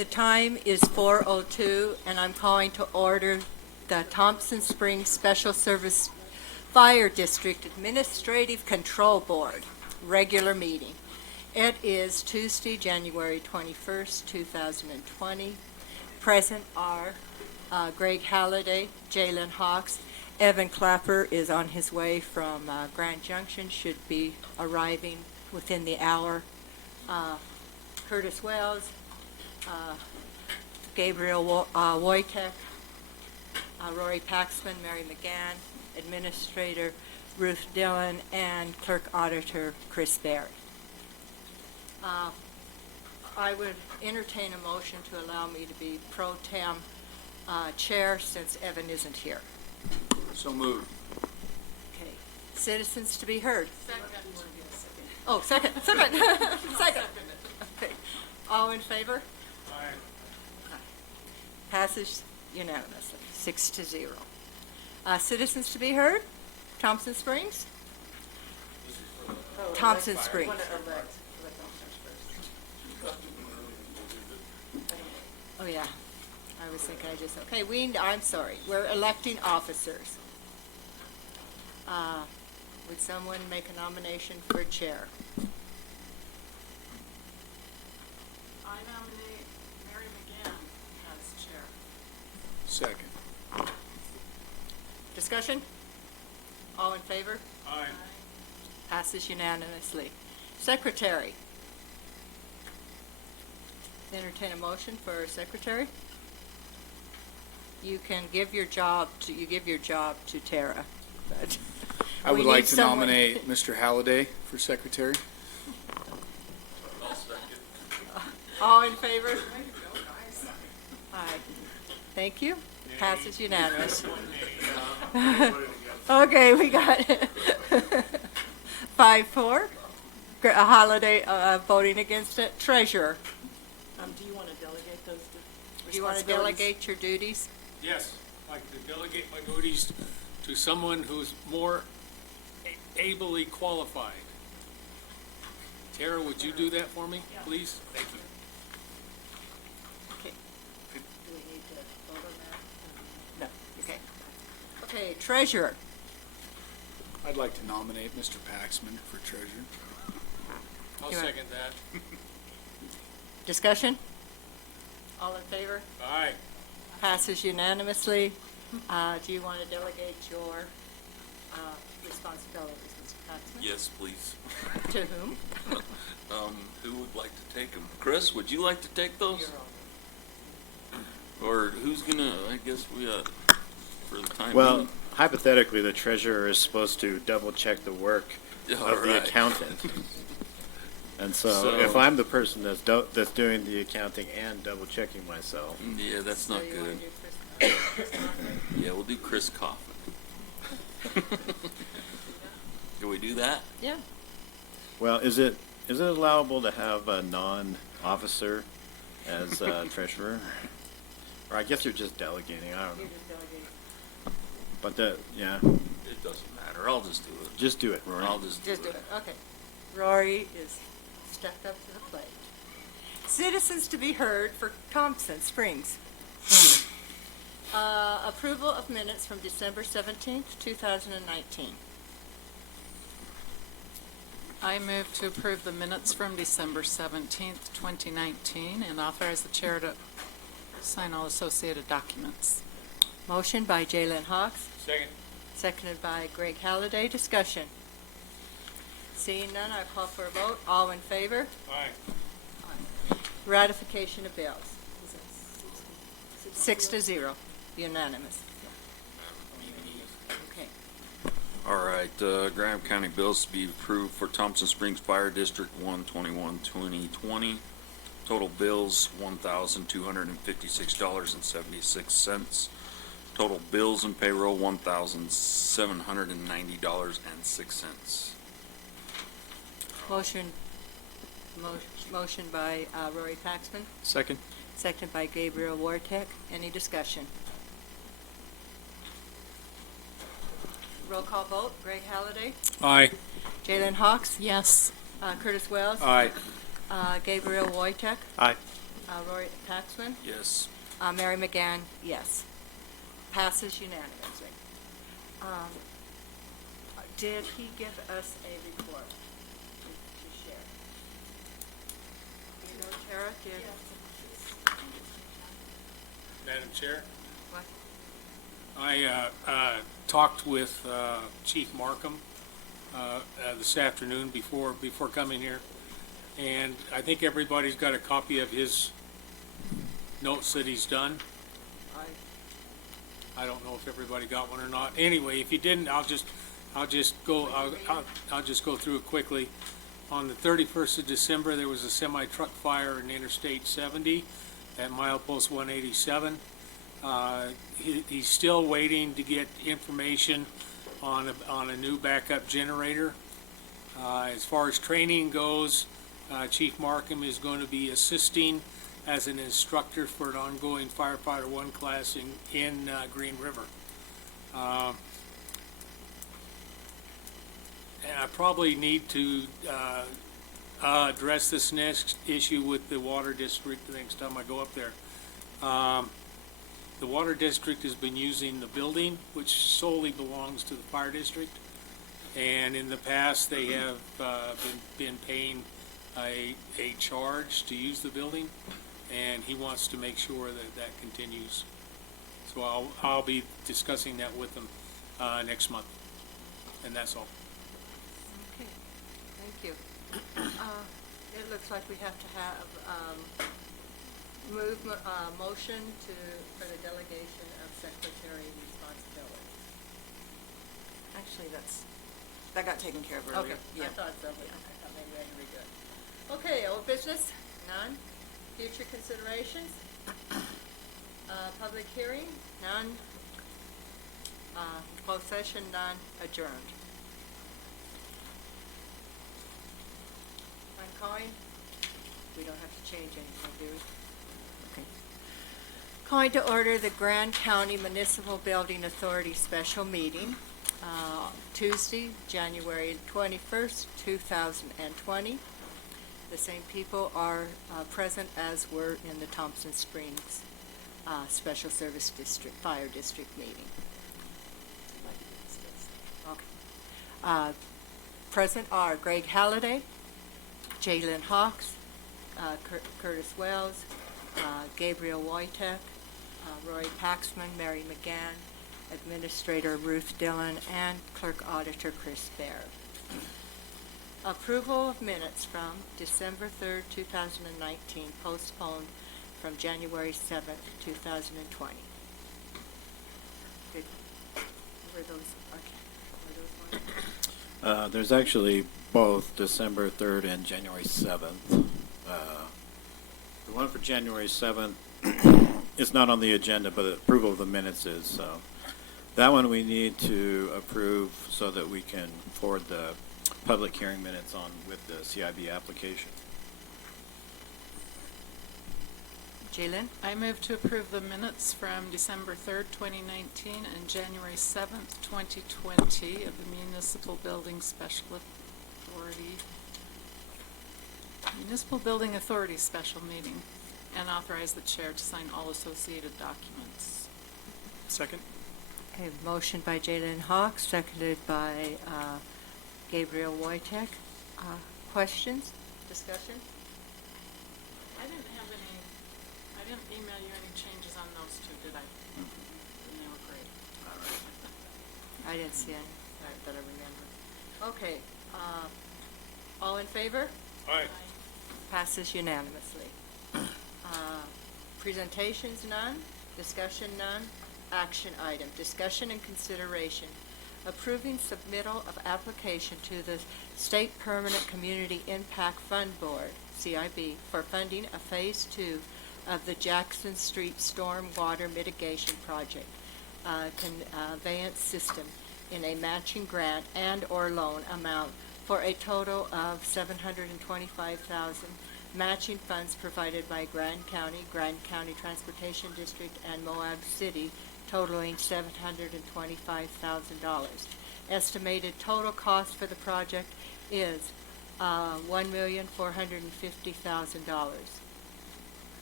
The time is 4:02, and I'm calling to order the Thompson Springs Special Service Fire District Administrative Control Board regular meeting. It is Tuesday, January 21st, 2020. Present are Greg Halliday, Jalen Hawks. Evan Clapper is on his way from Grand Junction, should be arriving within the hour. Curtis Wells, Gabriel Wojtek, Rory Paxman, Mary McGann, Administrator Ruth Dillon, and Clerk Auditor Chris Berry. I would entertain a motion to allow me to be pro tem chair since Evan isn't here. So moved. Okay. Citizens to be heard. Second. Oh, second. Second. Okay. All in favor? Aye. Passes unanimously, 6-0. Citizens to be heard? Thompson Springs? Thompson Springs. Oh, yeah. I was thinking I'm sorry. We're electing officers. Would someone make a nomination for chair? I nominate Mary McGann as chair. Second. Discussion? All in favor? Aye. Passes unanimously. Secretary. Entertain a motion for secretary. You can give your job to Tara. But I would we like need to someone- nominate Mr. Halliday for secretary. All in favor? Aye. Thank you. Passes unanimous. Okay, we got 5-4. A Holiday voting against it. Treasurer. Do you want to delegate those Do you want to delegate your duties? Yes, I'd like to delegate my duties to someone who's more ably qualified. Tara, would you do that for me, please? Thank you. Okay. Do we need to vote on that? No. Okay. Okay, treasurer. I'd like to nominate Mr. Paxman for treasurer. I'll You want- second that. Discussion? All in favor? Aye. Passes unanimously. Do you want to delegate your responsibilities, Mr. Paxman? Yes, please. To whom? Who would like to take them? Chris, would you like to take those? Or who's gonna, I guess we, for the time Well, being? hypothetically, the treasurer is supposed to double-check the work All of the right. accountant. And so So- if I'm the person that's doing the accounting and double-checking myself, Yeah, that's not So you wanna good. do Chris Coffin? Yeah, we'll do Chris Coffin. Can we do that? Yeah. well, is it allowable to have a non-officer as treasurer? Or I guess you're just delegating, I don't know. But yeah, It doesn't matter. I'll just do it. just do it, Rory. I'll just do Just do it. it. Okay. Rory is stepped up to the plate. Citizens to be heard for Thompson Springs. Approval of minutes from December 17th, 2019. I move to approve the minutes from December 17th, 2019, and authorize the chair to sign all associated documents. Motion by Jalen Hawks, Second. seconded by Greg Halliday. Discussion. Seeing none, I call for a vote. All in favor? Aye. Ratification of bills. 6-0, unanimous. Okay. All right, Graham County bills to be approved for Thompson Springs Fire District 121-2020. Total bills, $1,256.76. Total bills and payroll, $1,790.06. Motion by Rory Paxman, Second. seconded by Gabriel Wojtek. Any discussion? Roll call vote. Greg Halliday, Aye. Jalen Hawks, Yes. Curtis Wells, Aye. Gabriel Wojtek, Aye. Roy Paxman, Yes. Mary McGann, yes. Passes unanimously. Did he give us a report to share? You know, Tara, did? Madam Chair, What? I talked with Chief Markham this afternoon before coming here, and I think everybody's got a copy of his notes that he's done. I don't know if everybody got one or not. Anyway, if you didn't, I'll just go through it quickly. On the 31st of December, there was a semi-truck fire in Interstate 70 at milepost 187. He's still waiting to get information on a new backup generator. As far as training goes, Chief Markham is going to be assisting as an instructor for an ongoing firefighter 1 class in Green River. And I probably need to address this next issue with the water district the next time I go up there. The water district has been using the building, which solely belongs to the fire district. And in the past, they have been paying a charge to use the building, and he wants to make sure that that continues. So I'll be discussing that with them next month, and that's all. Okay, thank you. It looks like we have to have motion for the delegation of secretary responsibility. Actually, that got taken care of earlier. Okay, Yeah. I thought so, but I thought maybe I had to redo it. Okay, old business, none. Future considerations? Public hearing, none. Closed session, none. Adjourned. I'm calling. We don't have to change anything, do we? Okay. Calling to order the Grand County Municipal Building Authority special meeting, Tuesday, January 21st, 2020. The same people are present as were in the Thompson Springs Special Service District, Fire District meeting. Okay. Present are Greg Halliday, Jalen Hawks, Curtis Wells, Gabriel Wojtek, Roy Paxman, Mary McGann, Administrator Ruth Dillon, and Clerk Auditor Chris Baer. Approval of minutes from December 3rd, 2019, postponed from January 7th, 2020. Were those, okay, were those ones? There's actually both December 3rd and January 7th. The one for January 7th is not on the agenda, but approval of the minutes is, so that one we need to approve so that we can forward the public hearing minutes on with the CIB application. Jalen? I move to approve the minutes from December 3rd, 2019 and January 7th, 2020 of the Municipal Building Special special meeting, and authorize the chair to sign all associated documents. Second? Okay, motion by Jalen Hawks, seconded by Gabriel Wojtek. Questions, discussion? I didn't email you any changes on those two, did I? And they were great. I didn't see any that I remember. Okay, all in favor? All right. Passes unanimously. Presentations, none. Discussion, none. Action item, discussion and consideration. Approving submittal of application to the State Permanent Community Impact Fund Board, CIB, for funding of Phase 2 of the Jackson Street Storm Water Mitigation Project conveyance system in a matching grant and/or loan amount for a total of $725,000, matching funds provided by Grand County Transportation District, and Moab City, totaling $725,000. Estimated total cost for the project is $1,450,000.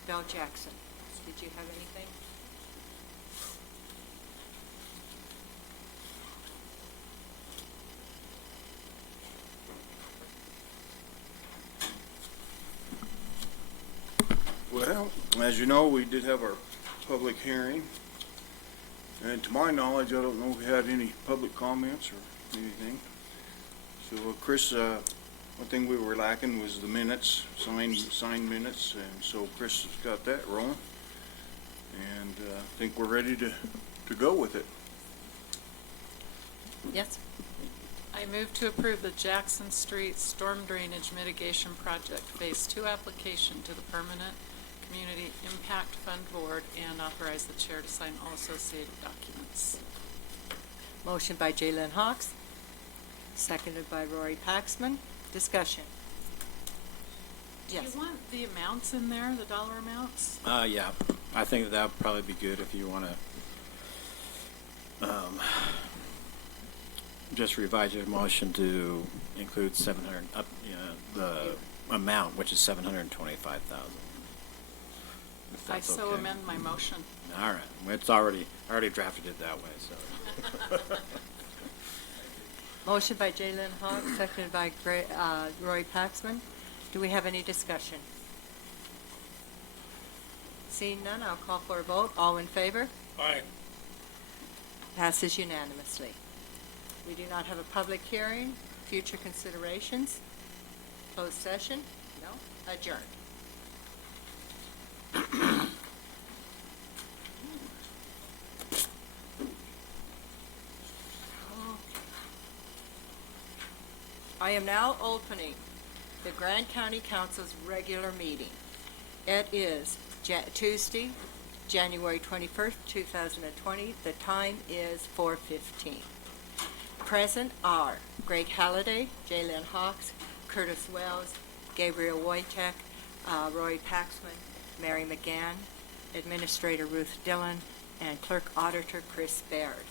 Bell Jackson, did you have anything? Well, as you know, we did have our public hearing. And to my knowledge, I don't know if we had any public comments or anything. So, Chris, one thing we were lacking was the minutes, signed minutes, and so Chris has got that rolling. And I think we're ready to go with it. Yes? I move to approve the Jackson Street Storm Drainage Mitigation Project Phase 2 application to the Permanent Community Impact Fund Board and authorize the chair to sign all associated documents. Motion by Jaylen Hawks, seconded by Rory Paxman. Discussion. Do Yes. you want the amounts in there, the dollar amounts? Yeah, I think that would probably be good if you want to, just revise your motion to include 700, the amount, which is 725,000. If I that's so okay. amend my motion. All right, it's already, I already drafted it that way, so. Motion by Jaylen Hawks, seconded by Rory Paxman. Do we have any discussion? Seeing none, I'll call for a vote. All in favor? Aye. Passes unanimously. We do not have a public hearing. Future considerations? Closed session? No. Adjourned. I am now opening the Grand County Council's regular meeting. It is Tuesday, January 21st, 2020. The time is 4:15. Present are Greg Halliday, Jaylen Hawks, Curtis Wells, Gabriel Wojtek, Rory Paxman, Mary McGann, Administrator Ruth Dillon, and Clerk Auditor Chris Baird.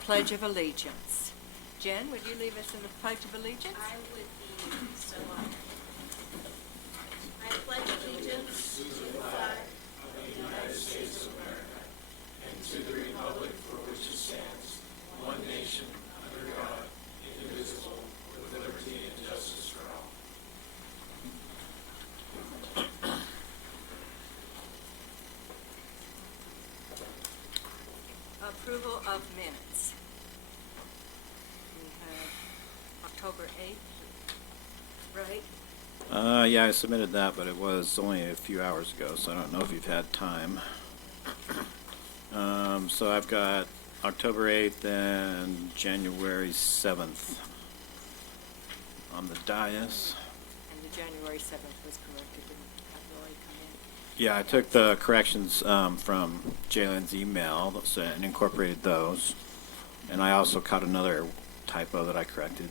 Pledge of Allegiance. Jen, would you leave us in the Pledge of Allegiance? I would be so honored. I pledge allegiance to the flag of the United States of America and to the republic for which it stands, one nation, under God, indivisible, with liberty and justice for all. Approval of minutes. We have October 8th, right? Yeah, I submitted that, but it was only a few hours ago, so I don't know if you've had time. So I've got October 8th and January 7th on the dais. And the January 7th was corrected. Didn't have Rory come in. Yeah, I took the corrections from Jaylen's email and incorporated those. And I also caught another typo that I corrected.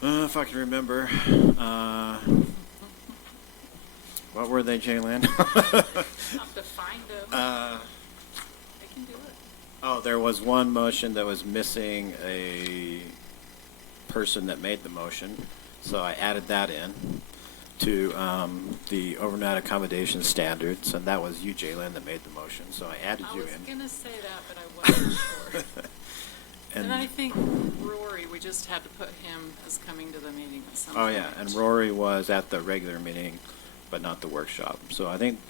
If I can remember. What were they, Jaylen? Have to find them. I can do it. Oh, there was one motion that was missing a person that made the motion, so I added that in to the overnight accommodation standards, and that was you, Jaylen, that made the motion, so I added I you was in. gonna say that, but I wasn't sure. And I And, think Rory, we just had to put him as coming to the meeting at some oh point. yeah, and Rory was at the regular meeting, but not the workshop, so I think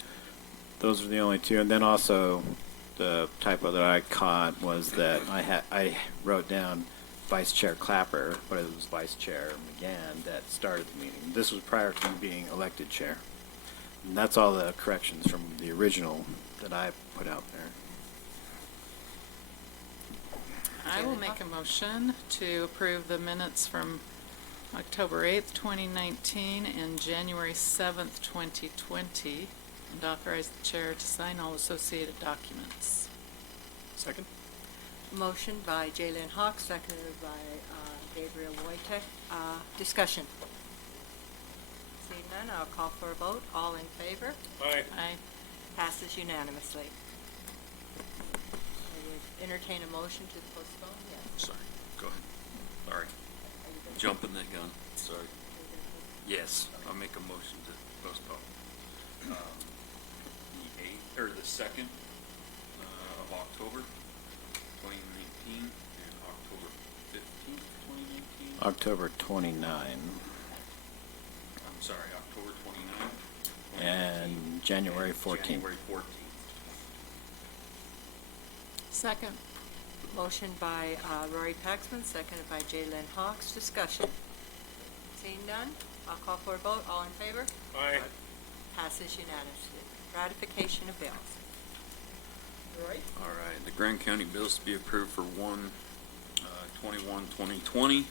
those are the only two, and then also the typo that I caught was that I wrote down Vice Chair Clapper, but it was Vice Chair McGann that started the meeting. This was prior to me being elected chair. And that's all the corrections from the original that I put out there. I will make a motion to approve the minutes from October 8th, 2019 and January 7th, 2020, and authorize the chair to sign all associated documents. Second? Motion by Jaylen Hawks, seconded by Gabriel Wojtek. Discussion. Seeing none, I'll call for a vote. All in favor? Aye. Aye. Passes unanimously. entertain a motion to postpone? Yes. Sorry, go ahead. Sorry, jumping the gun, sorry. Yes, I'll make a motion to postpone. The 8th, or the 2nd of October, 2019, and October 15th, 2019. October 29 I'm sorry, October 29th. and January 14th. January 14th. Second. Motion by Rory Paxman, seconded by Jaylen Hawks. Discussion. Seeing none, I'll call for a vote. All in favor? Aye. Passes unanimously. Ratification of bills. Rory? All right, the Grand County bills to be approved for 1/21/2020.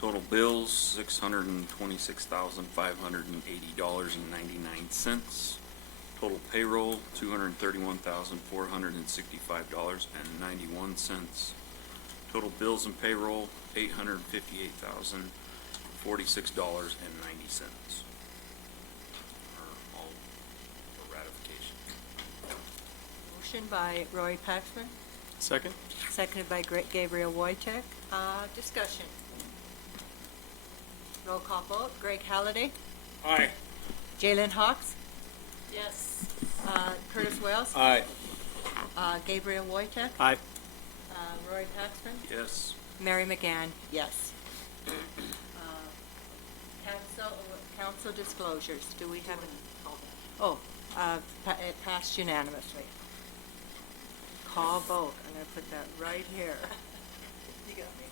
Total bills, $626,580.99. Total payroll, $231,465.91. Total bills and payroll, $858,046.90. Are all for ratification. Motion by Rory Paxman, Second? seconded by Gabriel Wojtek. Discussion. Roll call vote. Greg Halliday, Aye. Jaylen Hawks, Yes. Curtis Wells, Aye. Gabriel Wojtek, Aye. Rory Paxman, Yes. Mary McGann, yes. Council disclosures, do we have any? Oh, it passed unanimously. Call vote, I'm gonna put that right here. You got me.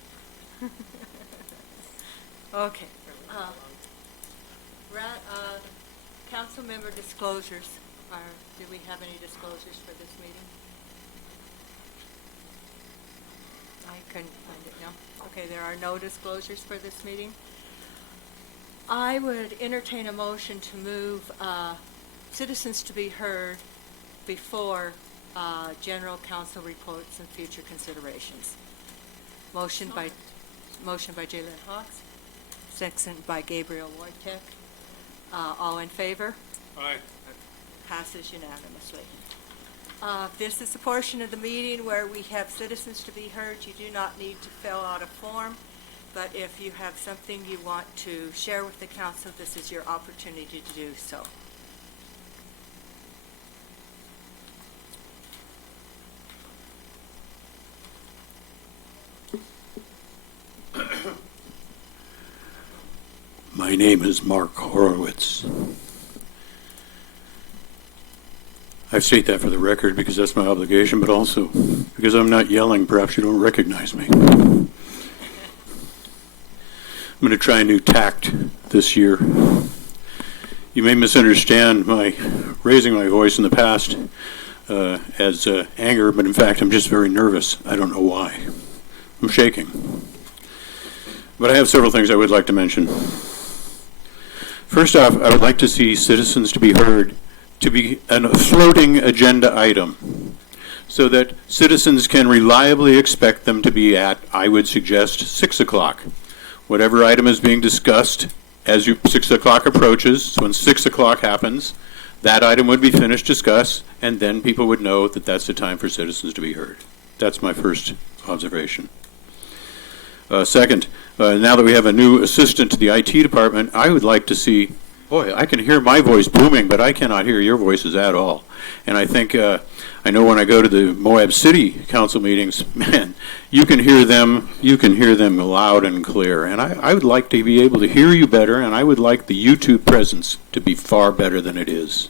Okay. Council member disclosures, do we have any disclosures for this meeting? I couldn't find it, no. Okay, there are no disclosures for this meeting. I would entertain a motion to move citizens to be heard before general council reports and future considerations. Motion by Jaylen Hawks, second by Gabriel Wojtek. All in favor? Aye. Passes unanimously. This is the portion of the meeting where we have citizens to be heard. You do not need to fill out a form, but if you have something you want to share with the council, this is your opportunity to do so. My name is Mark Horowitz. I state that for the record because that's my obligation, but also because I'm not yelling, perhaps you don't recognize me. I'm going to try a new tact this year. You may misunderstand my raising my voice in the past as anger, but in fact I'm just very nervous. I don't know why. I'm shaking. But I have several things I would like to mention. First off, I would like to see citizens to be heard to be a floating agenda item so that citizens can reliably expect them to be at, I would suggest, 6 o'clock. Whatever item is being discussed as 6 o'clock approaches, so when 6 o'clock happens, that item would be finished, discussed, and then people would know that that's the time for citizens to be heard. That's my first observation. Second, now that we have a new assistant to the IT department, I would like to see, boy, I can hear my voice booming, but I cannot hear your voices at all. And I think, I know when I go to the Moab City Council meetings, man, you can hear them loud and clear. And I would like to be able to hear you better, and I would like the YouTube presence to be far better than it is.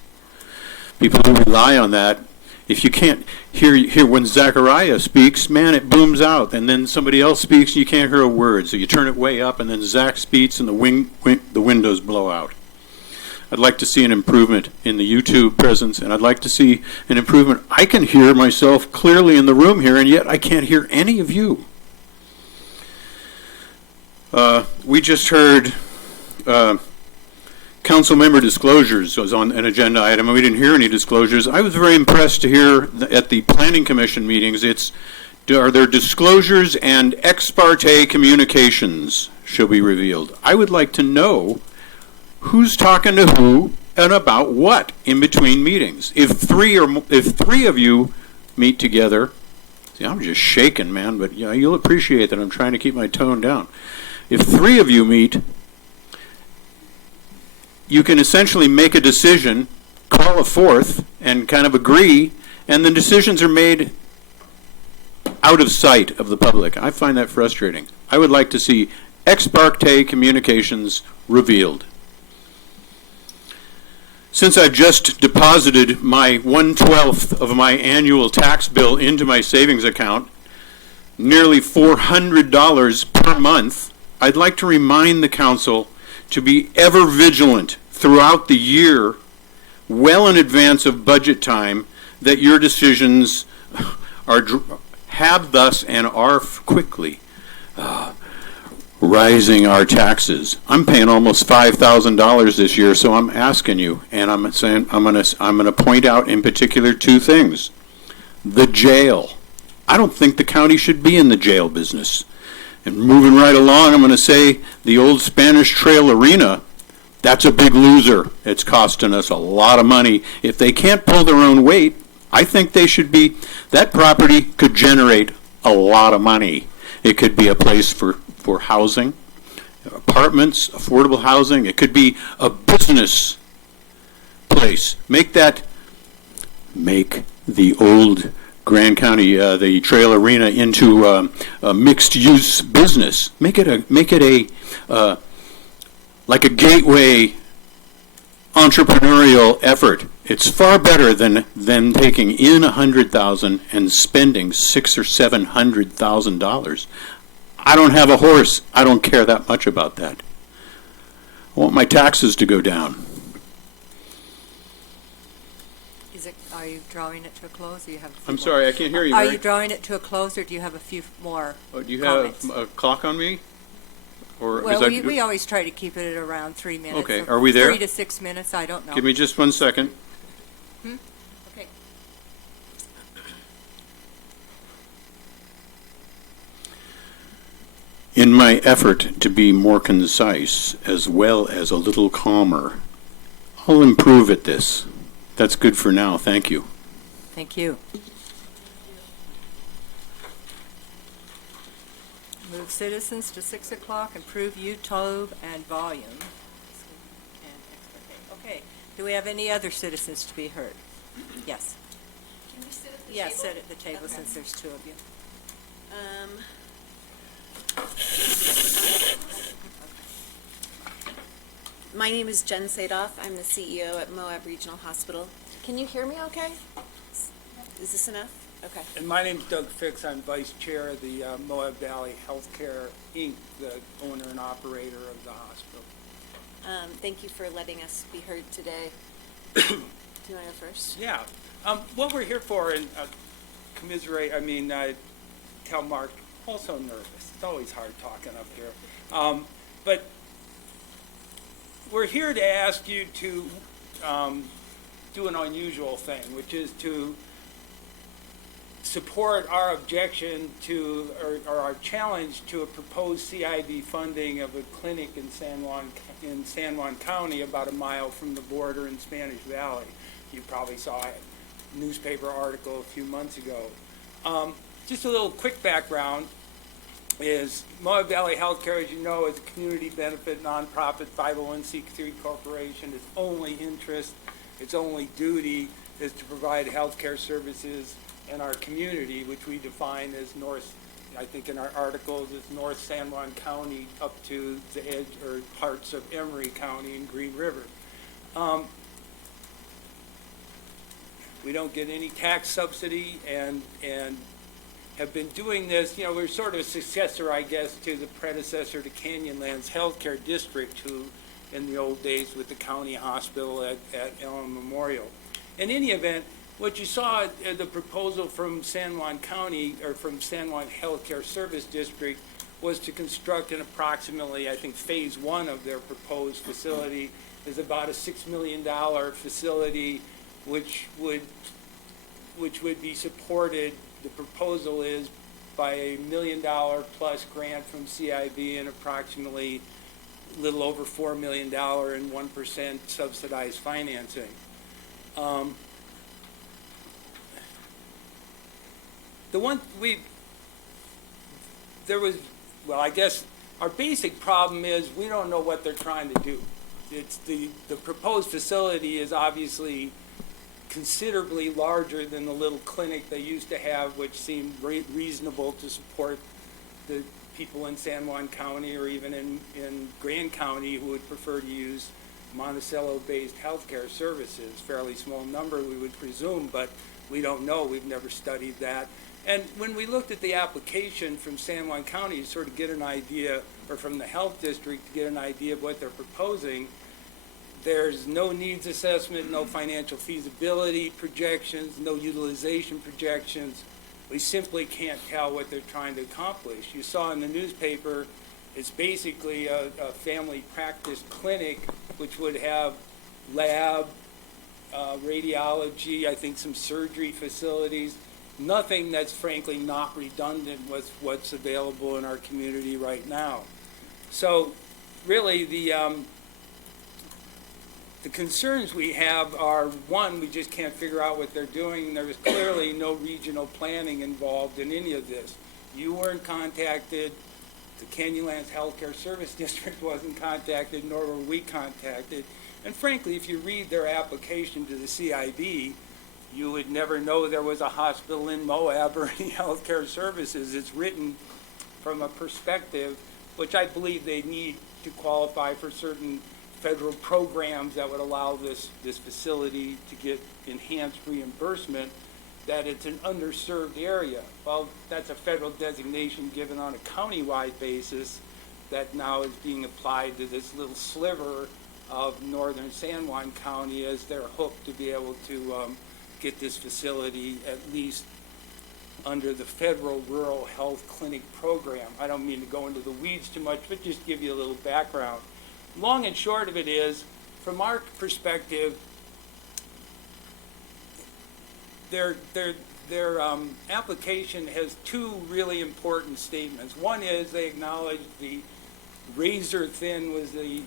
People who rely on that, if you can't hear when Zachariah speaks, man, it booms out. And then somebody else speaks, you can't hear a word. So you turn it way up, and then Zach speaks, and the windows blow out. I'd like to see an improvement in the YouTube presence, and I'd like to see an improvement. I can hear myself clearly in the room here, and yet I can't hear any of you. We just heard council member disclosures was on an agenda item, and we didn't hear any disclosures. I was very impressed to hear at the Planning Commission meetings, are there disclosures and ex parte communications should be revealed. I would like to know who's talking to who and about what in between meetings. If three of you meet together, See, I'm just shaking, man, but you know, you'll appreciate that I'm trying to keep my tone down. If three of you meet, you can essentially make a decision, call a fourth, and kind of agree, and the decisions are made out of sight of the public. I find that frustrating. I would like to see ex parte communications revealed. Since I've just deposited my 1/12 of my annual tax bill into my savings account, nearly $400 per month, I'd like to remind the council to be ever vigilant throughout the year, well in advance of budget time, that your decisions have thus and are quickly rising our taxes. I'm paying almost $5,000 this year, so I'm asking you, and I'm saying I'm gonna point out in particular two things. The jail. I don't think the county should be in the jail business. And moving right along, I'm going to say the old Spanish Trail Arena, that's a big loser. It's costing us a lot of money. If they can't pull their own weight, I think they should be, that property could generate a lot of money. It could be a place for housing, apartments, affordable housing. It could be a business place. Make the old Grand County, the Trail Arena, into a mixed-use business. Make it a like a gateway entrepreneurial effort. It's far better than taking in $100,000 and spending $600,000 or $700,000. I don't have a horse. I don't care that much about that. I want my taxes to go down. Are you drawing it to a close, or you have a few I'm more? sorry, I can't hear you, Are Mary. you drawing it to a close, or do you have a few more Oh, do you comments? have a clock on me? Or is Well, that, we always try to keep it at around 3 minutes. Okay, or are we there? 3 to 6 minutes, I don't know. give me just 1 second. Okay. In my effort to be more concise as well as a little calmer, I'll improve at this. That's good for now. Thank you. Thank you. Move citizens to 6 o'clock, improve YouTube and volume. Okay, do we have any other citizens to be heard? Yes. Can we sit at the table? Yes, sit at the table Okay. since there's two of you. My name is Jen Sadoff. I'm the CEO at Moab Regional Hospital. Can you hear me okay? Is this enough? Okay. And my name's Doug Fix. I'm Vice Chair of the Moab Valley Healthcare, Inc., the owner and operator of the hospital. Thank you for letting us be heard today. Do you want to go first? Yeah. What we're here for, and tell Mark, also nervous. It's always hard talking up here. But we're here to ask you to do an unusual thing, which is to support our objection to, or our challenge to a proposed CIB funding of a clinic in San Juan County, about a mile from the border in Spanish Valley. You probably saw a newspaper article a few months ago. Just a little quick background is Moab Valley Healthcare, as you know, is a community benefit nonprofit 501c3 corporation. Its only interest, its only duty is to provide healthcare services in our community, which we define as north, I think in our articles, as North San Juan County up to the edge or parts of Emery County and Green River. We don't get any tax subsidy and have been doing this. You know, we're sort of a successor, I guess, to the predecessor to Canyonlands Healthcare District, who in the old days with the county hospital at Elm Memorial. In any event, what you saw, the proposal from San Juan County, or from San Juan Healthcare Service District, was to construct an approximately, I think, phase one of their proposed facility is about a $6 million facility, which would be supported. The proposal is by a $1 million plus grant from CIB and approximately a little over $4 million in 1% subsidized financing. well, I guess our basic problem is we don't know what they're trying to do. It's the proposed facility is obviously considerably larger than the little clinic they used to have, which seemed reasonable to support the people in San Juan County or even in Grand County who would prefer to use Monticello-based healthcare services. Fairly small number, we would presume, but we don't know. We've never studied that. And when we looked at the application from San Juan County to sort of get an idea, or from the health district to get an idea of what they're proposing, there's no needs assessment, no financial feasibility projections, no utilization projections. We simply can't tell what they're trying to accomplish. You saw in the newspaper, it's basically a family practice clinic, which would have lab, radiology, I think some surgery facilities, nothing that's frankly not redundant with what's available in our community right now. So really the concerns we have are, one, we just can't figure out what they're doing. There was clearly no regional planning involved in any of this. You weren't contacted. The Canyonlands Healthcare Service District wasn't contacted, nor were we contacted. And frankly, if you read their application to the CIB, you would never know there was a hospital in Moab or any healthcare services. It's written from a perspective which I believe they need to qualify for certain federal programs that would allow this facility to get enhanced reimbursement, that it's an underserved area. Well, that's a federal designation given on a county-wide basis that now is being applied to this little sliver of northern San Juan County as their hope to be able to get this facility at least under the federal rural health clinic program. I don't mean to go into the weeds too much, but just give you a little background. Long and short of it is, from our perspective, their application has two really important statements. One is they acknowledge the razor thin was the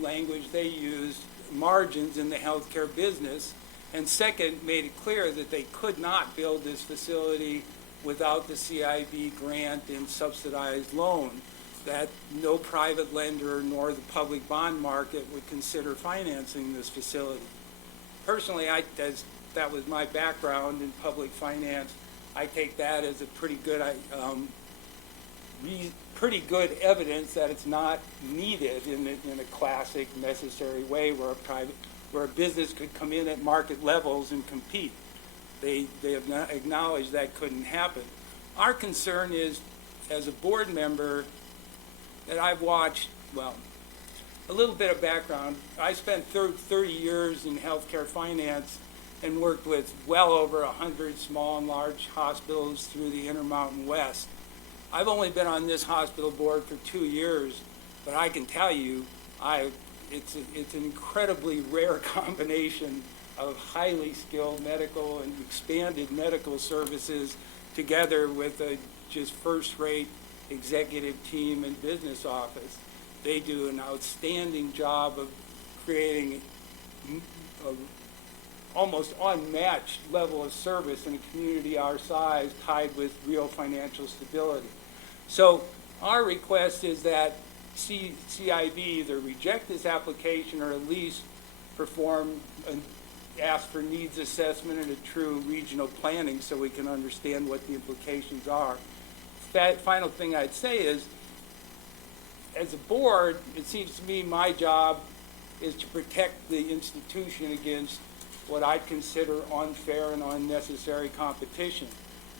language they used, margins in the healthcare business, and second, made it clear that they could not build this facility without the CIB grant and subsidized loan, that no private lender nor the public bond market would consider financing this facility. Personally, as that was my background in public finance, I take that as a pretty good evidence that it's not needed in a classic necessary way where a business could come in at market levels and compete. They have not acknowledged that couldn't happen. Our concern is, as a board member, that I've watched, well, a little bit of background. I spent 30 years in healthcare finance and worked with well over 100 small and large hospitals through the Intermountain West. I've only been on this hospital board for 2 years, but I can tell you, it's an incredibly rare combination of highly skilled medical and expanded medical services together with a just first-rate executive team and business office. They do an outstanding job of creating an almost unmatched level of service in a community our size tied with real financial stability. So our request is that CIB either reject this application or at least ask for needs assessment and a true regional planning so we can understand what the implications are. That final thing I'd say is, as a board, it seems to me my job is to protect the institution against what I'd consider unfair and unnecessary competition.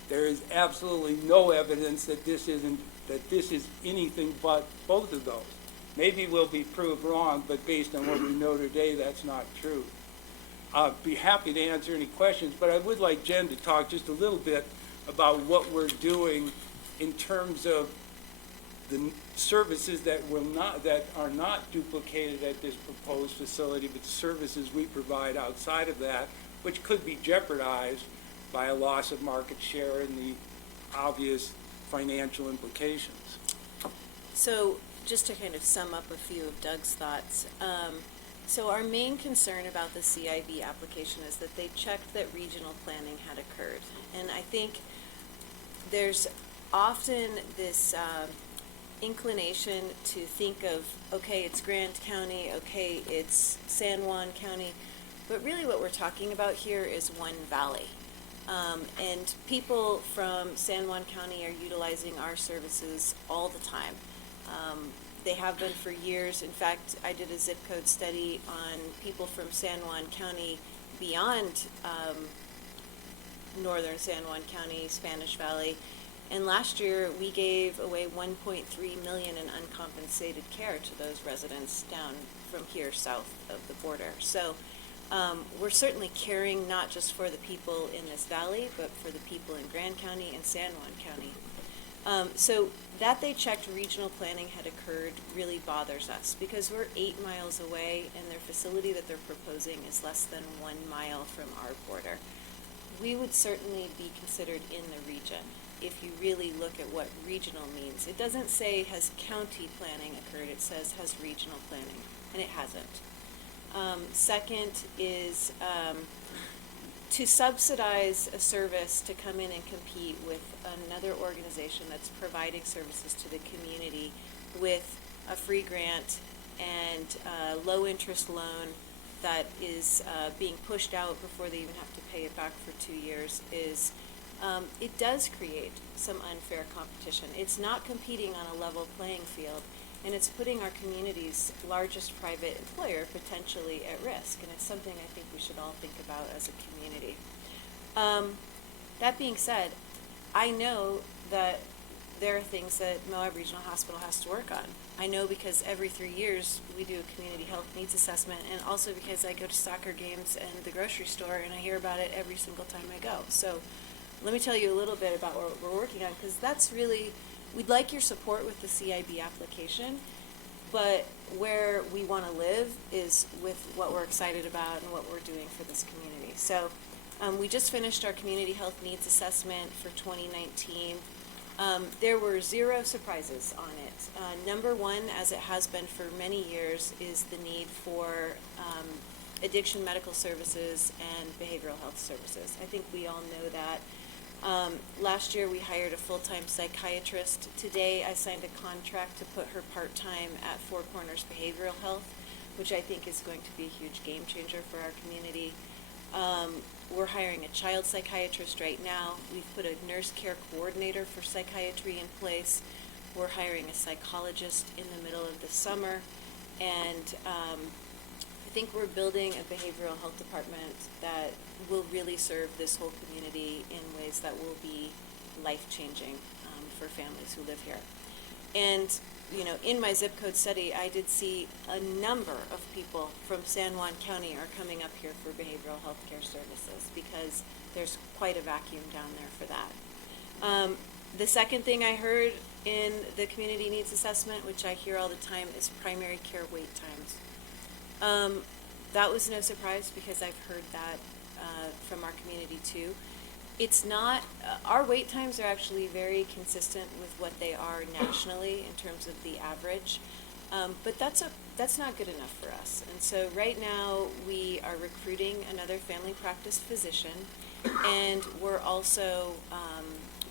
There is absolutely no evidence that this is anything but both of those. Maybe we'll be proved wrong, but based on what we know today, that's not true. I'd be happy to answer any questions, but I would like Jen to talk just a little bit about what we're doing in terms of the services that are not duplicated at this proposed facility, but the services we provide outside of that, which could be jeopardized by a loss of market share and the obvious financial implications. So just to kind of sum up a few of Doug's thoughts, so our main concern about the CIB application is that they checked that regional planning had occurred. And I think there's often this inclination to think of, okay, it's Grant County, okay, it's San Juan County, but really what we're talking about here is one valley. And people from San Juan County are utilizing our services all the time. They have been for years. In fact, I did a zip code study on people from San Juan County beyond northern San Juan County, Spanish Valley. And last year, we gave away $1.3 million in uncompensated care to those residents down from here south of the border. So we're certainly caring not just for the people in this valley, but for the people in Grand County and San Juan County. So that they checked regional planning had occurred really bothers us because we're 8 miles away and their facility that they're proposing is less than 1 mile from our border. We would certainly be considered in the region if you really look at what regional means. It doesn't say has county planning occurred, it says has regional planning, and it hasn't. Second is to subsidize a service to come in and compete with another organization that's providing services to the community with a free grant and a low interest loan that is being pushed out before they even have to pay it back for 2 years is it does create some unfair competition. It's not competing on a level playing field, and it's putting our community's largest private employer potentially at risk, and it's something I think we should all think about as a community. That being said, I know that there are things that Moab Regional Hospital has to work on. I know because every 3 years we do a community health needs assessment, and also because I go to soccer games and the grocery store and I hear about it every single time I go. So let me tell you a little bit about what we're working on, because that's really, we'd like your support with the CIB application, but where we want to live is with what we're excited about and what we're doing for this community. So we just finished our community health needs assessment for 2019. There were 0 surprises on it. Number one, as it has been for many years, is the need for addiction medical services and behavioral health services. I think we all know that. Last year we hired a full-time psychiatrist. Today I signed a contract to put her part-time at Four Corners Behavioral Health, which I think is going to be a huge game changer for our community. We're hiring a child psychiatrist right now. We've put a nurse care coordinator for psychiatry in place. We're hiring a psychologist in the middle of the summer. And I think we're building a behavioral health department that will really serve this whole community in ways that will be life-changing for families who live here. And you know, in my zip code study, I did see a number of people from San Juan County are coming up here for behavioral health care services because there's quite a vacuum down there for that. The second thing I heard in the community needs assessment, which I hear all the time, is primary care wait times. That was no surprise because I've heard that from our community too. It's not, our wait times are actually very consistent with what they are nationally in terms of the average, but that's not good enough for us. And so right now we are recruiting another family practice physician, and we're also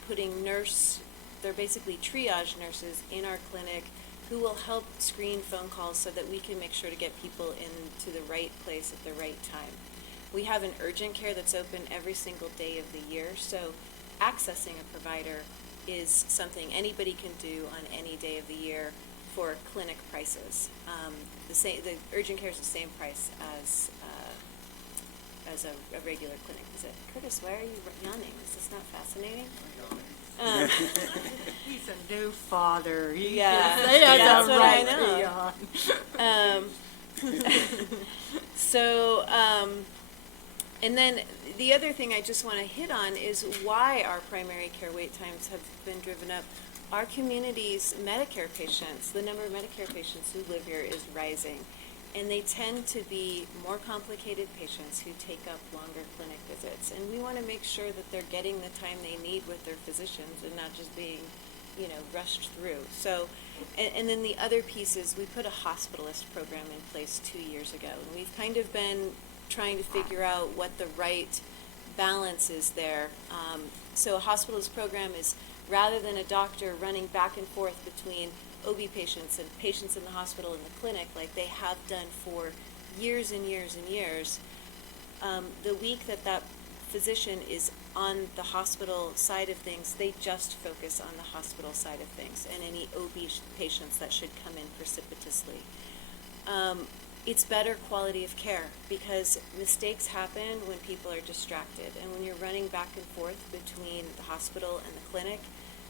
putting they're basically triage nurses in our clinic who will help screen phone calls so that we can make sure to get people into the right place at the right time. We have an urgent care that's open every single day of the year, so accessing a provider is something anybody can do on any day of the year for clinic prices. The urgent care is the same price as a regular clinic. Is it? Curtis, why are you yawning? Is this not fascinating? He's a new father. Yeah, That's what right. I know. So, and then the other thing I just want to hit on is why our primary care wait times have been driven up. Our community's Medicare patients, the number of Medicare patients who live here is rising, and they tend to be more complicated patients who take up longer clinic visits. And we want to make sure that they're getting the time they need with their physicians and not just being, rushed through. So, and then the other piece is we put a hospitalist program in place 2 years ago, and we've kind of been trying to figure out what the right balance is there. So a hospitalist program is, rather than a doctor running back and forth between OB patients and patients in the hospital and the clinic, like they have done for years and years and years, the week that that physician is on the hospital side of things, they just focus on the hospital side of things and any OB patients that should come in precipitously. It's better quality of care because mistakes happen when people are distracted. And when you're running back and forth between the hospital and the clinic,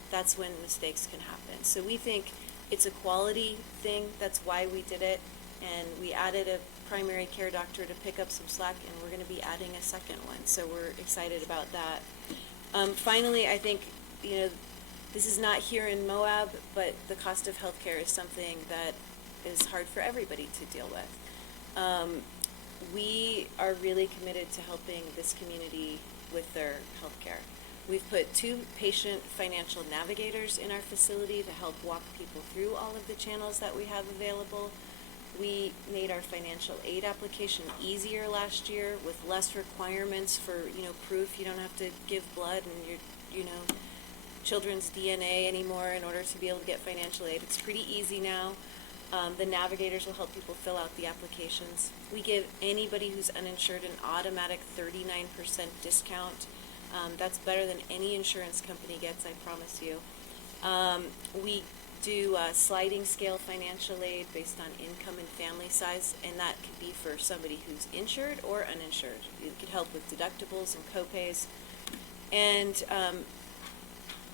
that's when mistakes can happen. So we think it's a quality thing. That's why we did it. And we added a primary care doctor to pick up some slack, and we're going to be adding a second one. So we're excited about that. Finally, I think, this is not here in Moab, but the cost of healthcare is something that is hard for everybody to deal with. We are really committed to helping this community with their healthcare. We've put 2 patient financial navigators in our facility to help walk people through all of the channels that we have available. We made our financial aid application easier last year with less requirements for, proof. You don't have to give blood and your, children's DNA anymore in order to be able to get financial aid. It's pretty easy now. The navigators will help people fill out the applications. We give anybody who's uninsured an automatic 39% discount. That's better than any insurance company gets, I promise you. We do sliding scale financial aid based on income and family size, and that could be for somebody who's insured or uninsured. It could help with deductibles and copays. And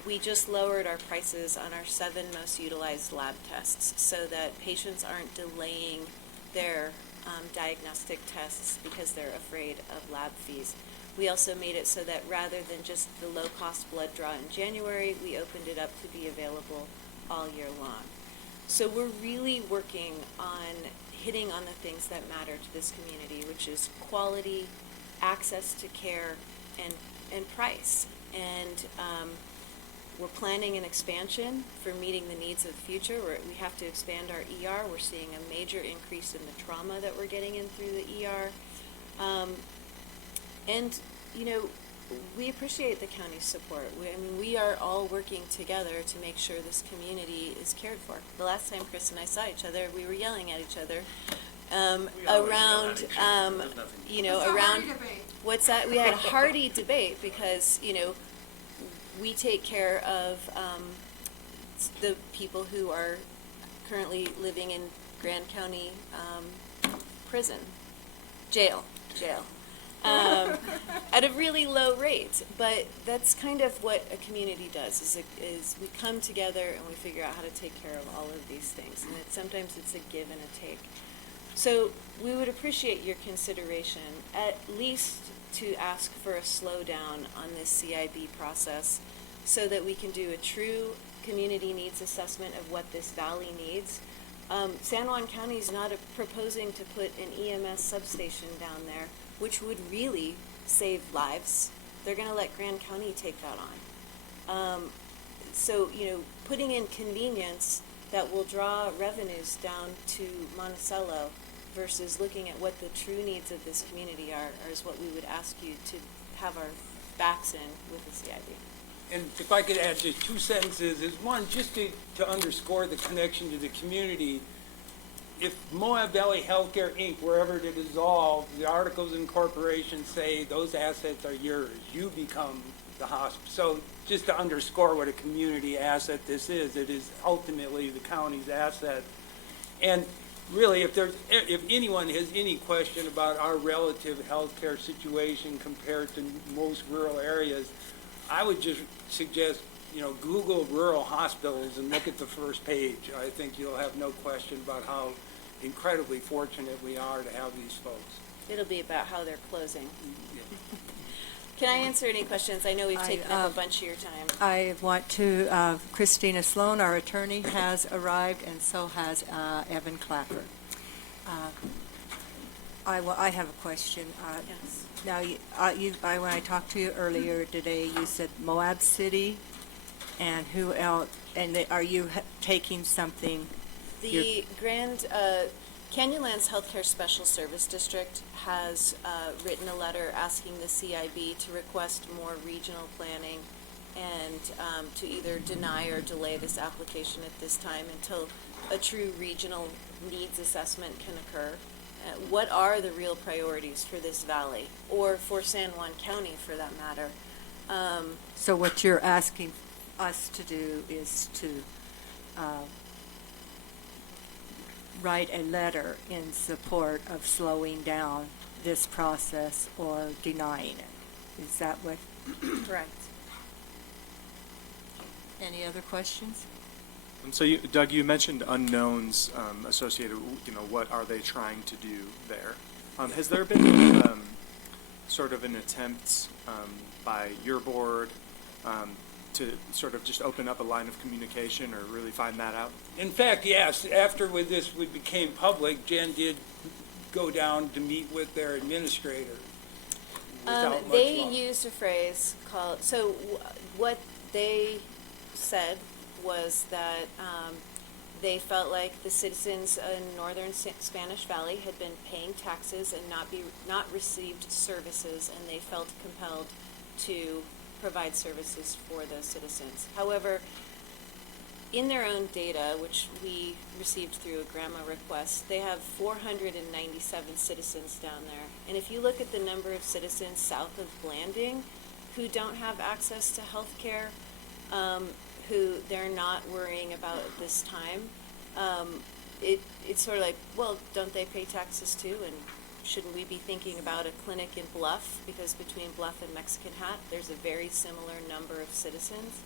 we just lowered our prices on our 7 most utilized lab tests so that patients aren't delaying their diagnostic tests because they're afraid of lab fees. We also made it so that rather than just the low-cost blood draw in January, we opened it up to be available all year long. So we're really working on hitting on the things that matter to this community, which is quality, access to care, and price. And we're planning an expansion for meeting the needs of the future. We have to expand our ER. We're seeing a major increase in the trauma that we're getting in through the ER. And, we appreciate the county's support. We are all working together to make sure this community is cared for. The last time Chris and I saw each other, we were yelling at each other around, around, what's that? We had a hearty debate because, we take care of the people who are currently living in Grand County jail. At a really low rate, but that's kind of what a community does, is we come together and we figure out how to take care of all of these things, and sometimes it's a give and a take. So we would appreciate your consideration, at least to ask for a slowdown on this CIB process so that we can do a true community needs assessment of what this valley needs. San Juan County is not proposing to put an EMS substation down there, which would really save lives. They're going to let Grand County take that on. So, putting in convenience that will draw revenues down to Monticello versus looking at what the true needs of this community are is what we would ask you to have our backs in with the CIB. And if I could add just 2 sentences, is one, just to underscore the connection to the community. If Moab Valley Healthcare Inc., wherever it is dissolved, the articles of incorporation say those assets are yours. You become the hospital. So just to underscore what a community asset this is, it is ultimately the county's asset. And really, if anyone has any question about our relative healthcare situation compared to most rural areas, I would just suggest, Google rural hospitals and look at the first page. I think you'll have no question about how incredibly fortunate we are to have these folks. It'll be about how they're closing. Can I answer any questions? I know we've taken up a bunch of your time. I want to, Christina Sloan, our attorney, has arrived, and so has Evan Clapper. I have a question. Yes. Now, when I talked to you earlier today, you said Moab City, and who else? And are you taking something? The Grand Canyonlands Healthcare Special Service District has written a letter asking the CIB to request more regional planning and to either deny or delay this application at this time until a true regional needs assessment can occur. What are the real priorities for this valley, or for San Juan County for that matter? So what you're asking us to do is to write a letter in support of slowing down this process or denying it. Is that what? Correct. Any other questions? So, Doug, you mentioned unknowns associated, what are they trying to do there? Has there been sort of an attempt by your board to sort of just open up a line of communication or really find that out? In fact, yes, after this became public, Jen did go down to meet with their administrator. They used a phrase called, what they said was that they felt like the citizens in northern Spanish Valley had been paying taxes and not received services, and they felt compelled to provide services for those citizens. However, in their own data, which we received through a GRAMA request, they have 497 citizens down there. And if you look at the number of citizens south of Blanding who don't have access to health care, who they're not worrying about at this time, it's sort of like, well, don't they pay taxes too? And shouldn't we be thinking about a clinic in Bluff? Because between Bluff and Mexican Hat, there's a very similar number of citizens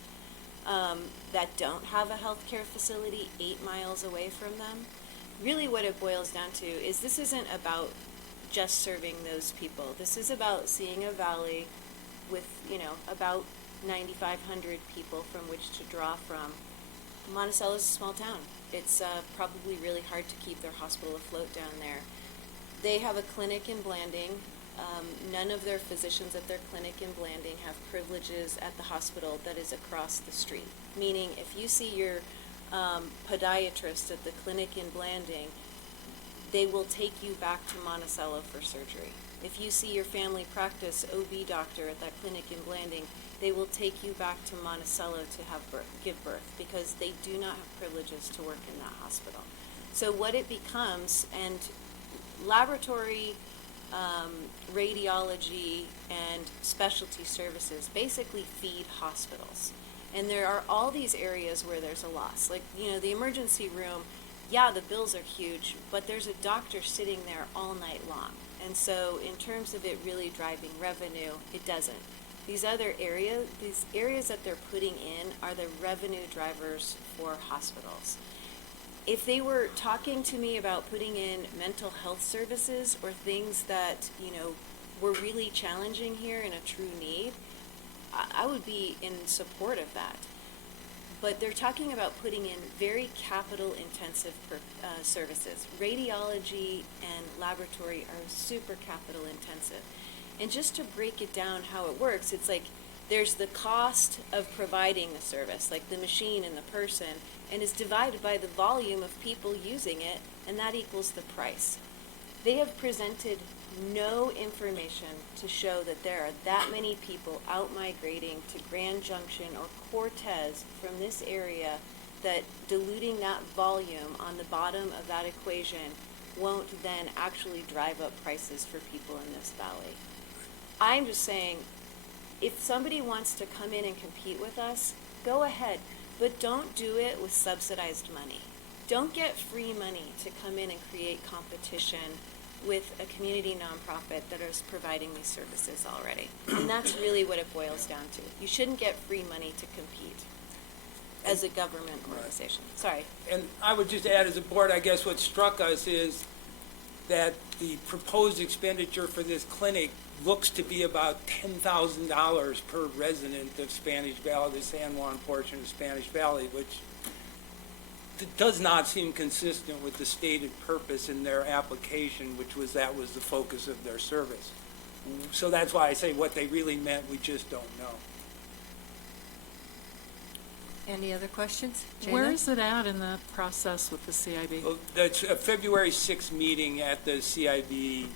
that don't have a health care facility 8 miles away from them. Really what it boils down to is this isn't about just serving those people. This is about seeing a valley with, about 9,500 people from which to draw from. Monticello's a small town. It's probably really hard to keep their hospital afloat down there. They have a clinic in Blanding. None of their physicians at their clinic in Blanding have privileges at the hospital that is across the street. Meaning, if you see your podiatrist at the clinic in Blanding, they will take you back to Monticello for surgery. If you see your family practice OB doctor at that clinic in Blanding, they will take you back to Monticello to give birth, because they do not have privileges to work in that hospital. So what it becomes, and laboratory, radiology, and specialty services basically feed hospitals. And there are all these areas where there's a loss. Like, the emergency room, yeah, the bills are huge, but there's a doctor sitting there all night long. And so in terms of it really driving revenue, it doesn't. These areas that they're putting in are the revenue drivers for hospitals. If they were talking to me about putting in mental health services or things that, were really challenging here and a true need, I would be in support of that. But they're talking about putting in very capital-intensive services. Radiology and laboratory are super capital-intensive. And just to break it down how it works, it's like there's the cost of providing the service, like the machine and the person, and is divided by the volume of people using it, and that equals the price. They have presented no information to show that there are that many people out migrating to Grand Junction or Cortez from this area, that diluting that volume on the bottom of that equation won't then actually drive up prices for people in this valley. I'm just saying, if somebody wants to come in and compete with us, go ahead, but don't do it with subsidized money. Don't get free money to come in and create competition with a community nonprofit that is providing these services already. And that's really what it boils down to. You shouldn't get free money to compete as a government organization. Sorry. And I would just add, as a board, I guess what struck us is that the proposed expenditure for this clinic looks to be about $10,000 per resident of Spanish Valley, the San Juan portion of Spanish Valley, which does not seem consistent with the stated purpose in their application, which was that was the focus of their service. So that's why I say what they really meant, we just don't know. Any other questions? Where Jana? is it at in the process with the CIB? Well, that's a February 6th meeting at the CIB,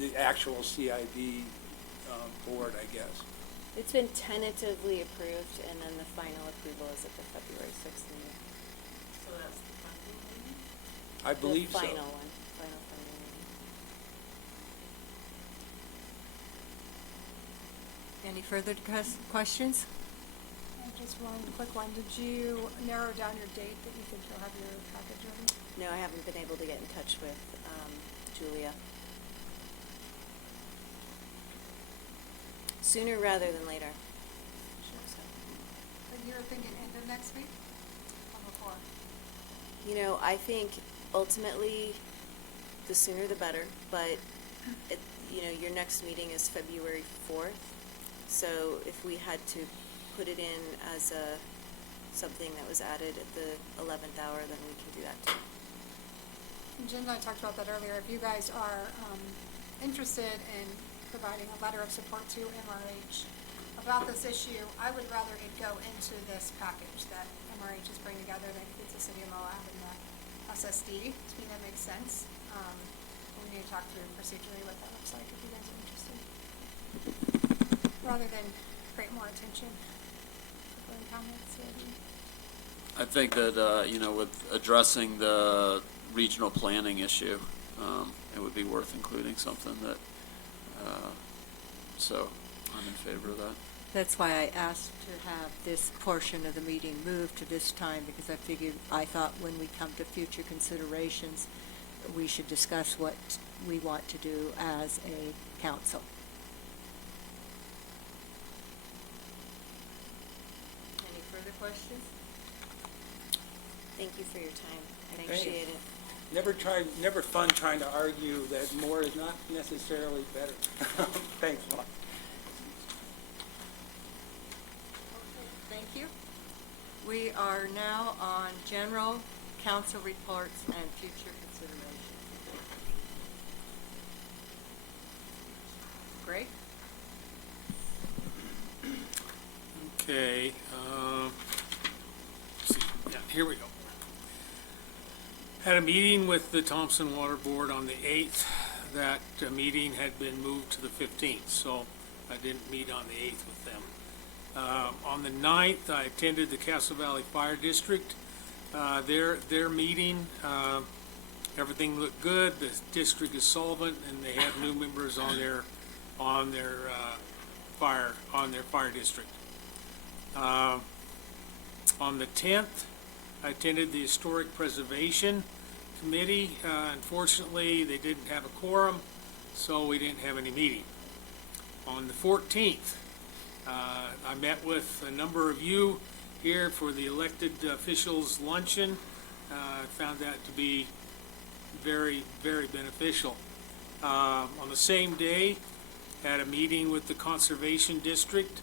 the actual CIB board, I guess. It's been tentatively approved, and then the final approval is at the February 6th meeting. So that's the funding meeting? I believe so. The final one, final funding meeting. Any further questions? Just one quick one. Did you narrow down your date that you think you'll have your package ready? No, I haven't been able to get in touch with Julia. Sooner rather than later. So, But you're thinking end of next week or before? you know, I think ultimately the sooner the better, but it, you know, your next meeting is February 4th. So if we had to put it in as something that was added at the 11th hour, then we can do that too. And Jim and I talked about that earlier. If you guys are interested in providing a letter of support to MRH about this issue, I would rather it go into this package that MRH is bringing together that includes the city of Moab and the SSD. To me, that makes sense. We need to talk through procedurally what that looks like if you guys are interested, rather than create more attention. Comments, I think that, you know, with addressing the regional planning issue, it would be worth including something that, so I'm in favor of that. That's why I asked to have this portion of the meeting moved to this time, because I thought when we come to future considerations, we should discuss what we want to do as a council. Any further questions? Thank you for your time. I Thank appreciate it. Never fun trying to argue that more is not necessarily better. Thanks a lot. Thank you. We are now on general council reports and future considerations. Greg? Okay, let's see, yeah, here we go. Had a meeting with the Thompson Water Board on the 8th. That meeting had been moved to the 15th, so I didn't meet on the 8th with them. On the 9th, I attended the Castle Valley Fire District. Their meeting, everything looked good. The district is solvent, and they have new members on their fire district. On the 10th, I attended the Historic Preservation Committee. Unfortunately, they didn't have a quorum, so we didn't have any meeting. On the 14th, I met with a number of you here for the elected officials luncheon. I found that to be very, very beneficial. On the same day, had a meeting with the Conservation District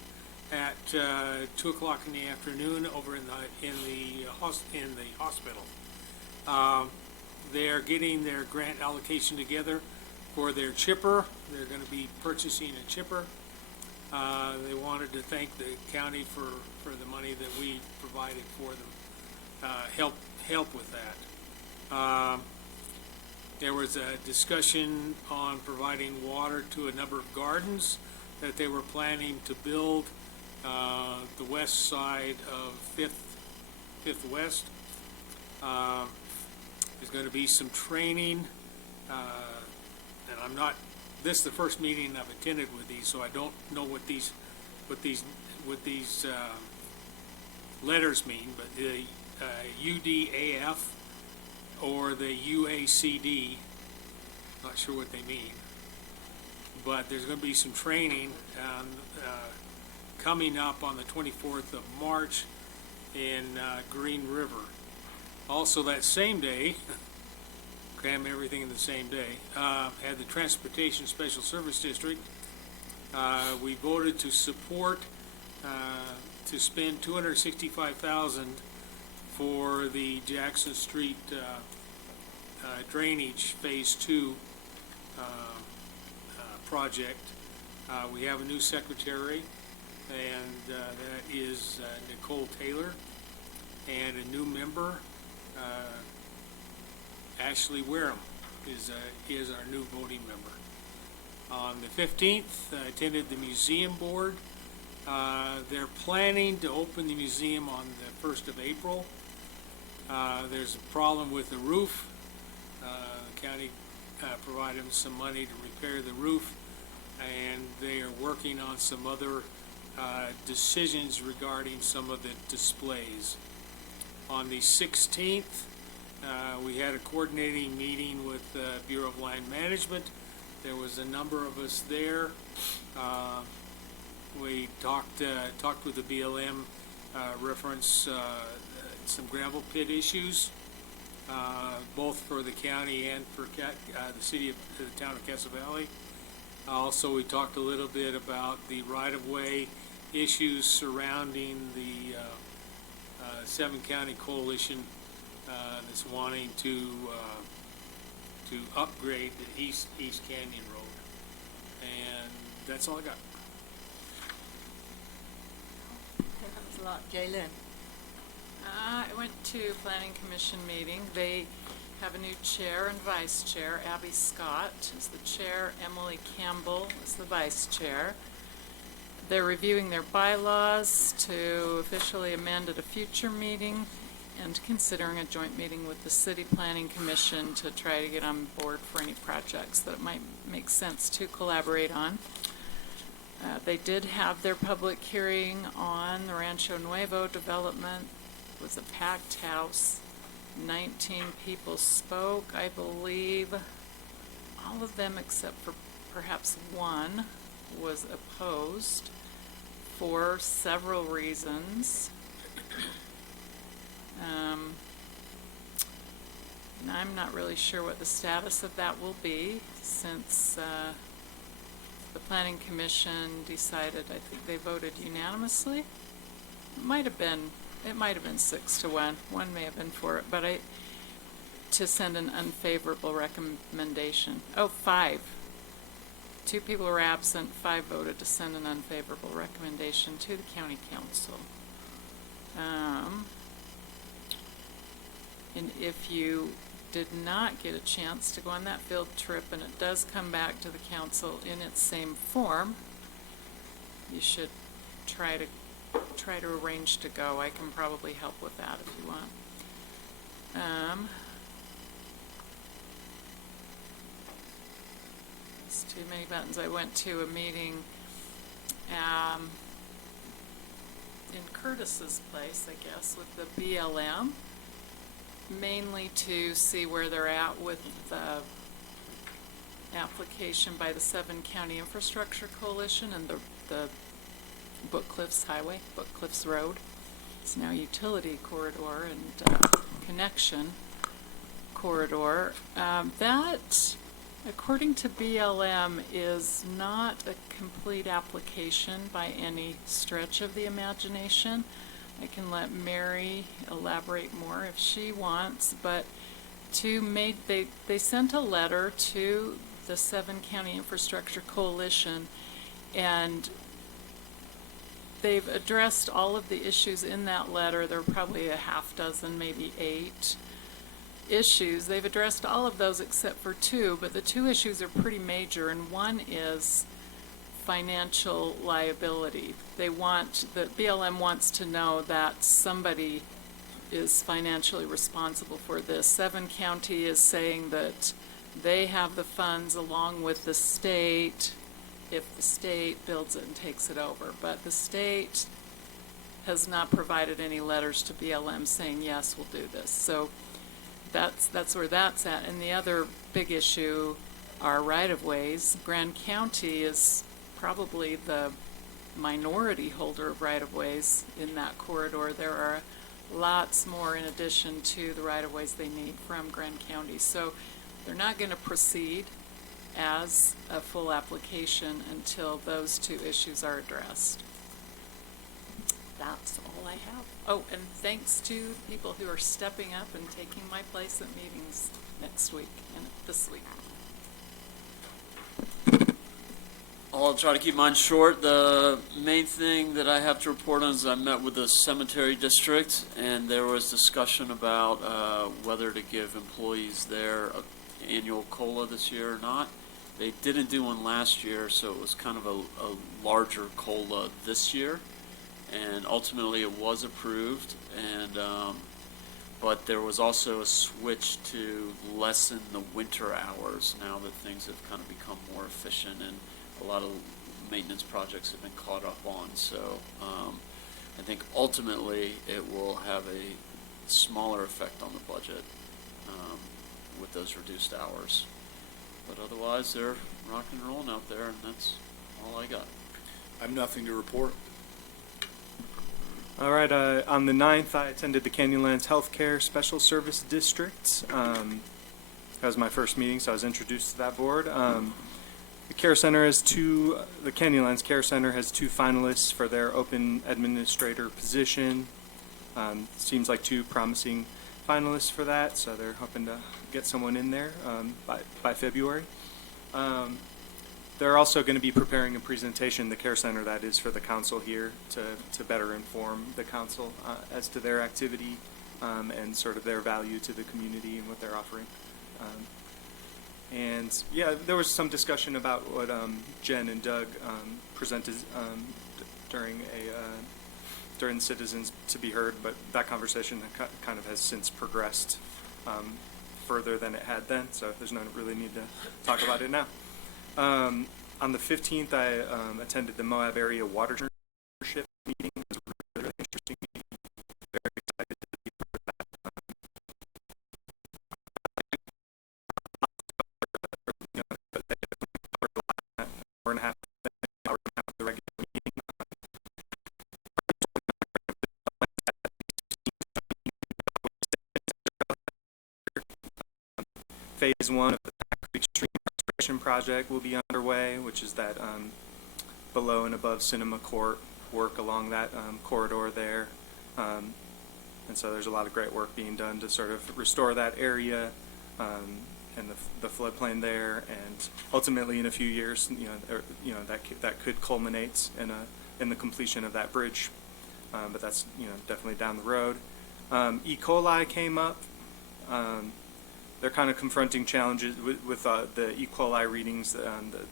at 2 o'clock in the afternoon over in the hospital. They're getting their grant allocation together for their chipper. They're going to be purchasing a chipper. They wanted to thank the county for the money that we provided for them, help with that. There was a discussion on providing water to a number of gardens that they were planning to build the west side of Fifth West. There's going to be some training, and this is the first meeting I've attended with these, so I don't know what these letters mean, but the UDAF or the UACD, not sure what they mean, but there's going to be some training coming up on the 24th of March in Green River. Also that same day, cram everything in the same day, had the Transportation Special Service District. We voted to support, to spend $265,000 for the Jackson Street drainage Phase 2 project. We have a new secretary, and that is Nicole Taylor, and a new member, Ashley Wareham is our new voting member. On the 15th, I attended the museum board. They're planning to open the museum on the 1st of April. There's a problem with the roof. The county provided them some money to repair the roof, and they are working on some other decisions regarding some of the displays. On the 16th, we had a coordinating meeting with Bureau of Land Management. There was a number of us there. We talked with the BLM, reference some gravel pit issues, both for the county and for the town of Casa Valley. Also, we talked a little bit about the right-of-way issues surrounding the 7-county coalition that's wanting to upgrade the East Canyon Road. And that's all I got. That was a lot. Jaylen? I went to Planning Commission meeting. They have a new chair and vice chair. Abby Scott is the chair. Emily Campbell is the vice chair. They're reviewing their bylaws to officially amend at a future meeting and considering a joint meeting with the City Planning Commission to try to get on board for any projects that it might make sense to collaborate on. They did have their public hearing on the Rancho Nuevo development. It was a packed house. 19 people spoke, I believe. All of them except for perhaps one was opposed for several reasons. And I'm not really sure what the status of that will be, since the Planning Commission decided, I think they voted unanimously. It might have been 6-1. One may have been for it, but to send an unfavorable recommendation. Oh, 5. 2 people were absent, 5 voted to send an unfavorable recommendation to the county council. And if you did not get a chance to go on that field trip, and it does come back to the council in its same form, you should try to arrange to go. I can probably help with that if you want. It's too many buttons. I went to a meeting in Curtis's place, I guess, with the BLM, mainly to see where they're at with the application by the 7-County Infrastructure Coalition and the Book Cliffs Highway, Book Cliffs Road. It's now utility corridor and connection corridor. That, according to BLM, is not a complete application by any stretch of the imagination. I can let Mary elaborate more if she wants, but they sent a letter to the 7-County Infrastructure Coalition, and they've addressed all of the issues in that letter. There are probably a half dozen, maybe 8 issues. They've addressed all of those except for 2, but the 2 issues are pretty major, and one is financial liability. The BLM wants to know that somebody is financially responsible for this. 7-County is saying that they have the funds along with the state if the state builds it and takes it over. But the state has not provided any letters to BLM saying, yes, we'll do this. So that's where that's at. And the other big issue are right-of-ways. Grand County is probably the minority holder of right-of-ways in that corridor. There are lots more in addition to the right-of-ways they need from Grand County. So they're not going to proceed as a full application until those 2 issues are addressed. That's all I have. Oh, and thanks to people who are stepping up and taking my place at meetings next week and this week. I'll try to keep mine short. The main thing that I have to report on is I met with the cemetery district, and there was discussion about whether to give employees their annual COLA this year or not. They didn't do one last year, so it was kind of a larger COLA this year. And ultimately it was approved, and but there was also a switch to lessen the winter hours now that things have kind of become more efficient and a lot of maintenance projects have been caught up on. So I think ultimately it will have a smaller effect on the budget with those reduced hours. But otherwise, they're rock and rolling out there, and that's all I got. I have nothing to report. All right, on the 9th, I attended the Canyonlands Healthcare Special Service District. That was my first meeting, so I was introduced to that board. The Care Center has the Canyonlands Care Center has 2 finalists for their open administrator position. Seems like 2 promising finalists for that, so they're hoping to get someone in there by February. They're also going to be preparing a presentation, the Care Center, that is, for the council here to better inform the council as to their activity and sort of their value to the community and what they're offering. And yeah, there was some discussion about what Jen and Doug presented during the Citizens to be Heard, but that conversation kind of has since progressed further than it had then, so there's no really need to talk about it now. On the 15th, I attended the Moab Area Water Partnership meeting. It was a really, really interesting meeting. Very excited to be part of that. Hour and a half of the regular meeting. Phase 1 of the Creek Stream Restoration Project will be underway, which is that below and above Cinema Court work along that corridor there. And so there's a lot of great work being done to sort of restore that area and the floodplain there, and ultimately in a few years, that could culminate in the completion of that bridge. But that's definitely down the road. E. coli came up. They're kind of confronting challenges with the E. coli readings,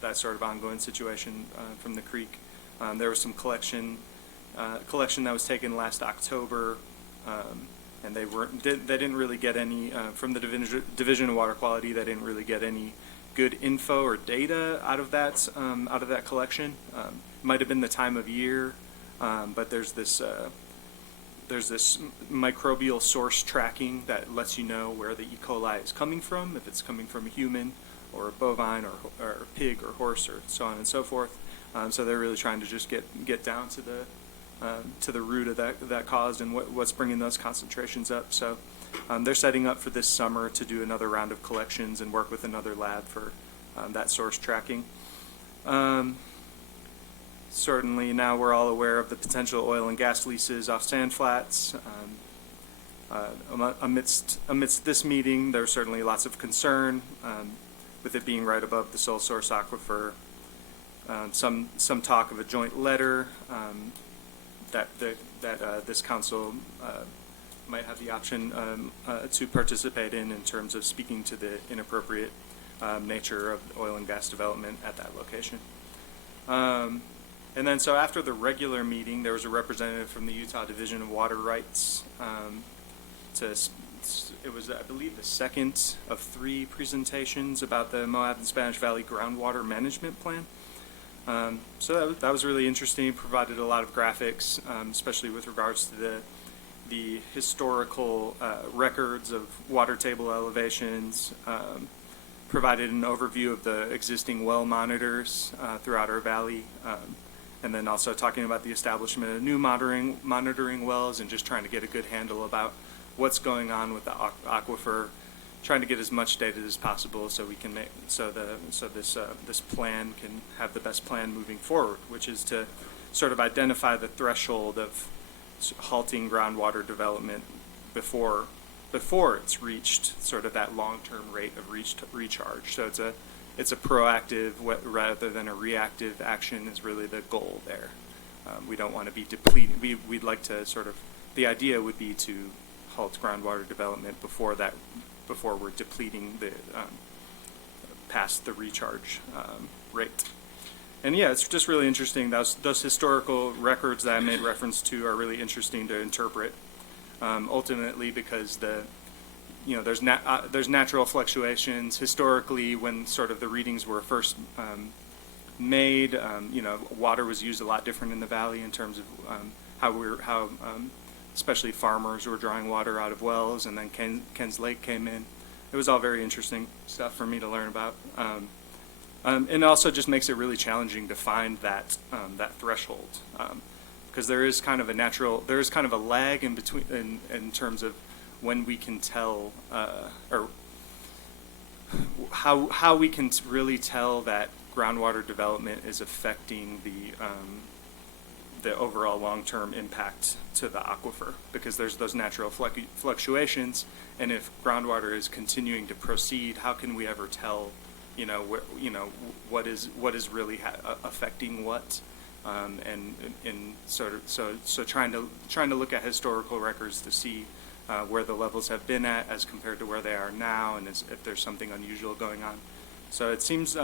that sort of ongoing situation from the creek. There was some collection that was taken last October, and they didn't really get any from the Division of Water Quality. They didn't really get any good info or data out of that collection. Might have been the time of year, but there's this microbial source tracking that lets you know where the E. coli is coming from, if it's coming from a human or a bovine or a pig or horse or so on and so forth. So they're really trying to just get down to the root of that cause and what's bringing those concentrations up. So they're setting up for this summer to do another round of collections and work with another lab for that source tracking. Certainly now we're all aware of the potential oil and gas leases off sand flats. Amidst this meeting, there's certainly lots of concern with it being right above the sole source aquifer. Some talk of a joint letter that this council might have the option to participate in terms of speaking to the inappropriate nature of oil and gas development at that location. And then so after the regular meeting, there was a representative from the Utah Division of Water Rights. It was, I believe, the second of 3 presentations about the Moab and Spanish Valley Groundwater Management Plan. So that was really interesting. Provided a lot of graphics, especially with regards to the historical records of water table elevations. Provided an overview of the existing well monitors throughout our valley. And then also talking about the establishment of new monitoring wells and just trying to get a good handle about what's going on with the aquifer, trying to get as much data as possible so we can make this plan can have the best plan moving forward, which is to sort of identify the threshold of halting groundwater development before it's reached sort of that long-term rate of recharge. So it's a proactive rather than a reactive action is really the goal there. We don't want to be depleting. We'd like to the idea would be to halt groundwater development before we're depleting past the recharge rate. And yeah, it's just really interesting. Those historical records that I made reference to are really interesting to interpret. Ultimately, because there's natural fluctuations historically when sort of the readings were first made. Water was used a lot different in the valley in terms of how especially farmers were drawing water out of wells, and then Ken's Lake came in. It was all very interesting stuff for me to learn about. And it also just makes it really challenging to find that threshold, because there is kind of a lag in between in terms of when we can tell or how we can really tell that groundwater development is affecting the overall long-term impact to the aquifer, because there's those natural fluctuations, and if groundwater is continuing to proceed, how can we ever tell what is really affecting what, and sort of so trying to look at historical records to see where the levels have been at as compared to where they are now, and if there's something unusual going on. So it seems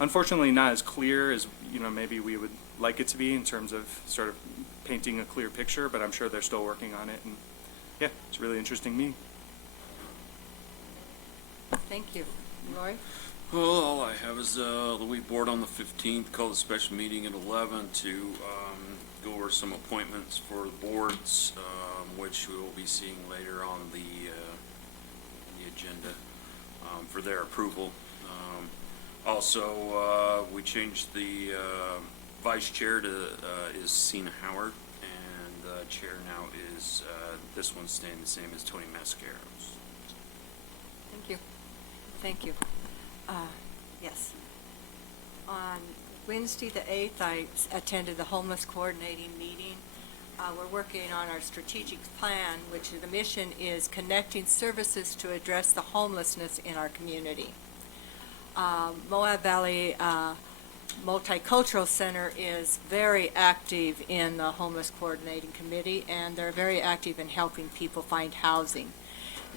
unfortunately not as clear as maybe we would like it to be in terms of sort of painting a clear picture, but I'm sure they're still working on it, and yeah, it's really interesting meeting. Thank you. Roy? Well, all I have is the week board on the 15th, called a special meeting at 11 to go over some appointments for the boards, which we will be seeing later on the agenda for their approval. Also, we changed the vice chair to is Cena Howard, and the chair now is this one's staying the same as Tony Mascaros. Thank you. Thank you. Yes. On Wednesday the 8th, I attended the homeless coordinating meeting. We're working on our strategic plan, which the mission is connecting services to address the homelessness in our community. Moab Valley Multicultural Center is very active in the Homeless Coordinating Committee, and they're very active in helping people find housing.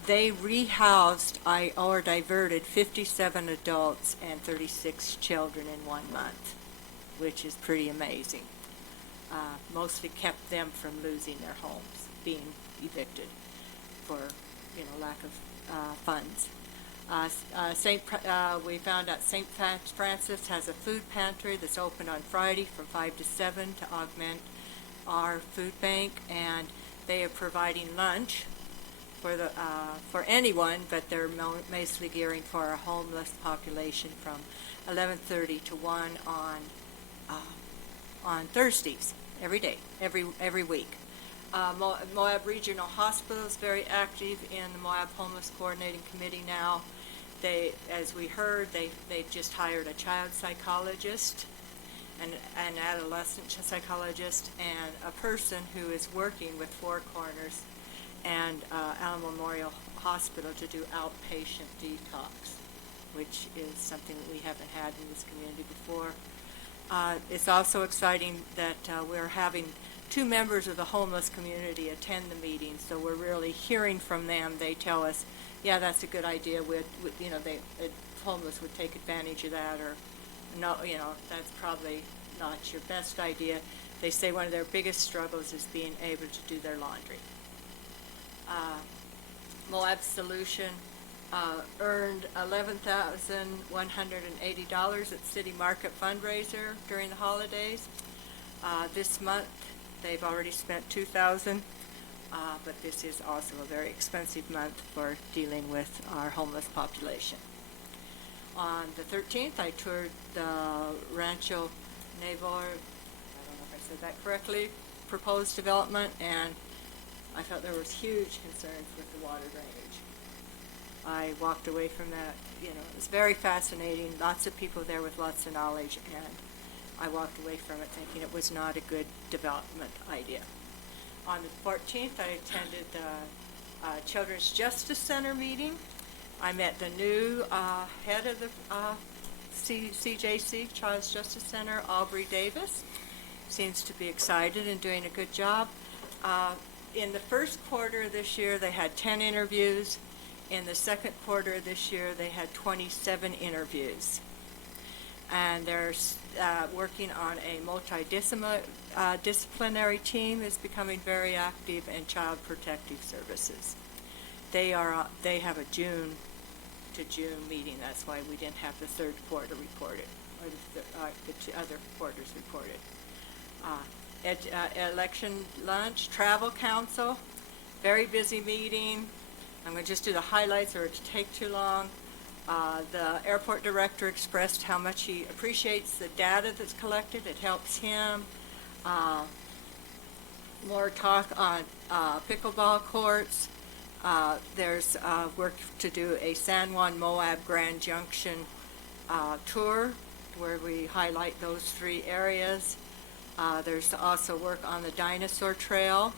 They rehoused or diverted 57 adults and 36 children in 1 month, which is pretty amazing. Mostly kept them from losing their homes, being evicted for lack of funds. We found out St. Francis has a food pantry that's open on Friday from 5 to 7 to augment our food bank, and they are providing lunch for anyone, but they're mostly gearing for our homeless population from 11:30 to 1 on Thursdays, every day, every week. Moab Regional Hospital is very active in the Moab Homeless Coordinating Committee now. As we heard, they just hired a child psychologist, an adolescent psychologist, and a person who is working with Four Corners and Allen Memorial Hospital to do outpatient detox, which is something that we haven't had in this community before. It's also exciting that we're having 2 members of the homeless community attend the meeting, so we're really hearing from them. They tell us, yeah, that's a good idea. Homeless would take advantage of that, or no, that's probably not your best idea. They say one of their biggest struggles is being able to do their laundry. Moab Solution earned $11,180 at City Market fundraiser during the holidays. This month, they've already spent $2,000, but this is also a very expensive month for dealing with our homeless population. On the 13th, I toured the Rancho Navor, I don't know if I said that correctly, proposed development, and I felt there was huge concerns with the water drainage. I walked away from that, it was very fascinating, lots of people there with lots of knowledge, and I walked away from it thinking it was not a good development idea. On the 14th, I attended the Children's Justice Center meeting. I met the new head of the CJC, Children's Justice Center, Aubrey Davis. Seems to be excited and doing a good job. In the first quarter of this year, they had 10 interviews, In the second quarter of this year, they had 27 interviews. And they're working on a multidisciplinary team is becoming very active in Child Protective Services. They have a June to June meeting. That's why we didn't have the third quarter reported, or the two other quarters reported. Election lunch, travel council, very busy meeting. I'm going to just do the highlights or it'll take too long. The airport director expressed how much he appreciates the data that's collected. It helps him. More talk on pickleball courts. There's work to do a San Juan Moab Grand Junction tour where we highlight those 3 areas. There's also work on the dinosaur trail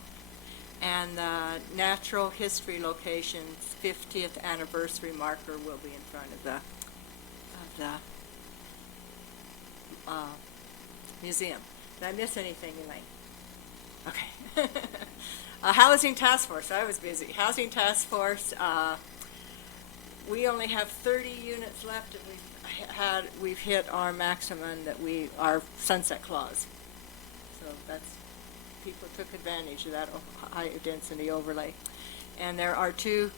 and the natural history location's 50th anniversary marker will be in front of the museum. Did I miss anything, Elaine? Okay. Housing Task Force, I was busy. Housing Task Force, we only have 30 units left and we've hit our maximum that our sunset clause. So that's, people took advantage of that high density overlay. And there are 2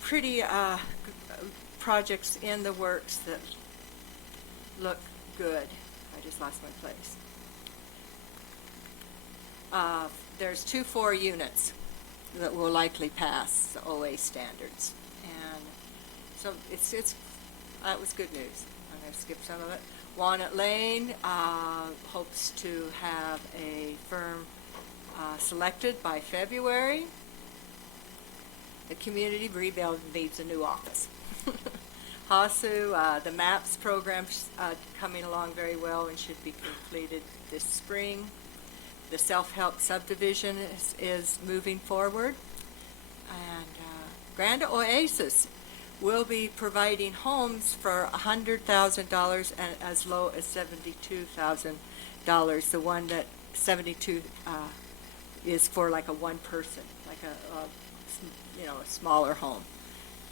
pretty projects in the works that look good. I just lost my place. There's 2 4 units that will likely pass the OA standards. And so it was good news. I'm going to skip some of it. Walnut Lane hopes to have a firm selected by February. The community rebuild needs a new office. HASU, the MAPS program's coming along very well and should be completed this spring. The self-help subdivision is moving forward. And Grand Oasis will be providing homes for $100,000 and as low as $72,000. The one that 72 is for like a one person, like a smaller home.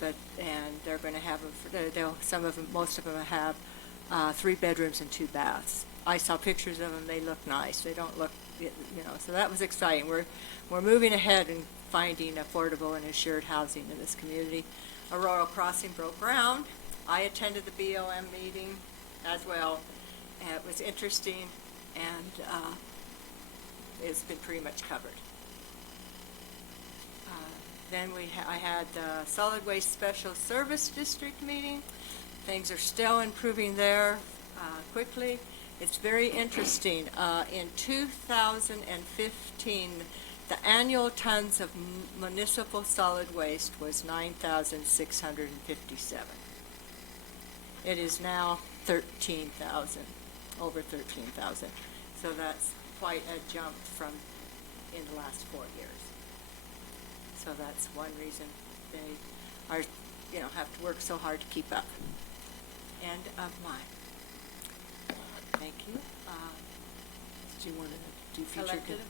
And they're going to have most of them have 3 bedrooms and 2 baths. I saw pictures of them. They look nice. They don't look, so that was exciting. We're moving ahead and finding affordable and assured housing in this community. Aurora Crossing broke ground. I attended the BOM meeting as well. And it was interesting, and it's been pretty much covered. Then I had the Solid Waste Special Service District meeting. Things are still improving there quickly. It's very interesting. In 2015, the annual tons of municipal solid waste was 9,657. It is now 13,000, over 13,000. So that's quite a jump from in the last 4 years. So that's one reason they are, have to work so hard to keep up. End of mine. Thank you. Do you want to do future? Collective,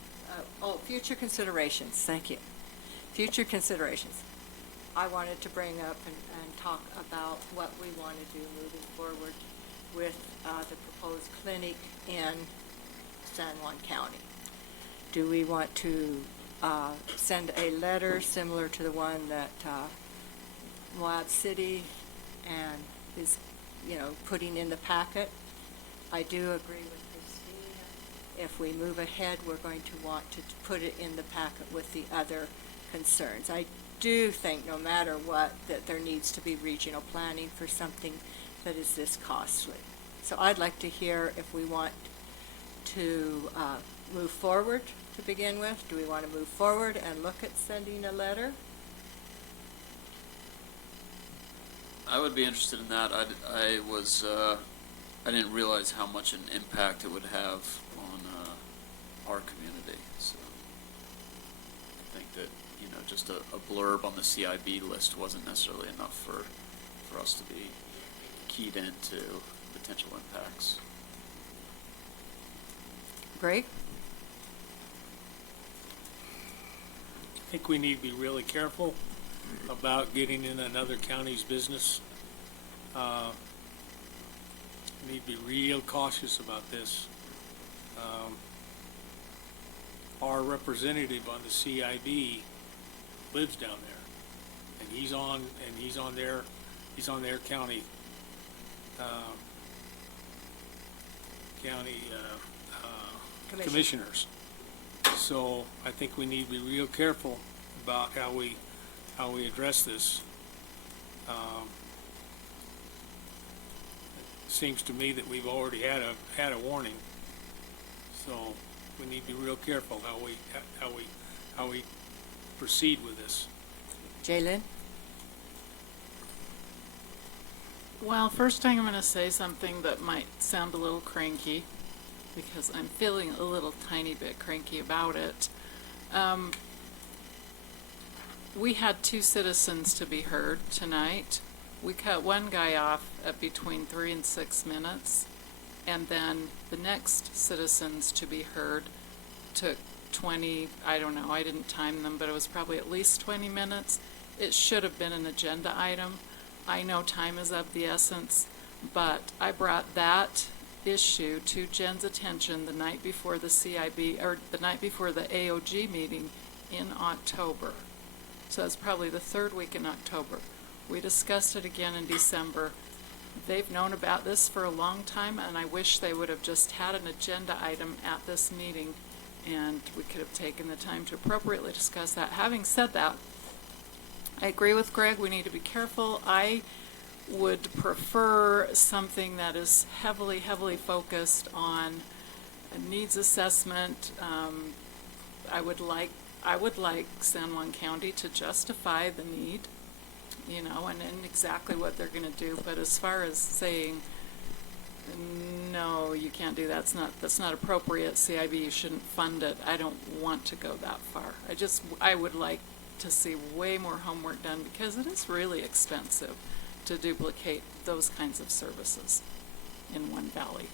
future considerations. Thank you. Future considerations. I wanted to bring up and talk about what we want to do moving forward with the proposed clinic in San Juan County. Do we want to send a letter similar to the one that Moab City and is, putting in the packet? I do agree with Christina. If we move ahead, we're going to want to put it in the packet with the other concerns. I do think, no matter what, that there needs to be regional planning for something that is this costly. So I'd like to hear if we want to move forward to begin with. Do we want to move forward and look at sending a letter? I would be interested in that. I didn't realize how much an impact it would have on our community. So I think that just a blurb on the CIB list wasn't necessarily enough for us to be keyed into potential impacts. Greg? I think we need to be really careful about getting in another county's business. Need to be real cautious about this. Our representative on the CIB lives down there, and he's on their county commissioners. So I think we need to be real careful about how we address this. Seems to me that we've already had a warning, so we need to be real careful how we proceed with this. Jaylen? Well, first I'm going to say something that might sound a little cranky, because I'm feeling a little tiny bit cranky about it. We had 2 citizens to be heard tonight. We cut one guy off at between 3 and 6 minutes, and then the next citizens to be heard took 20, I don't know, I didn't time them, but it was probably at least 20 minutes. It should have been an agenda item. I know time is of the essence, but I brought that issue to Jen's attention the night before the CIB, or the night before the AOG meeting in October. So that's probably the 3rd week in October. We discussed it again in December. They've known about this for a long time, and I wish they would have just had an agenda item at this meeting, and we could have taken the time to appropriately discuss that. Having said that, I agree with Greg, we need to be careful. I would prefer something that is heavily focused on a needs assessment. I would like San Juan County to justify the need, you know, and exactly what they're going to do. But as far as saying, no, you can't do that, that's not appropriate, CIB, you shouldn't fund it, I don't want to go that far. I would like to see way more homework done, because it is really expensive to duplicate those kinds of services in one valley.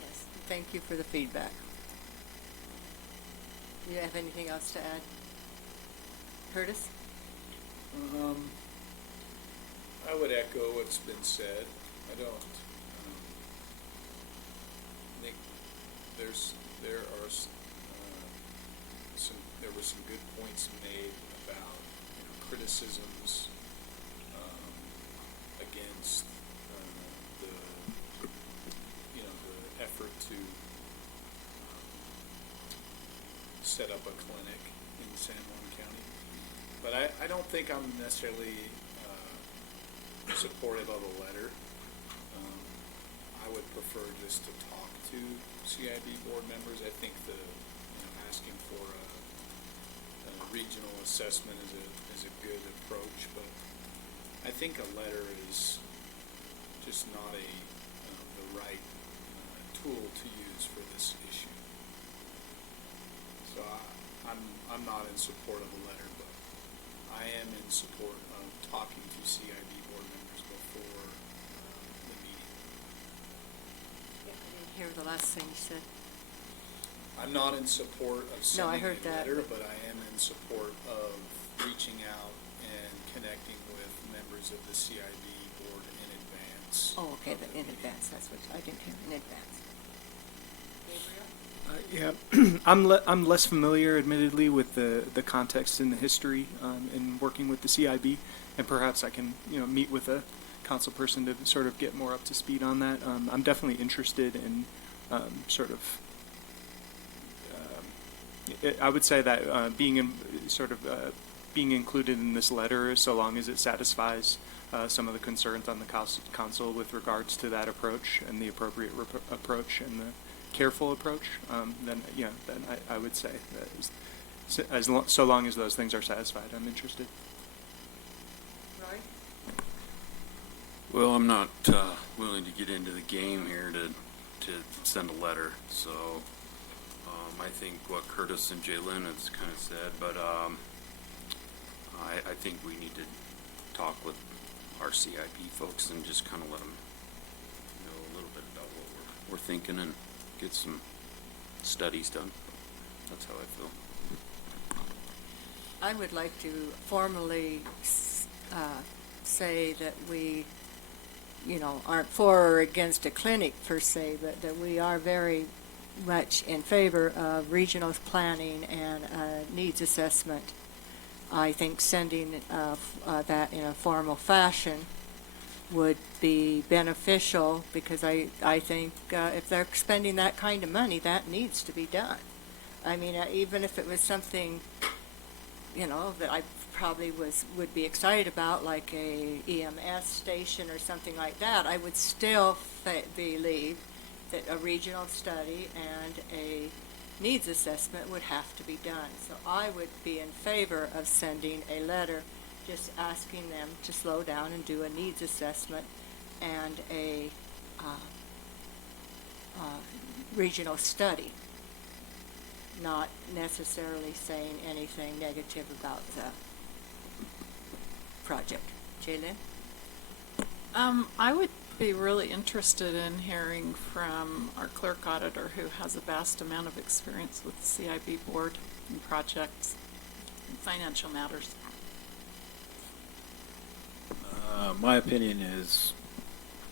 Yes. Thank you for the feedback. Do you have anything else to add? Curtis? I would echo what's been said. I don't. I think there were some good points made about criticisms against the effort to set up a clinic in San Juan County. But I don't think I'm necessarily supportive of a letter. I would prefer just to talk to CIB board members. I think asking for a regional assessment is a good approach, but I think a letter is just not the right tool to use for this issue. So I'm not in support of a letter, but I am in support of talking to CIB board members before the meeting. I didn't hear the last thing you said. I'm not in support of No, I sending heard a that. letter, but I am in support of reaching out and connecting with members of the CIB board in advance. Oh, okay, of the in meeting. advance, that's what, I didn't hear, in advance. Yeah, I'm less familiar, admittedly, with the context and the history in working with the CIB, and perhaps I can meet with a council person to sort of get more up to speed on that. I'm definitely interested in I would say that being included in this letter, so long as it satisfies some of the concerns on the council with regards to that approach and the appropriate approach and the careful approach, then I would say that so long as those things are satisfied, I'm interested. Roy? Well, I'm not willing to get into the game here to send a letter, so I think what Curtis and Jaylen has kind of said, but I think we need to talk with our CIP folks and just kind of let them know a little bit about what we're thinking and get some studies done. That's how I feel. I would like to formally say that we, aren't for or against a clinic per se, but that we are very much in favor of regional planning and needs assessment. I think sending that in a formal fashion would be beneficial, because I think if they're spending that kind of money, that needs to be done. I mean, even if it was something, that I probably would be excited about, like a EMS station or something like that, I would still believe that a regional study and a needs assessment would have to be done. So I would be in favor of sending a letter just asking them to slow down and do a needs assessment and a regional study, not necessarily saying anything negative about the project. Jaylyn? I would be really interested in hearing from our clerk auditor, who has a vast amount of experience with the CIB board and projects and financial matters. My opinion is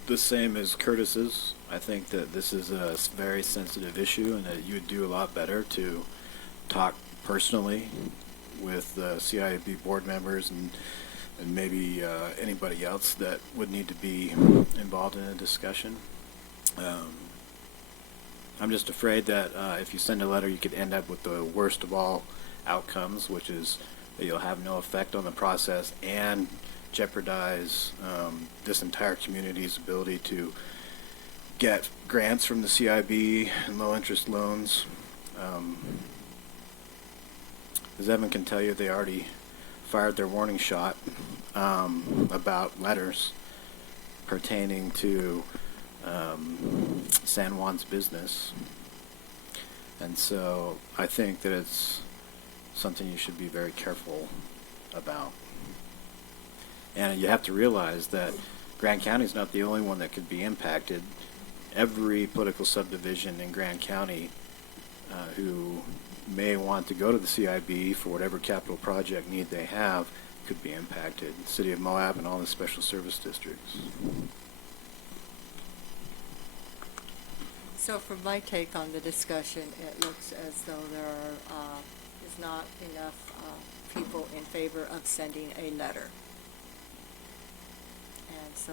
the same as Curtis's. I think that this is a very sensitive issue, and that you would do a lot better to talk personally with CIB board members and maybe anybody else that would need to be involved in a discussion. I'm just afraid that if you send a letter, you could end up with the worst of all outcomes, which is that you'll have no effect on the process and jeopardize this entire community's ability to get grants from the CIB and low-interest loans. As Evan can tell you, they already fired their warning shot about letters pertaining to San Juan's business. And so I think that it's something you should be very careful about. And you have to realize that Grand County is not the only one that could be impacted. Every political subdivision in Grand County who may want to go to the CIB for whatever capital project need they have could be impacted. The city of Moab and all the special service districts. So from my take on the discussion, it looks as though there is not enough people in favor of sending a letter. And so,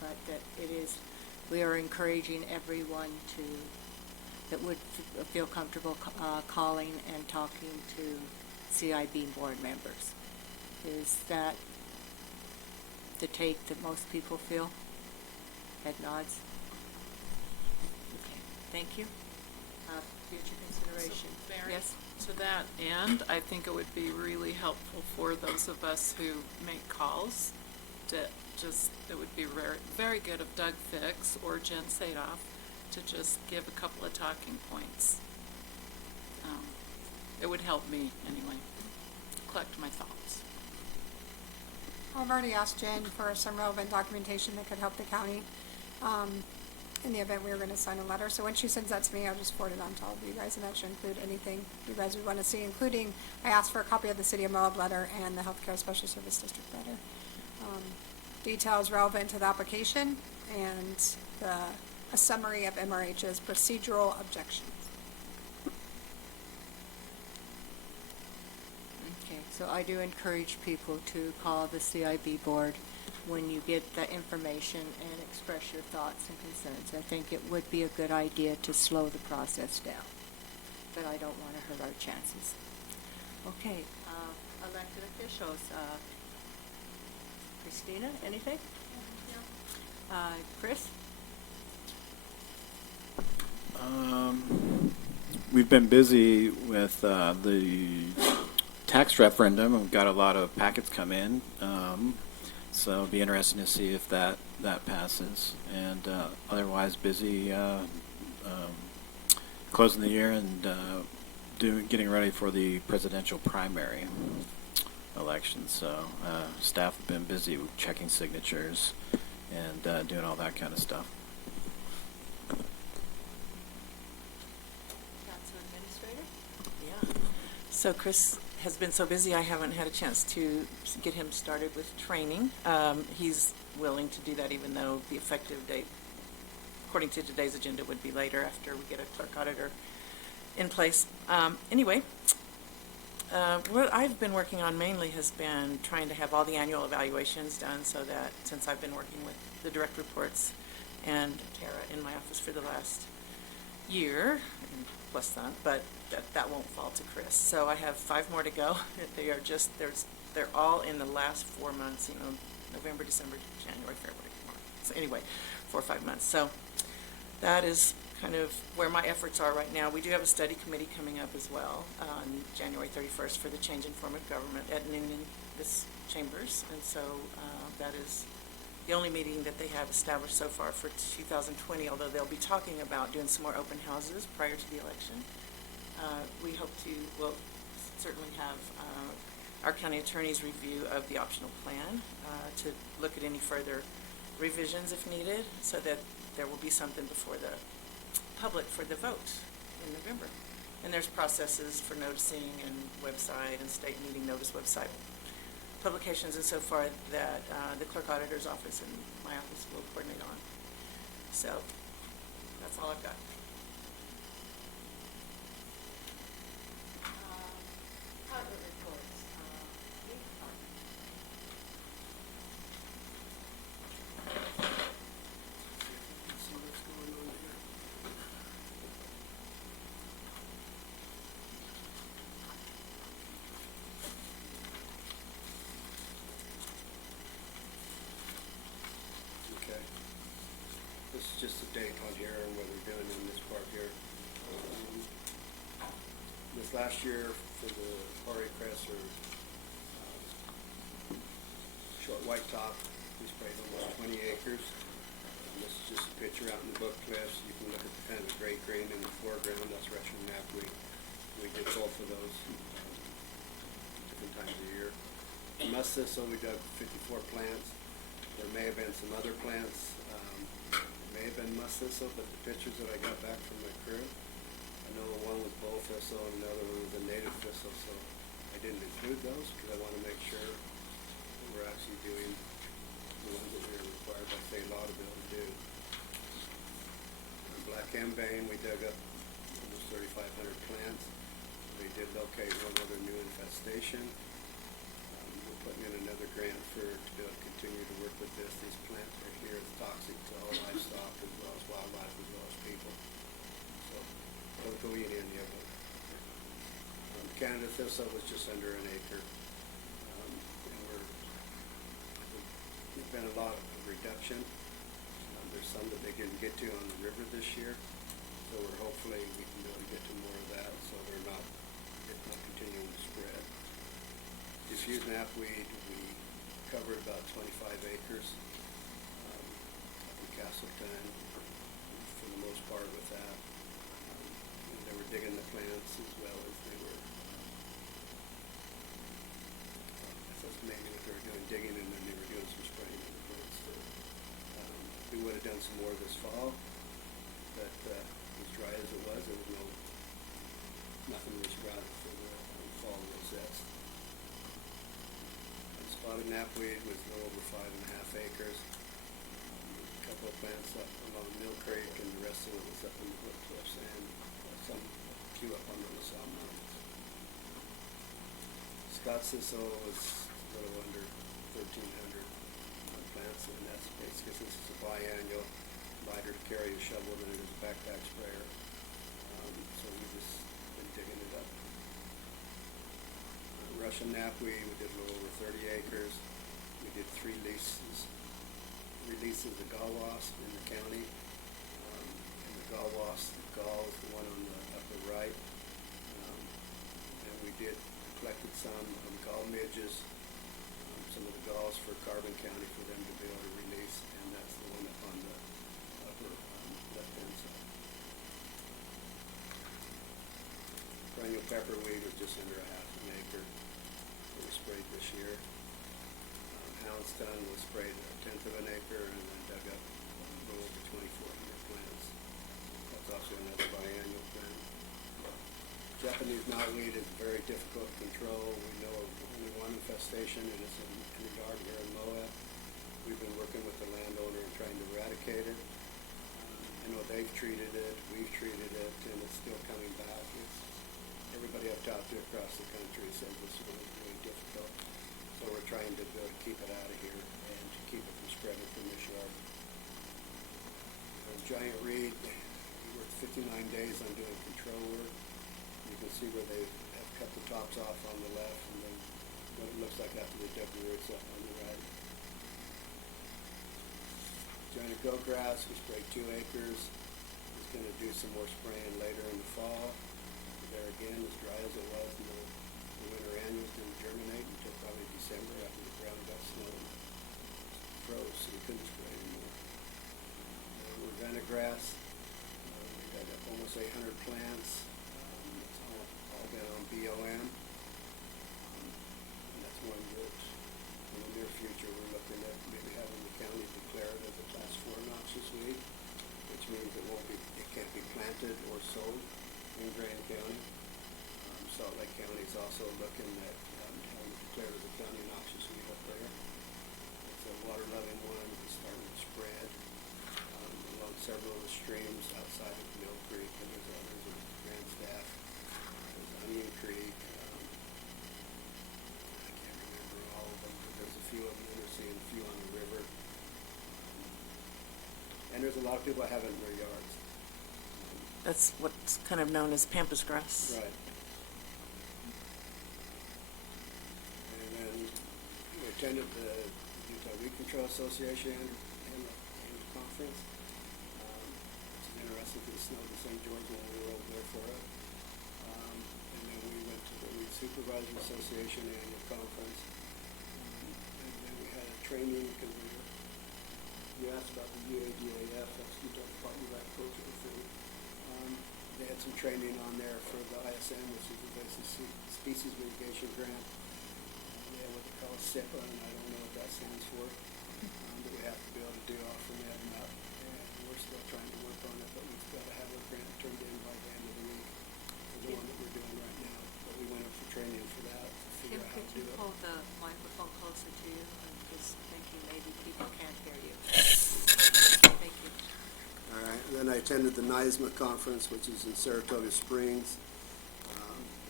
but that it is, we are encouraging everyone that would feel comfortable calling and talking to CIB board members. Is that the take that most people feel? Head nods. Okay, thank you. Future consideration. So, Mary, yes? To that end, I think it would be really helpful for those of us who make calls to it would be very, very good of Doug Fix or Jen Sadoff to just give a couple of talking points. It would help me anyway, collect my thoughts. I've already asked Jen for some relevant documentation that could help the county in the event we were going to sign a letter. So when she sends that to me, I'll just forward it on to all of you guys, and that should include anything you guys would want to see, including I asked for a copy of the City of Moab letter and the Healthcare Special Service District letter. Details relevant to the application and a summary of MRH's procedural objections. Okay, so I do encourage people to call the CIB board when you get the information and express your thoughts and concerns. I think it would be a good idea to slow the process down, but I don't want to hurt our chances. Okay, elected officials, Christina, anything? Chris? We've been busy with the tax referendum. We've got a lot of packets come in, so it'll be interesting to see if that passes. And otherwise busy closing the year and getting ready for the presidential primary election. So staff have been busy with checking signatures and doing all that kind of stuff. Council Administrator? Yeah. So Chris has been so busy, I haven't had a chance to get him started with training. He's willing to do that, even though the effective date, according to today's agenda, would be later after we get a clerk auditor in place. Anyway, what I've been working on mainly has been trying to have all the annual evaluations done, so that, since I've been working with the direct reports and Tara in my office for the last year, and plus that, but that won't fall to Chris. So I have 5 more to go. They are just, they're all in the last 4 months, November, December, January, February, March. So anyway, 4 or 5 months. So that is kind of where my efforts are right now. We do have a study committee coming up as well on January 31st for the change in form of government at noon in this chambers. And so that is the only meeting that they have established so far for 2020, although they'll be talking about doing some more open houses prior to the election. We hope to, we'll certainly have our county attorney's review of the optional plan to look at any further revisions if needed, so that there will be something before the public for the vote in November. And there's processes for noticing and website and state meeting notice website publications and so far that the clerk auditor's office and my office will coordinate on. So that's all I've got. Okay. This is just a date on here and what we're doing in this part here. This last year for the Quarry Crest or Short White Top, we sprayed almost 20 acres. This is just a picture out in the Book Cliffs. You can look at the kind of great green in the foreground. That's Russian knapweed. We did both of those different times of the year. Musk thistle, we dug 54 plants. There may have been some other plants. It may have been musk thistle, but the pictures that I got back from my crew, I know one was bow thistle and another one was a native thistle, so I didn't include those because I want to make sure that we're actually doing the ones that we are required by state law to be able to do. On Black Ambane, we dug up almost 3,500 plants. We did locate one other new infestation. We're putting in another grant to be able to continue to work with this. These plants right here is toxic to all livestock as well as wildlife as well as people. So don't go eat any of them. Canada thistle was just under an acre. And there's been a lot of reduction. There's some that they didn't get to on the river this year. So we're hopefully we can be able to get to more of that so they're not continuing to spread. Diffused knapweed, we covered about 25 acres in Castleton for the most part with that. And they were digging the plants as well as they were, that's mainly what they were doing, digging, and then they were doing some spraying of the plants too. We would have done some more this fall, but as dry as it was, there was nothing was sprouted for the fall rosettes. Spotted knapweed was a little over 5.5 acres. A couple of plants up along Mill Creek, and the rest of it was up in the Wood Cliffs and some few up on the LaSalle Mountains. Scots thistle was a little under 1,300 plants, and that's basically, since it's a biannual, lighter to carry a shovel than it is a backpack sprayer. So we've just been digging it up. Russian knapweed, we did a little over 30 acres. We did 3 releases of gall wasp in the county. And the gall wasp, the gall is the one on the upper right. And we collected some gall midges, some of the galls for Carbon County for them to be able to release, and that's the one up on the upper left-hand side. Perennial pepperweed was just under 1/2 acre. It was sprayed this year. Houndstone was sprayed 1/10 of an acre and then dug up a little over 2,400 plants. That's also another biannual plant. Japanese knotweed is very difficult to control. We know of only one infestation, and it's in the yard here in Moab. We've been working with the landowner and trying to eradicate it. I know they've treated it, we've treated it, and it's still coming back. Everybody I've talked to across the country says it's really, really difficult. So we're trying to keep it out of here and to keep it from spreading from this yard. Giant reed, we worked 59 days on doing control work. You can see where they have cut the tops off on the left, and then what it looks like after they dug the roots up on the right. Giant goat grass, we sprayed 2 acres. It's going to do some more spraying later in the fall. There again, as dry as it was in the winter annuals, didn't germinate until probably December after the ground got snow and froze, so we couldn't spray anymore. We're grass. We've got almost 800 plants. It's all been on BOM. And that's one that in the near future we're looking at maybe having the county declare it as a class 4 noxious weed, which means it can't be planted or sold in Grand County. Salt Lake County is also looking at having it declared as a county noxious weed up there. It's a water-loving one. It's starting to spread along several of the streams outside of Mill Creek, and there's others in Grand Staff. There's Onion Creek. I can't remember all of them, but there's a few of them that are seeing, a few on the river. And there's a lot of people that have it in their yards. That's what's kind of known as pampas grass. Right. And then we attended the Utah Weed Control Association and the conference. It's interesting to snow to St. George when we were over there for it. And then we went to the Weed Supervisor Association annual conference. And then we had a training because you asked about the UAGAF, that's Utah Department of Agriculture thing. They had some training on there for the ISM, which is the Invasive Species Mitigation Grant. They have what they call a SIPA, and I don't know what that stands for. But we have to be able to do off from that map, and we're still trying to work on it, but we've got to have a grant turned in by the end of the week for the one that we're doing right now. But we went up for training for that to figure out how to do it. Could you pull the microphone closer to you? I'm just thinking maybe people can't hear you. Thank you. All right, and then I attended the NISMA conference, which is in Saratoga Springs,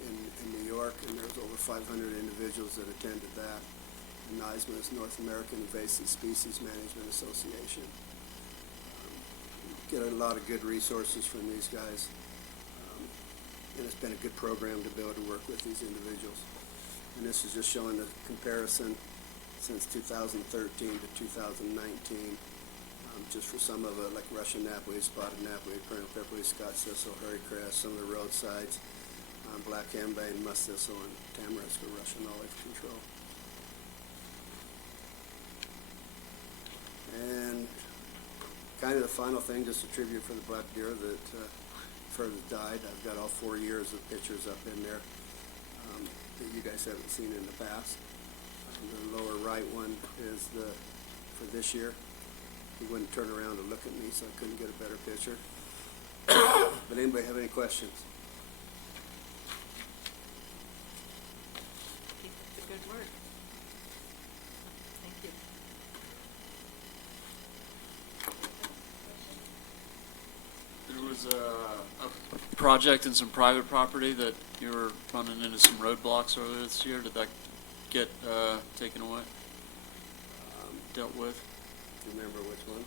in New York, and there's over 500 individuals that attended that. And NISMA is North American Invasive Species Management Association. Get a lot of good resources from these guys, and it's been a good program to be able to work with these individuals. And this is just showing the comparison since 2013 to 2019. Just for some of it, like Russian knapweed, spotted knapweed, perennial pepperweed, Scott thistle, hairy cress, some of the roadsides, black henbane, musk thistle, and tamarisk for Russian olive control. And kind of the final thing, just a tribute for the black deer that further died. I've got all 4 years of pictures up in there that you guys haven't seen in the past. The lower right one is for this year. He wouldn't turn around to look at me, so I couldn't get a better picture. But anybody have any questions? Keep up the good work. Thank you. There was a project in some private property that you were running into some roadblocks earlier this year. Did that get taken away? Dealt with? Do you remember which one?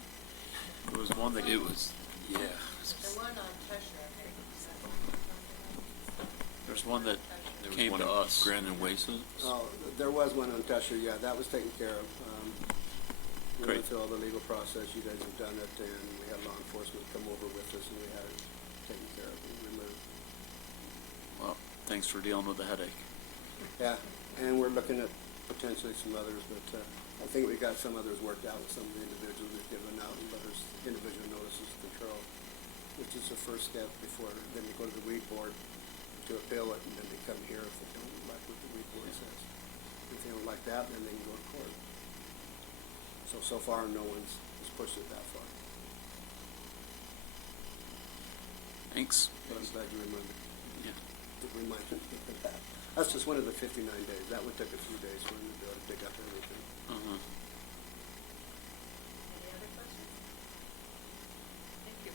It was one that It was, yeah. The one on Tusher, I think. there's one that There was came one to in us. Grand and Wason. Oh, there was one on Tusher, yeah, that was taken care of. We Great. went through all the legal process, you guys have done it, and we had law enforcement come over with us, and we had it taken care of and removed. Well, thanks for dealing with the headache. Yeah, and we're looking at potentially some others, but I think we got some others worked out with some of the individuals that given out letters, individual notices of control, which is the first step before, then they go to the weed board to appeal it, and then they come here if they don't like what the weed board says. If they don't like that, then they can go to court. So far, no one's has pushed it that far. Thanks. But I'm glad you remembered. Yeah. It reminds me of that. That's just one of the 59 days. That would take a few days for them to be able to dig up everything. Mhm. Any other questions? Thank you.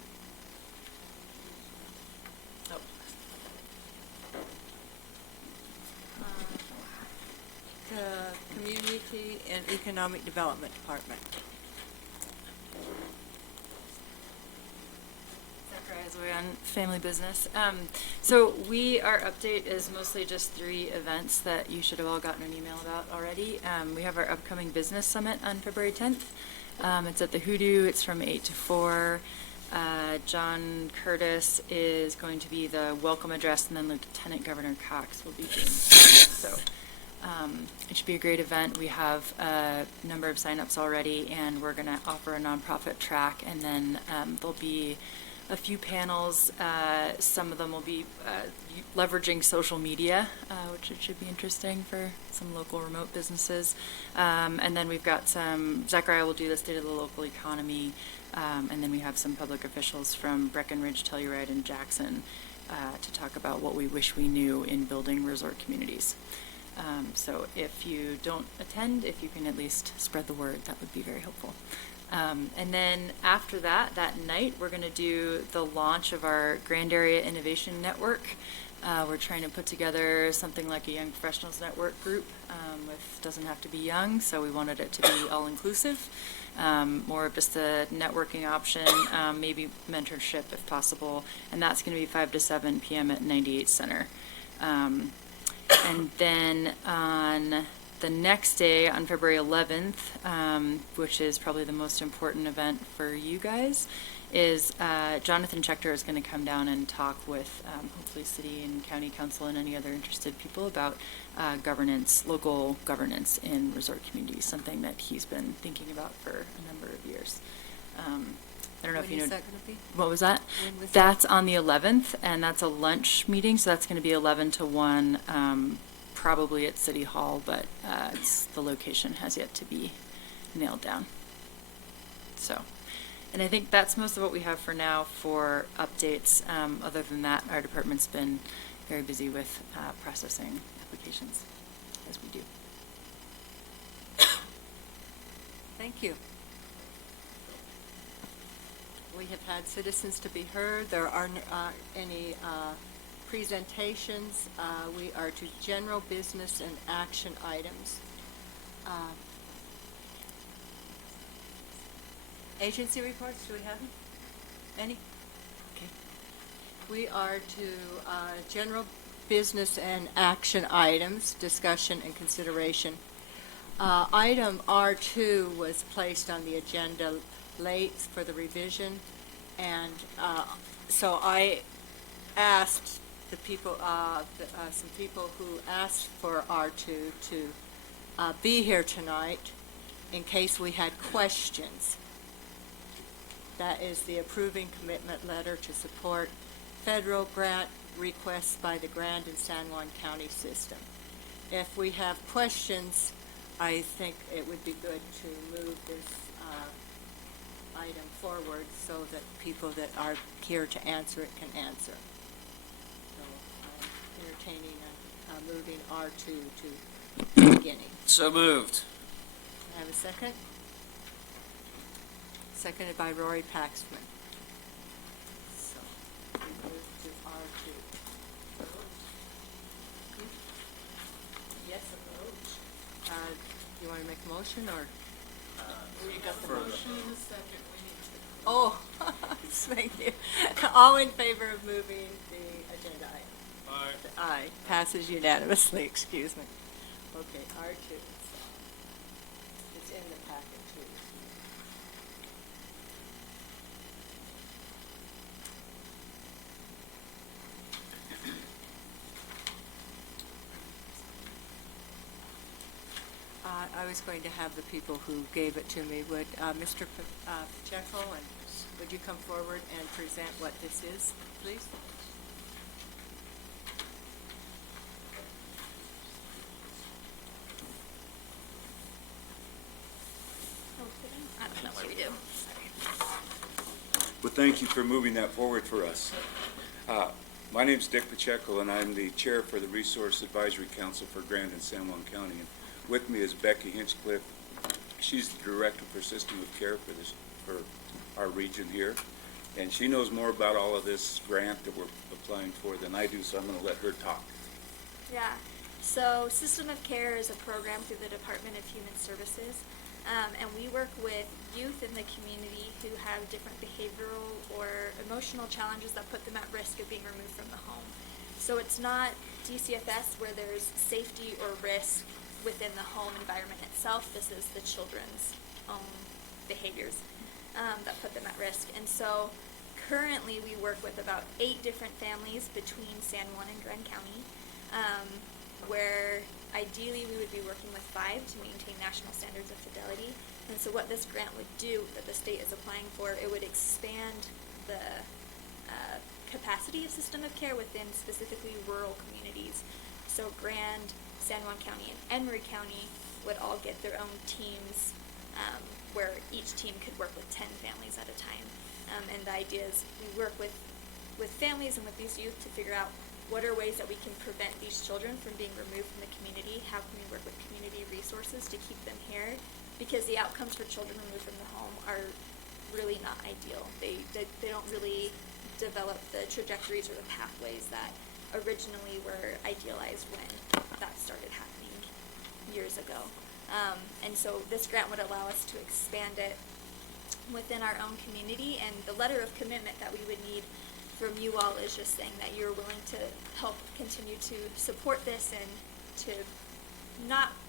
The Community and Economic Development Department. Zachariah on Family Business. So our update is mostly just 3 events that you should have all gotten an email about already. We have our upcoming business summit on February 10th. It's at the Hoodoo. It's from 8 to 4. John Curtis is going to be the welcome address, and then Lieutenant Governor Cox will be doing so. It should be a great event. We have a number of signups already, and we're going to offer a nonprofit track, and then there'll be a few panels. Some of them will be leveraging social media, which it should be interesting for some local remote businesses. And then we've got Zachariah will do the state of the local economy, and then we have some public officials from Breckenridge, Telluride, and Jackson to talk about what we wish we knew in building resort communities. So if you don't attend, if you can at least spread the word, that would be very helpful. And then after that night, we're going to do the launch of our Grand Area Innovation Network. We're trying to put together something like a Young Professionals Network group. Doesn't have to be young, so we wanted it to be all-inclusive. More of just a networking option, maybe mentorship if possible. And that's going to be 5 to 7 p.m. at 98 Center. And then on the next day, on February 11th, which is probably the most important event for you guys, is Jonathan Schechter is going to come down and talk with hopefully city and county council and any other interested people about governance, local governance in resort communities, something that he's been thinking about for a number of years. I don't know if you know. When is that going to be? What was that? When was That's on the 11th, and that's a lunch meeting, so that's going to be 11 to 1, probably at City Hall, but the location has yet to be nailed down. So, and I think that's most of what we have for now for updates. Other than that, our department's been very busy with processing applications, as we do. Thank you. We have had citizens to be heard. There aren't any presentations. We are to general business and action items. Agency reports, do we have any? Okay. We are to general business and action items, discussion and consideration. Item R2 was placed on the agenda late for the revision, and so I asked the people, some people who asked for R2 to be here tonight in case we had questions. That is the approving commitment letter to support federal grant requests by the Grand and San Juan County system. If we have questions, I think it would be good to move this item forward so that people that are here to answer it can answer. So I'm entertaining moving R2 to the beginning. So moved. I have a second? Seconded by Rory Paxman. So we move to R2. Yes, a vote. You want to make a motion, or? You got the motion in a second. Oh, thank you. All in favor of moving the agenda item? Aye. Aye. Passes unanimously, excuse me. Okay, R2. It's in the packet, too. I was going to have the people who gave it to me, would Mr. Pacheco, and would you come forward and present what this is, please? I don't know what we do. Well, thank you for moving that forward for us. My name's Dick Pacheco, and I'm the chair for the Resource Advisory Council for Grand and San Juan County. And with me is Becky Hinchcliffe. She's the director for System of Care for our region here. And she knows more about all of this grant that we're applying for than I do, so I'm going to let her talk. Yeah, so System of Care is a program through the Department of Human Services, and we work with youth in the community who have different behavioral or emotional challenges that put them at risk of being removed from the home. So it's not DCFS where there's safety or risk within the home environment itself. This is the children's own behaviors that put them at risk. And so currently we work with about 8 different families between San Juan and Grand County, where ideally we would be working with 5 to maintain national standards of fidelity. And so what this grant would do that the state is applying for, it would expand the capacity of System of Care within specifically rural communities. So Grand, San Juan County, and Emery County would all get their own teams where each team could work with 10 families at a time. And the idea is we work with families and with these youth to figure out what are ways that we can prevent these children from being removed from the community. How can we work with community resources to keep them here? Because the outcomes for children removed from the home are really not ideal. They don't really develop the trajectories or the pathways that originally were idealized when that started happening years ago. And so this grant would allow us to expand it within our own community, and the letter of commitment that we would need from you all is just saying that you're willing to help continue to support this and to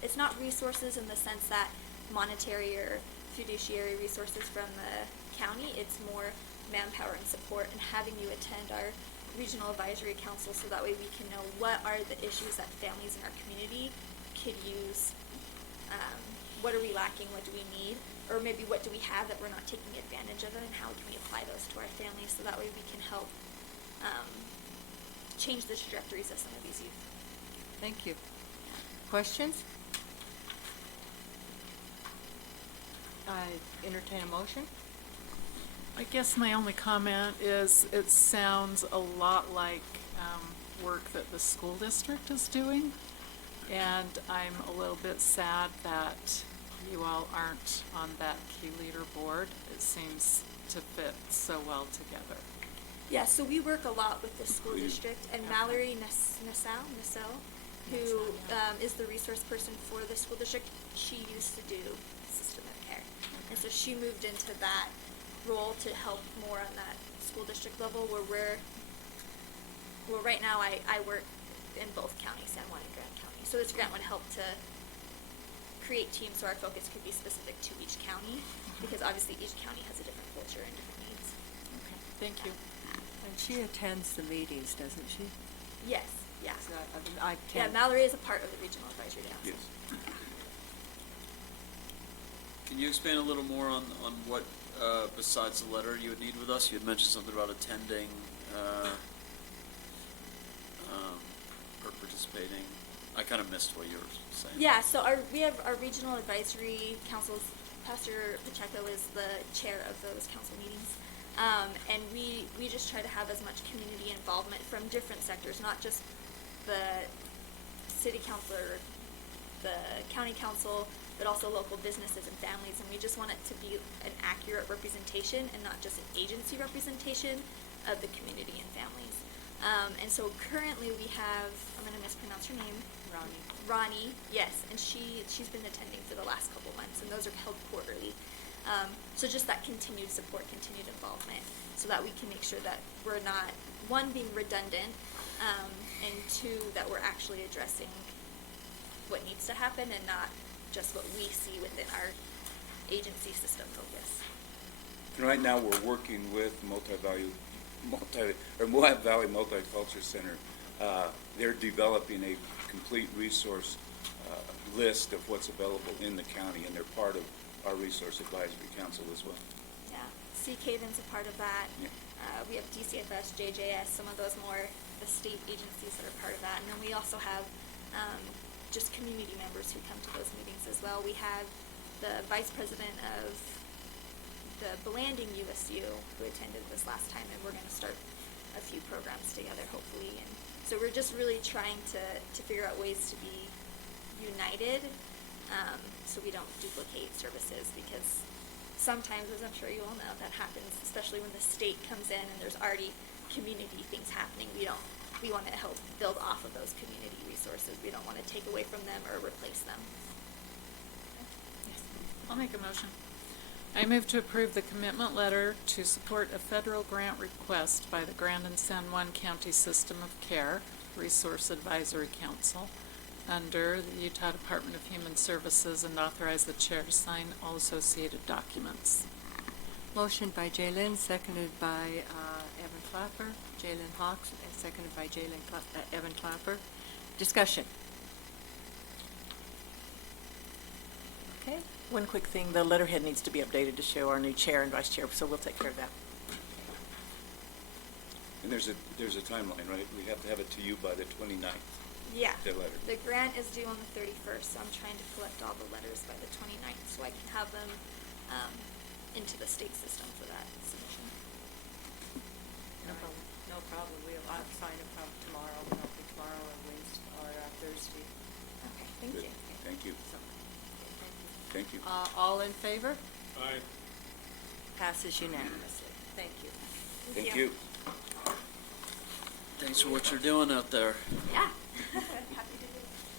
it's not resources in the sense that monetary or fiduciary resources from the county, it's more manpower and support and having you attend our regional advisory council so that way we can know what are the issues that families in our community could use. What are we lacking? What do we need? Or maybe what do we have that we're not taking advantage of, and how can we apply those to our families so that way we can help change the trajectories of some of these youth. Thank you. Questions? I entertain a motion. I guess my only comment is it sounds a lot like work that the school district is doing, and I'm a little bit sad that you all aren't on that key leader board. It seems to fit so well together. Yeah, so we work a lot with the school district, and Mallory Nassau, who is the resource person for the school district, she used to do System of Care. And so she moved into that role to help more on that school district level where right now I work in both counties, San Juan and Grand County. So this grant would help to create teams so our focus could be specific to each county, because obviously each county has a different culture and different needs. Okay, thank you. And she attends the meetings, doesn't she? Yes, yeah. So Yeah, Mallory is a part of the regional advisory council. Yes. Can you expand a little more on what, besides the letter, you would need with us? You had mentioned something about attending or participating. I kind of missed what you were saying. Yeah, so we have our regional advisory councils. Pastor Pacheco is the chair of those council meetings. And we just try to have as much community involvement from different sectors, not just the city council or the county council, but also local businesses and families. And we just want it to be an accurate representation and not just an agency representation of the community and families. And so currently we have, I'm going to mispronounce her name. Ronnie, yes, and she's been attending for the last couple months, and those are held quarterly. So just that continued support, continued involvement, so that we can make sure that we're not, 1, being redundant, and 2, that we're actually addressing what needs to happen and not just what we see within our agency system focus. And right now, we're working with Moab Valley Multicultural Center. They're developing a complete resource list of what's available in the county, and they're part of our Resource Advisory Council as well. Yeah, CCAVEN's a part of that. Yeah. We have DCFS, JJS, some of those more, the state agencies that are part of that. And then we also have just community members who come to those meetings as well. We have the vice president of the Blanding USU who attended this last time, and we're going to start a few programs together, hopefully. And so we're just really trying to figure out ways to be united, so we don't duplicate services, because sometimes, as I'm sure you all know, that happens, especially when the state comes in and there's already community things happening. We want to help build off of those community resources. We don't want to take away from them or replace them. I'll make a motion. I move to approve the commitment letter to support a federal grant request by the Grandin-San Juan County System of Care Resource Advisory Council under the Utah Department of Human Services, and authorize the chair to sign all associated documents. Motion by Jalen, seconded by Evan Clapper. Jalen Hawks, and seconded by Evan Clapper. Discussion. Okay. One quick thing, the letterhead needs to be updated to show our new chair and vice chair, so we'll take care of that. And there's a timeline, right? We have to have it to you by the 29th. Yeah. The letter. The grant is due on the 31st, so I'm trying to collect all the letters by the 29th so I can have them into the state system for that submission. No problem. I'll sign them probably tomorrow, probably tomorrow or Wednesday or Thursday. Okay, thank Good. you. Thank you. Thank you. All in favor? Aye. Passes unanimously. Thank you. Thank you. Thanks for what you're doing out there. Yeah.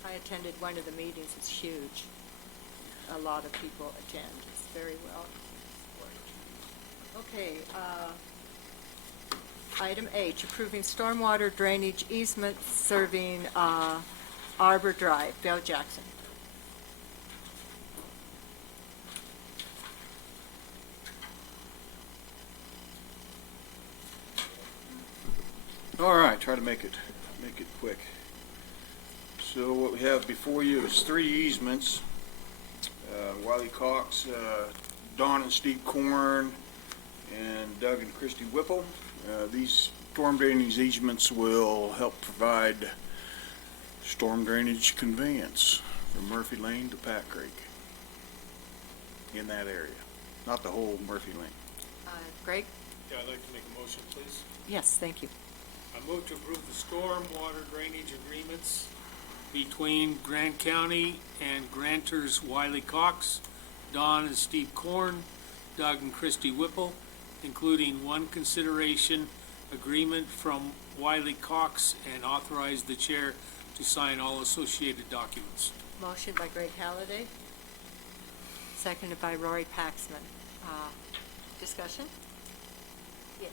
I attended one of the meetings. It's huge. A lot of people attend. It's very well worked. Okay, item H, approving stormwater drainage easement serving Arbor Drive. Bill Jackson. All right, try to make it quick. So what we have before you is 3 easements. Wiley Cox, Don and Steve Korn, and Doug and Christy Whipple. These storm drainage easements will help provide storm drainage conveyance from Murphy Lane to Pat Creek in that area, not the whole Murphy Lane. Greg? Yeah, I'd like to make a motion, please. Yes, thank you. I move to approve the storm water drainage agreements between Grant County and grantors Wiley Cox, Don and Steve Korn, Doug and Christy Whipple, including one consideration agreement from Wiley Cox, and authorize the chair to sign all associated documents. Motion by Greg Halliday, seconded by Rory Paxman. Discussion? Yes.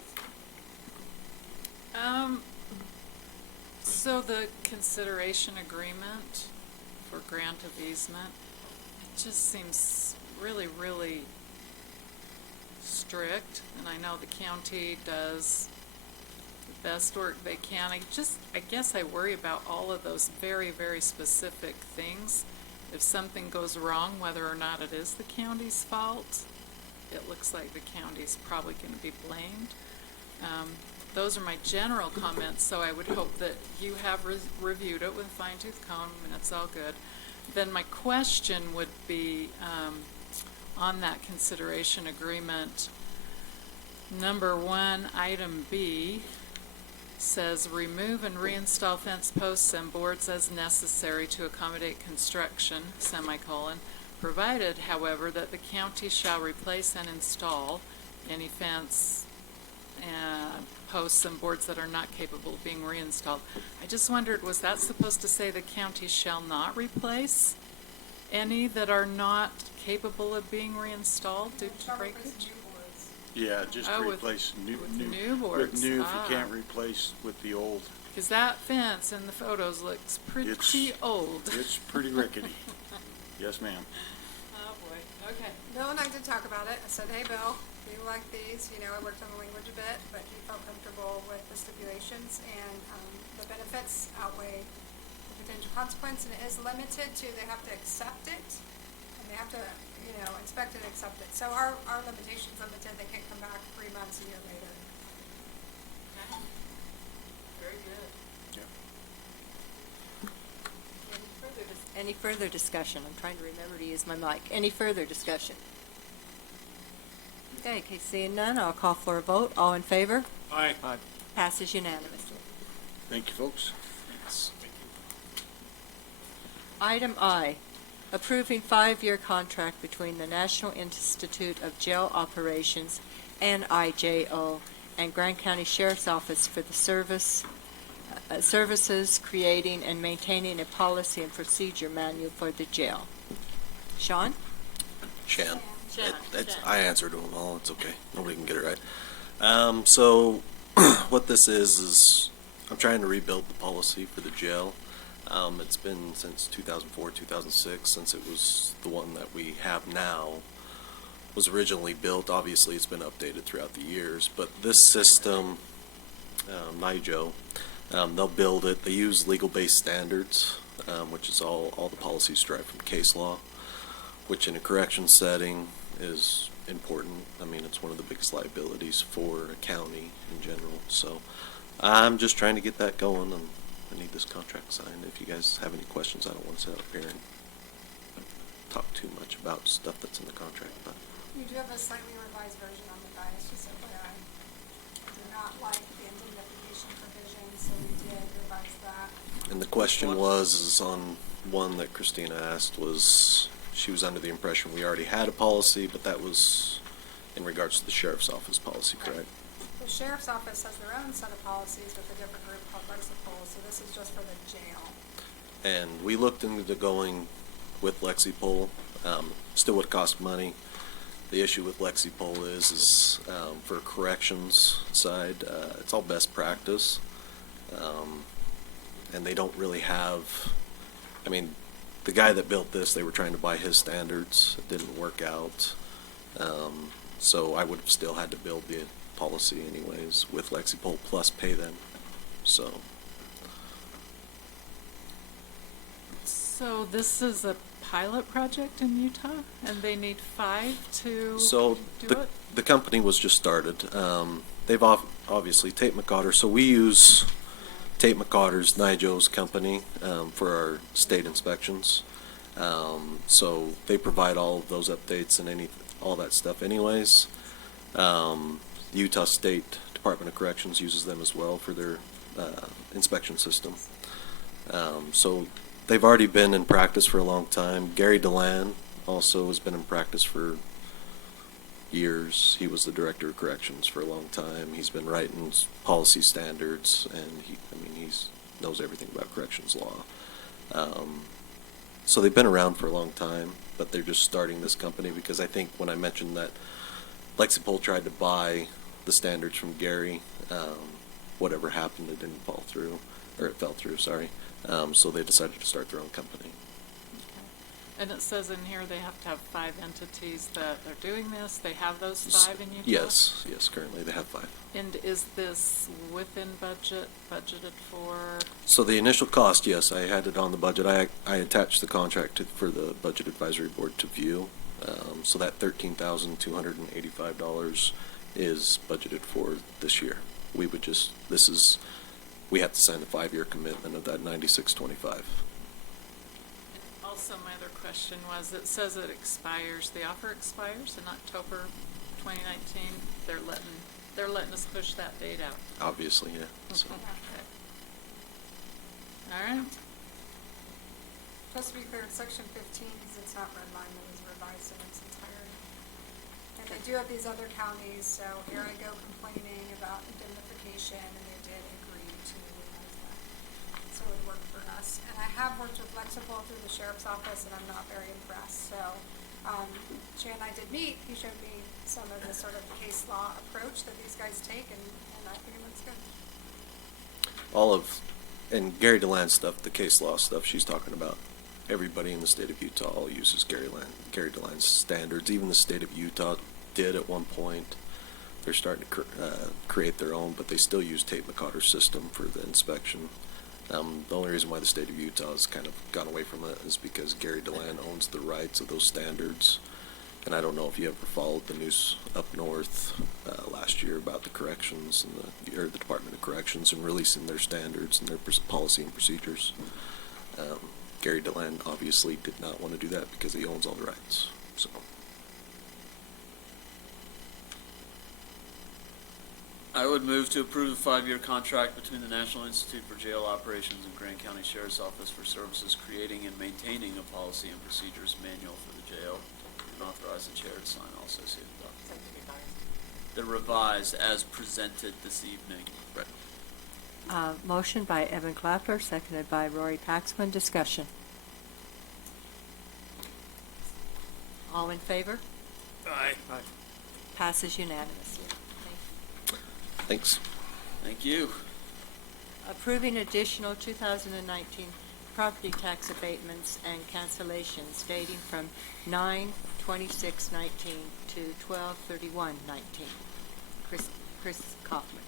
So the consideration agreement for grant of easement, it just seems really, really strict, and I know the county does the best work they can. I guess I worry about all of those very, very specific things. If something goes wrong, whether or not it is the county's fault, it looks like the county's probably going to be blamed. Those are my general comments, so I would hope that you have reviewed it with a fine-tooth comb, and it's all good. Then my question would be, on that consideration agreement, number 1, item B, says remove and reinstall fence posts and boards as necessary to accommodate construction, semicolon, provided, however, that the county shall replace and install any fence posts and boards that are not capable of being reinstalled. I just wondered, was that supposed to say the county shall not replace any that are not capable of being reinstalled due to breakage? Yeah, just to replace new boards. With new, if you can't replace with the old. Because that fence in the photos looks pretty old. It's pretty rickety. Yes, ma'am. Oh, boy. Okay. Bill and I did talk about it. I said, hey, Bill, we like these. You know, I worked on the language a bit, but he felt comfortable with the stipulations, and the benefits outweigh the potential consequence, and it is limited to they have to accept it, and they have to, you know, inspect it and accept it. So our limitation's limited. They can't come back 3 months, a year later. Okay. Very good. Any further discussion? I'm trying to remember to use my mic. Any further discussion? Okay, seeing none, I'll call for a vote. All in favor? Aye. Passes unanimously. Thank you, folks. Item I, approving 5-year contract between the National Institute of Jail Operations, NIJO, and Grand County Sheriff's Office for the services creating and maintaining a policy and procedure manual for the jail. Sean? Shan. Shan. I answered them all. It's okay. Nobody can get it right. So what this is I'm trying to rebuild the policy for the jail. It's been since 2004, 2006, since it was the one that we have now was originally built. Obviously, it's been updated throughout the years, but this system, NIJO, they'll build it. They use legal-based standards, which is all the policies derived from case law, which in a correction setting is important. I mean, it's one of the biggest liabilities for a county in general. So I'm just trying to get that going, and I need this contract signed. If you guys have any questions, I don't want to sit up here and talk too much about stuff that's in the contract, but You do have a slightly revised version on the dais, just FYI. I do not like the indemnification provision, so we did revise that. and the question is on one that Christina asked was, she was under the impression we already had a policy, but that was in regards to the sheriff's office policy, correct? The sheriff's office has their own set of policies with a different group called Lexipol, so this is just for the jail. And we looked into going with Lexipol. Still would cost money. The issue with Lexipol is for corrections side, it's all best practice. And they don't really have, I mean, the guy that built this, they were trying to buy his standards. It didn't work out. So I would have still had to build the policy anyways with Lexipol plus pay them. So So this is a pilot project in Utah, and they need 5 to So do the, it? the company was just started. They've obviously Tate McOtter. So we use Tate McOtter's NIJO's company for our state inspections. So they provide all of those updates and all that stuff anyways. Utah State Department of Corrections uses them as well for their inspection system. So they've already been in practice for a long time. Gary DeLand also has been in practice for years. He was the director of corrections for a long time. He's been writing policy standards, and he knows everything about corrections law. So they've been around for a long time, but they're just starting this company because I think when I mentioned that Lexipol tried to buy the standards from Gary, whatever happened, it didn't fall through, or it fell through, sorry. So they decided to start their own company. And it says in here they have to have 5 entities that are doing this. They have those 5 in Utah? Yes, currently they have 5. And is this within budgeted for? So the initial cost, yes, I had it on the budget. I attached the contract for the Budget Advisory Board to view. So that $13,285 is budgeted for this year. We have to sign a 5-year commitment of that $96.25. Also, my other question was, it says it expires, the offer expires in October 2019. They're letting us push that date out. Obviously, yeah. So. Okay. All right. Just to be clear, section 15, because it's not redlined, it was revised in its entirety. And they do have these other counties, so here I go complaining about indemnification, and they did agree to revise that. So it worked for us. And I have worked with Lexipol through the sheriff's office, and I'm not very impressed. So Jay and I did meet. He showed me some of the sort of case law approach that these guys take, and I think it looks good. And Gary DeLand stuff, the case law stuff she's talking about, everybody in the state of Utah all uses Gary DeLand's standards. Even the state of Utah did at one point. They're starting to create their own, but they still use Tate McOtter's system for the inspection. The only reason why the state of Utah has kind of gone away from it is because Gary DeLand owns the rights of those standards. And I don't know if you ever followed the news up north last year about the corrections and the Department of Corrections and releasing their standards and their policy and procedures. Gary DeLand obviously did not want to do that because he owns all the rights. So. I would move to approve the 5-year contract between the National Institute for Jail Operations and Grant County Sheriff's Office for services creating and maintaining a policy and procedures manual for the jail, and authorize the chair to sign all associated documents. The revised as presented this evening. Right. Motion by Evan Clapper, seconded by Rory Paxman. Discussion. All in favor? Aye. Passes unanimously. Thanks. Thank you. Approving additional 2019 property tax abatements and cancellations dating from 9/26/19 to 12/31/19. Chris Kaufman.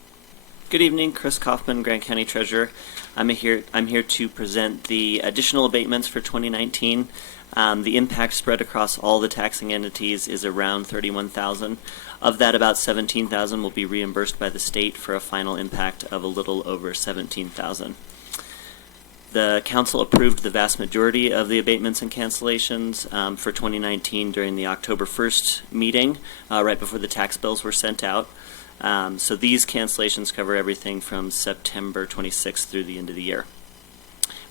Good evening, Chris Kaufman, Grant County Treasurer. I'm here to present the additional abatements for 2019. The impact spread across all the taxing entities is around $31,000. Of that, about $17,000 will be reimbursed by the state for a final impact of a little over $17,000. The council approved the vast majority of the abatements and cancellations for 2019 during the October 1st meeting, right before the tax bills were sent out. So these cancellations cover everything from September 26th through the end of the year.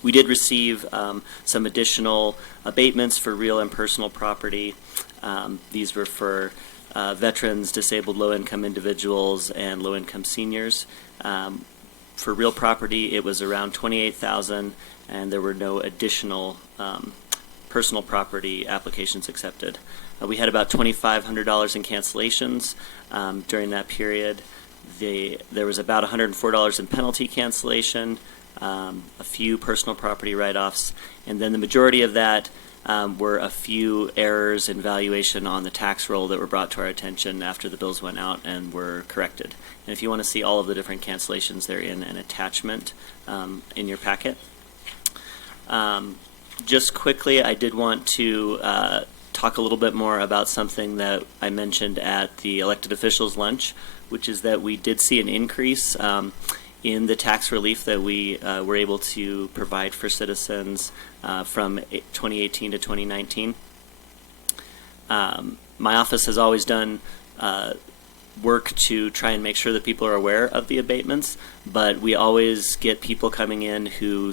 We did receive some additional abatements for real and personal property. These were for veterans, disabled low-income individuals, and low-income seniors. For real property, it was around $28,000, and there were no additional personal property applications accepted. We had about $2,500 in cancellations during that period. There was about $104 in penalty cancellation, a few personal property write-offs, and then the majority of that were a few errors in valuation on the tax roll that were brought to our attention after the bills went out and were corrected. And if you want to see all of the different cancellations, they're in an attachment in your packet. Just quickly, I did want to talk a little bit more about something that I mentioned at the elected officials lunch, which is that we did see an increase in the tax relief that we were able to provide for citizens from 2018 to 2019. My office has always done work to try and make sure that people are aware of the abatements, but we always get people coming in who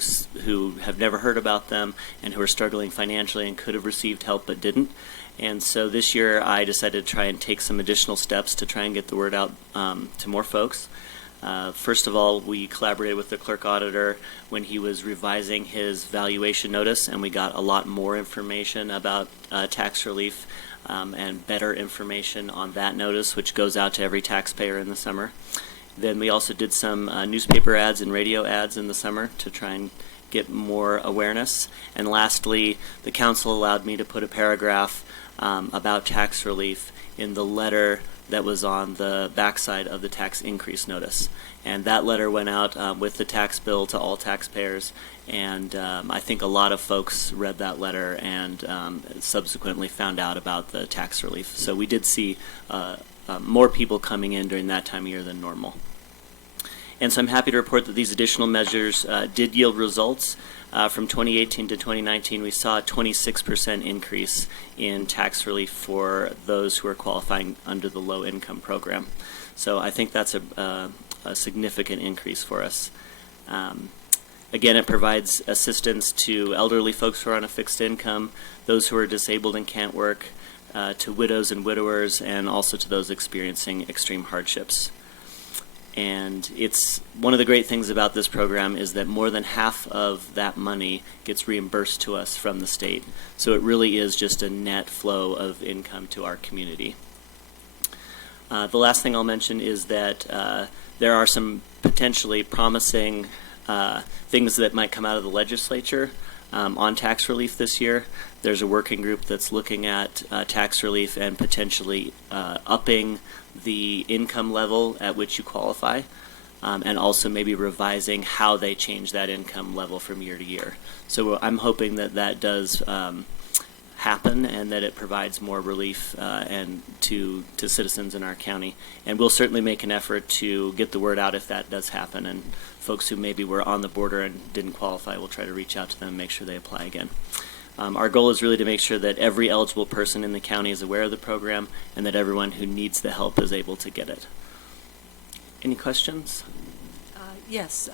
have never heard about them and who are struggling financially and could have received help but didn't. And so this year I decided to try and take some additional steps to try and get the word out to more folks. First of all, we collaborated with the clerk auditor when he was revising his valuation notice, and we got a lot more information about tax relief and better information on that notice, which goes out to every taxpayer in the summer. Then we also did some newspaper ads and radio ads in the summer to try and get more awareness. And lastly, the council allowed me to put a paragraph about tax relief in the letter that was on the backside of the tax increase notice. And that letter went out with the tax bill to all taxpayers, and I think a lot of folks read that letter and subsequently found out about the tax relief. So we did see more people coming in during that time of year than normal. And so I'm happy to report that these additional measures did yield results. From 2018 to 2019, we saw a 26% increase in tax relief for those who are qualifying under the low income program. So I think that's a significant increase for us. Again, it provides assistance to elderly folks who are on a fixed income, those who are disabled and can't work, to widows and widowers, and also to those experiencing extreme hardships. And it's one of the great things about this program is that more than half of that money gets reimbursed to us from the state. So it really is just a net flow of income to our community. The last thing I'll mention is that there are some potentially promising things that might come out of the legislature on tax relief this year. There's a working group that's looking at tax relief and potentially upping the income level at which you qualify, and also maybe revising how they change that income level from year to year. So I'm hoping that that does happen and that it provides more relief and to citizens in our county. And we'll certainly make an effort to get the word out if that does happen, and folks who maybe were on the border and didn't qualify, we'll try to reach out to them and make sure they apply again. Our goal is really to make sure that every eligible person in the county is aware of the program and that everyone who needs the help is able to get it. Any questions? Yes,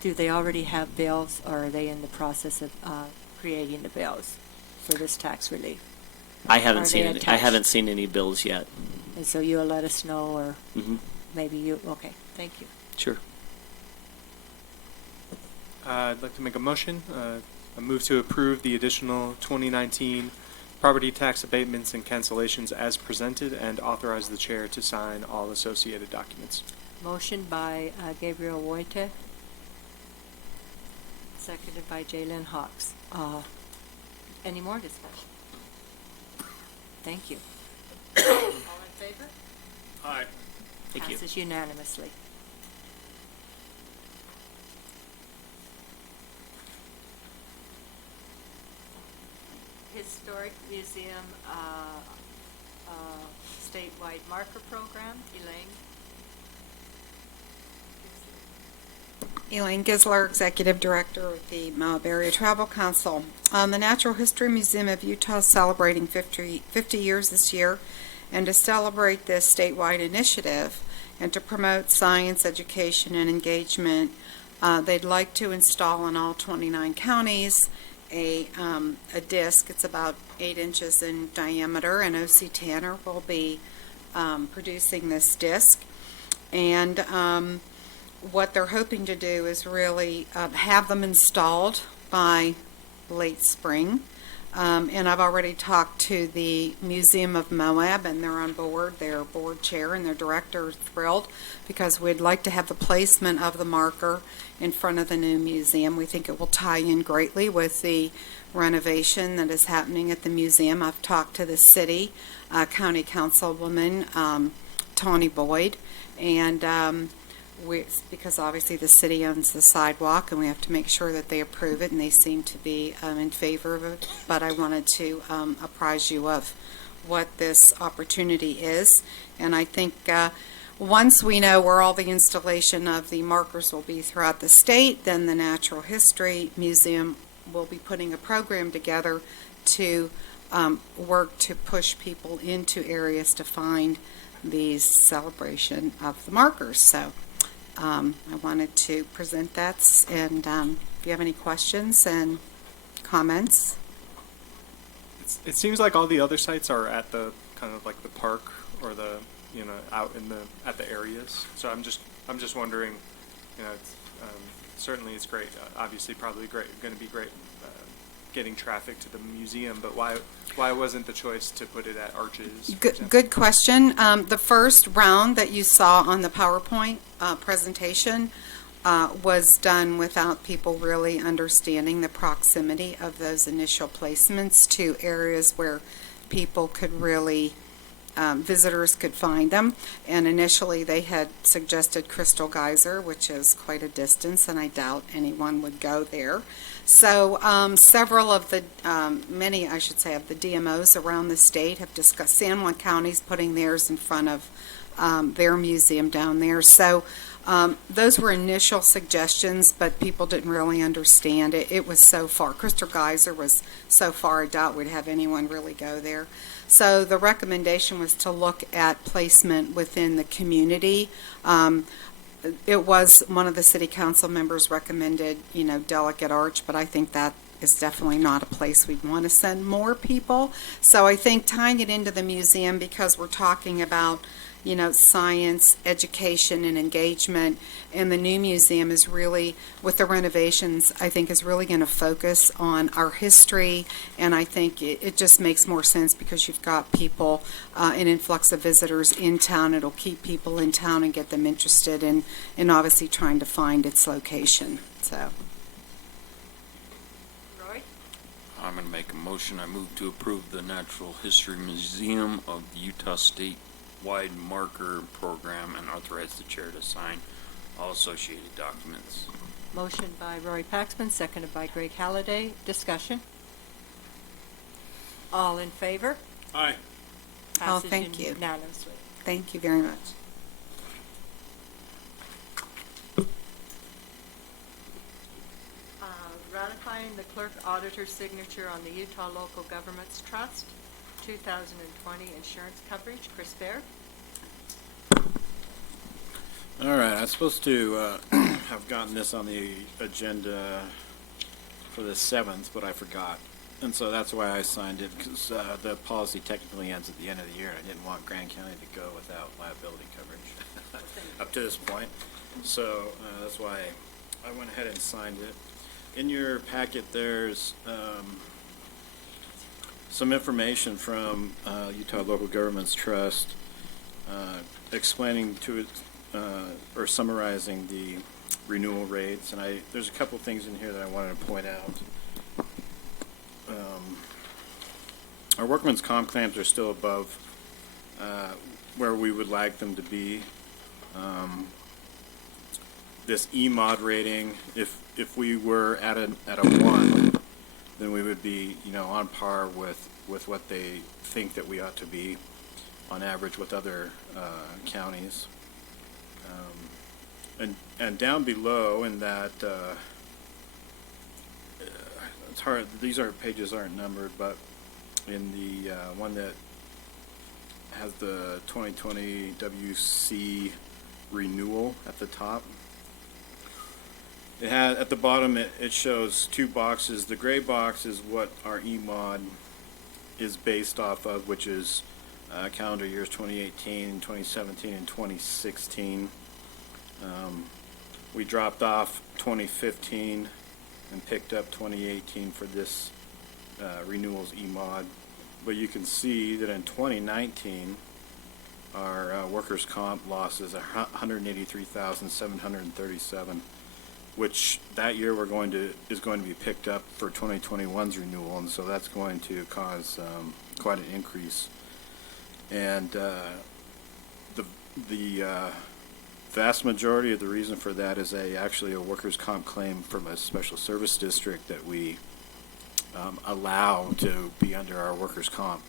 do they already have bills, or are they in the process of creating the bills for this tax relief? I Are haven't they seen any, I attached? haven't seen any bills yet. And so you'll let us know, or Mm-hmm. maybe you, okay, thank you. Sure. I'd like to make a motion, a move to approve the additional 2019 property tax abatements and cancellations as presented and authorize the chair to sign all associated documents. Motion by Gabriel Wojtek, seconded by Jalen Hawks. Any more discussion? Thank you. All in favor? Aye. Thank you. Passes unanimously. Historic Museum statewide marker program, Elaine? Elaine Gisler, Executive Director of the Moab Area Travel Council. The Natural History Museum of Utah is celebrating 50 years this year, and to celebrate this statewide initiative and to promote science, education, and engagement, they'd like to install in all 29 counties a disc. It's about 8 inches in diameter, and O.C. Tanner will be producing this disc. And what they're hoping to do is really have them installed by late spring. And I've already talked to the Museum of Moab, and they're on board. Their board chair and their director are thrilled because we'd like to have the placement of the marker in front of the new museum. We think it will tie in greatly with the renovation that is happening at the museum. I've talked to the city, county councilwoman, Tawny Boyd, and because obviously the city owns the sidewalk and we have to make sure that they approve it, and they seem to be in favor of it. But I wanted to apprise you of what this opportunity is. And I think once we know where all the installation of the markers will be throughout the state, then the Natural History Museum will be putting a program together to work to push people into areas to find these celebration of the markers. So I wanted to present that, and if you have any questions and comments. It seems like all the other sites are at the kind of like the park or the, out in at the areas. So I'm just wondering, it's, certainly it's great. Obviously, probably going to be great getting traffic to the museum. But why wasn't the choice to put it at Arches? Good question. The first round that you saw on the PowerPoint presentation was done without people really understanding the proximity of those initial placements to areas where people could really, visitors could find them. And initially they had suggested Crystal Geyser, which is quite a distance, and I doubt anyone would go there. So several of the, many, I should say, of the DMOs around the state have discussed, San Juan County's putting theirs in front of their museum down there. So those were initial suggestions, but people didn't really understand it. It was so far. Crystal Geyser was so far, I doubt we'd have anyone really go there. So the recommendation was to look at placement within the community. It was one of the city council members recommended, Delegate Arch, but I think that is definitely not a place we'd want to send more people. So I think tying it into the museum, because we're talking about, science, education, and engagement, and the new museum is really, with the renovations, I think is really going to focus on our history, and I think it just makes more sense because you've got people, an influx of visitors in town. It'll keep people in town and get them interested in obviously trying to find its location. So. Roy? I'm going to make a motion. I move to approve the Natural History Museum of the Utah Statewide Marker Program and authorize the chair to sign all associated documents. Motion by Roy Paxman, seconded by Greg Halliday. Discussion? All in favor? Aye. Passes thank you. unanimously. Thank you very much. Ratifying the clerk auditor's signature on the Utah Local Governments Trust 2020 insurance coverage. Chris Baird? All right, I was supposed to have gotten this on the agenda for the 7th, but I forgot. And so that's why I signed it, because the policy technically ends at the end of the year. I didn't want Grand County to go without liability coverage up to this point. So that's why I went ahead and signed it. In your packet, there's some information from Utah Local Governments Trust explaining to it or summarizing the renewal rates, and there's a couple things in here that I wanted to point out. Our workman's comp claims are still above where we would like them to be. This EMOD rating, if we were at a 1, then we would be, on par with what they think that we ought to be on average with other counties. And down below in that, it's hard, pages aren't numbered, but in the one that has the 2020 WC renewal at the top, it had, at the bottom, it shows 2 boxes. The gray box is what our EMOD is based off of, which is calendar years 2018, 2017, and 2016. We dropped off 2015 and picked up 2018 for this renewals EMOD. But you can see that in 2019, our workers' comp losses are 183,737, which that year is going to be picked up for 2021's renewal, and so that's going to cause quite an increase. And the vast majority of the reason for that is actually a workers' comp claim from a special service district that we allow to be under our workers' comp.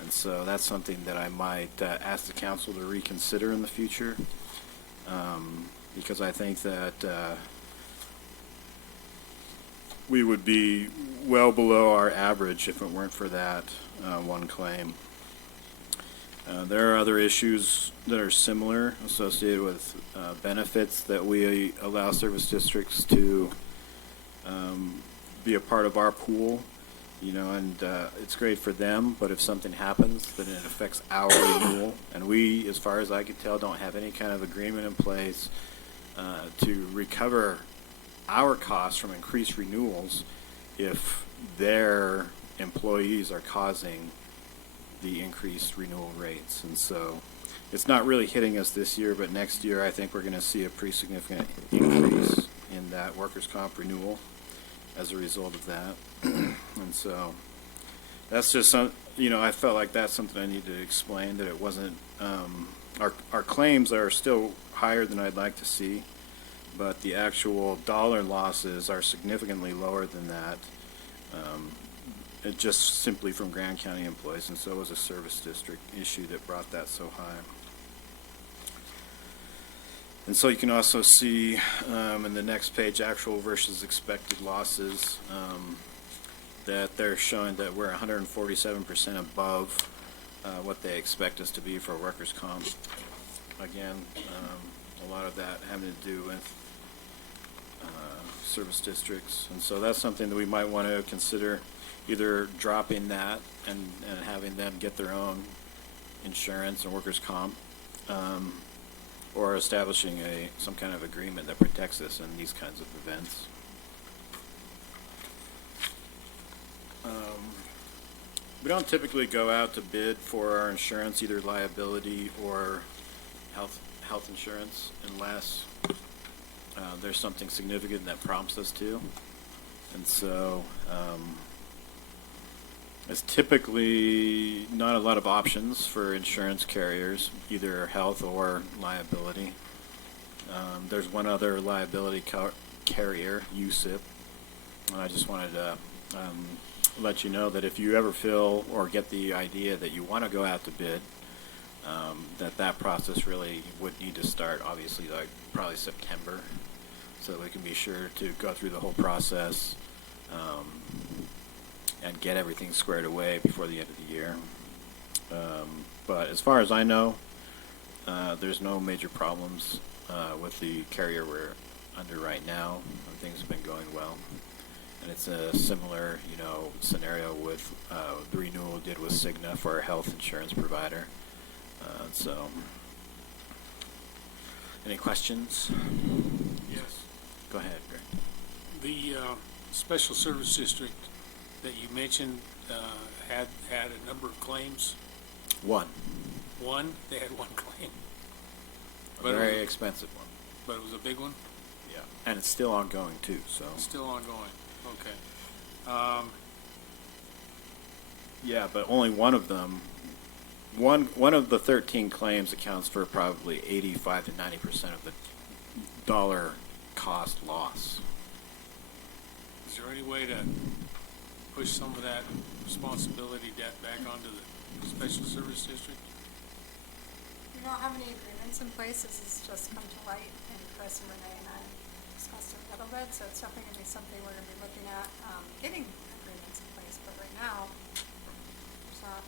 And so that's something that I might ask the council to reconsider in the future, because I think that we would be well below our average if it weren't for that one claim. There are other issues that are similar associated with benefits that we allow service districts to be a part of our pool, and it's great for them, but if something happens, then it affects our renewal. And we, as far as I can tell, don't have any kind of agreement in place to recover our costs from increased renewals if their employees are causing the increased renewal rates. And so it's not really hitting us this year, but next year I think we're going to see a pretty significant increase in that workers' comp renewal as a result of that. And so that's just some, I felt like that's something I need to explain, that it wasn't, our claims are still higher than I'd like to see, but the actual dollar losses are significantly lower than that. It just simply from Grand County employees, and so it was a service district issue that brought that so high. And so you can also see in the next page, actual versus expected losses, that they're showing that we're 147% above what they expect us to be for workers' comp. Again, a lot of that having to do with service districts. And so that's something that we might want to consider, either dropping that and having them get their own insurance and workers' comp, or establishing some kind of agreement that protects us in these kinds of events. We don't typically go out to bid for our insurance, either liability or health insurance, unless there's something significant that prompts us to. And so there's typically not a lot of options for insurance carriers, either health or liability. There's one other liability carrier, USIP. And I just wanted to let you know that if you ever feel or get the idea that you want to go out to bid, that process really would need to start, obviously, like probably September, so that we can be sure to go through the whole process and get everything squared away before the end of the year. But as far as I know, there's no major problems with the carrier we're under right now. Things have been going well. And it's a similar, scenario with the renewal we did with Cigna for our health insurance provider. So, any questions? Yes. Go ahead, Greg. The special service district that you mentioned had a number of claims. One. One? They had one claim. A But it very was- expensive one. But it was a big one? Yeah. And it's still ongoing too, so. Still ongoing, okay. Yeah, but only one of them, one of the 13 claims accounts for probably 85 to 90% of the dollar cost loss. Is there any way to push some of that responsibility debt back onto the special service district? We don't have any agreements in place. This has just come to light, and Chris and Renee and I discussed it a little bit, so it's definitely gonna be something we're gonna be looking at, getting agreements in place, but right now, there's not,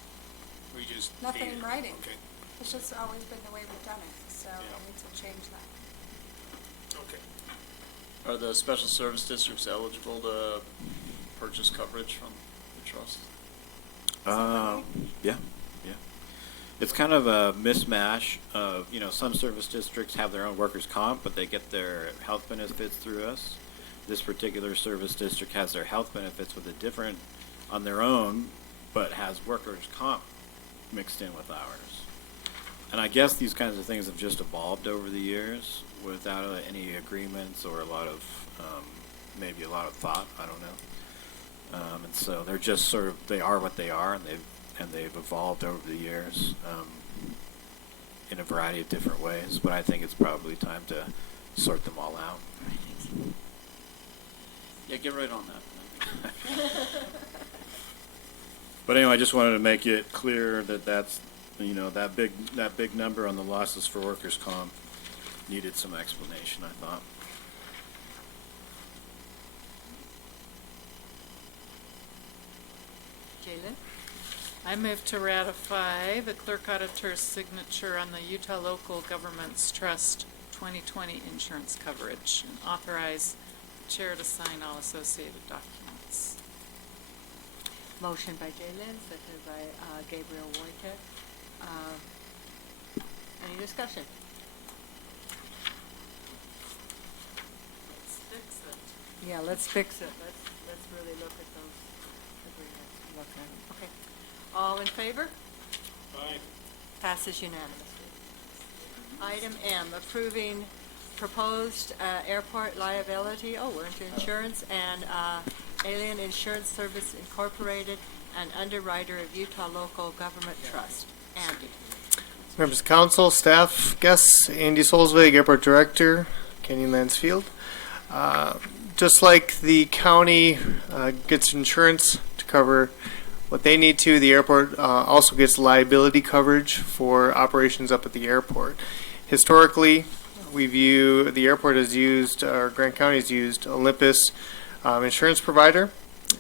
We just nothing need in it. writing. Okay, It's just always been the way we've done it, so Yeah. we need to change that. okay. Are the special service districts eligible to purchase coverage from the trust? Yeah. It's kind of a mismatch of, some service districts have their own workers' comp, but they get their health benefits through us. This particular service district has their health benefits with a different, on their own, but has workers' comp mixed in with ours. And I guess these kinds of things have just evolved over the years without any agreements or a lot of, maybe a lot of thought, I don't know. And so they're just sort of, they are what they are, and they've evolved over the years in a variety of different ways. But I think it's probably time to sort them all out. Yeah, get right on that. But anyway, I just wanted to make it clear that that's, that big number on the losses for workers' comp needed some explanation, I thought. Jalen? I move to ratify the clerk auditor's signature on the Utah Local Governments Trust 2020 insurance coverage and authorize the chair to sign all associated documents. Motion by Jalen, seconded by Gabriel Wojtek. Any discussion? Let's fix it. Yeah, let's fix it. Let's really look at those agreements. Look at them. Okay. All in favor? Aye. Passes unanimously. Item M, approving proposed airport liability, we're into insurance, and Alien Insurance Service Incorporated and underwriter of Utah Local Government Trust. Andy. Members of council, staff, guests, Andy Solzweig, Airport Director, Kenny Lansfield. Just like the county gets insurance to cover what they need to, the airport also gets liability coverage for operations up at the airport. Historically, we view the airport has used, or Grant County has used, Olympus insurance provider.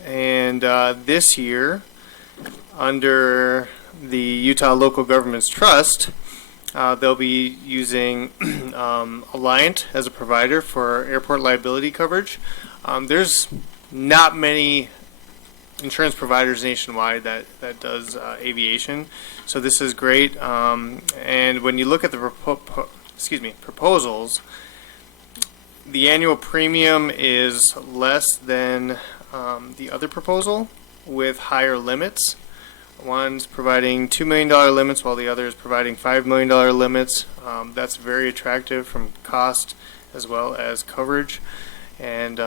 And this year, under the Utah Local Governments Trust, they'll be using Alliant as a provider for airport liability coverage. There's not many insurance providers nationwide that does aviation, so this is great. And when you look at the proposals, the annual premium is less than the other proposal with higher limits. One's providing $2 million limits while the other is providing $5 million limits. That's very attractive from cost as well as coverage, and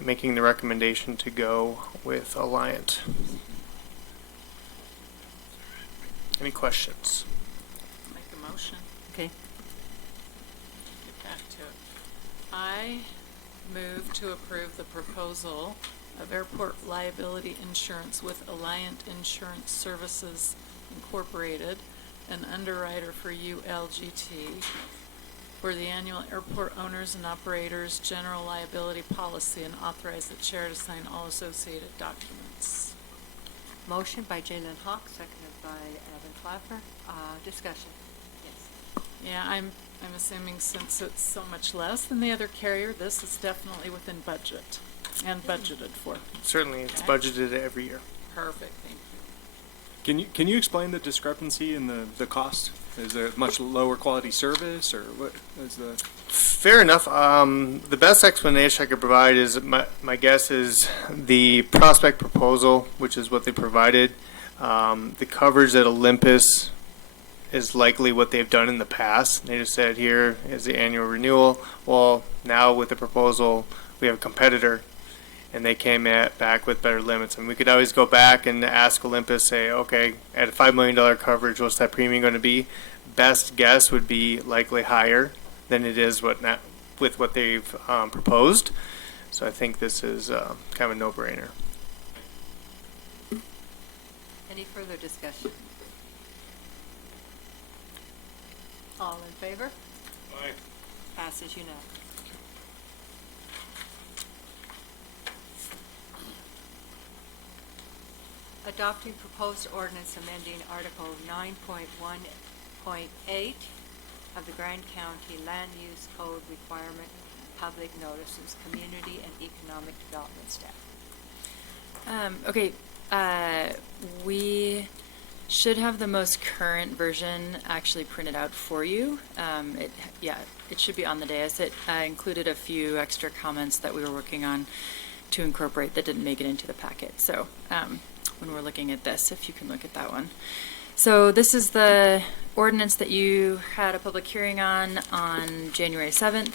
making the recommendation to go with Alliant. Any questions? Make a motion. Okay. Get back to it. I move to approve the proposal of airport liability insurance with Alliant Insurance Services Incorporated, an underwriter for ULGT, for the annual airport owners and operators general liability policy, and authorize the chair to sign all associated documents. Motion by Jalen Hawk, seconded by Evan Clapper. Discussion. Yes. Yeah, I'm assuming since it's so much less than the other carrier, this is definitely within budget and budgeted for. Certainly, it's Okay. budgeted every year. Perfect, thank you. Can you explain the discrepancy in the cost? Is there much lower quality service, or what is the? Fair enough. The best explanation I could provide is my guess is the prospect proposal, which is what they provided. The coverage at Olympus is likely what they've done in the past. They just said here is the annual renewal. Well, now with the proposal, we have a competitor, and they came back with better limits. And we could always go back and ask Olympus, say, okay, at a $5 million coverage, what's that premium going to be? Best guess would be likely higher than it is with what they've proposed. So I think this is kind of a no-brainer. Any further discussion? All in favor? Aye. Passes unanimously. Adopting proposed ordinance amending Article 9.1.8 of the Grand County Land Use Code requirement public notices, community and economic development staff. Okay, we should have the most current version actually printed out for you. It should be on the dais. It included a few extra comments that we were working on to incorporate that didn't make it into the packet. So when we're looking at this, if you can look at that one. So this is the ordinance that you had a public hearing on January 7th.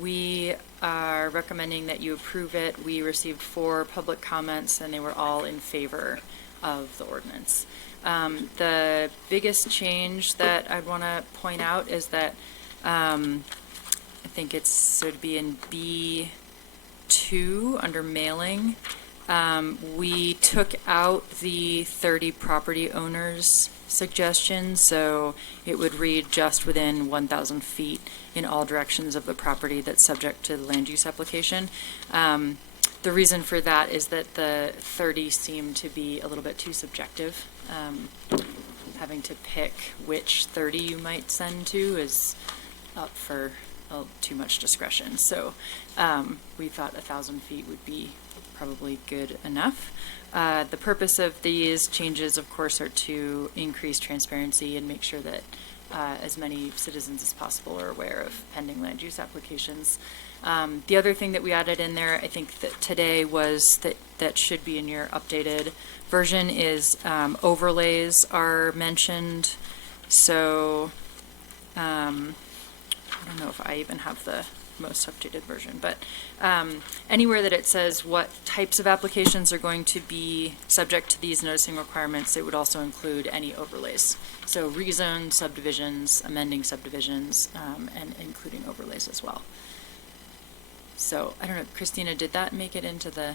We are recommending that you approve it. We received 4 public comments, and they were all in favor of the ordinance. The biggest change that I'd want to point out is that I think so it'd be in B2 under mailing. We took out the 30 property owners suggestion, so it would read just within 1,000 feet in all directions of the property that's subject to the land use application. The reason for that is that the 30 seemed to be a little bit too subjective. Having to pick which 30 you might send to is up for too much discretion. So we thought 1,000 feet would be probably good enough. The purpose of these changes, of course, are to increase transparency and make sure that as many citizens as possible are aware of pending land use applications. The other thing that we added in there, I think that today was that should be in your updated version, is overlays are mentioned. So I don't know if I even have the most updated version, but anywhere that it says what types of applications are going to be subject to these noticing requirements, it would also include any overlays. So rezone subdivisions, amending subdivisions, and including overlays as well. So I don't know, Christina, did that make it into the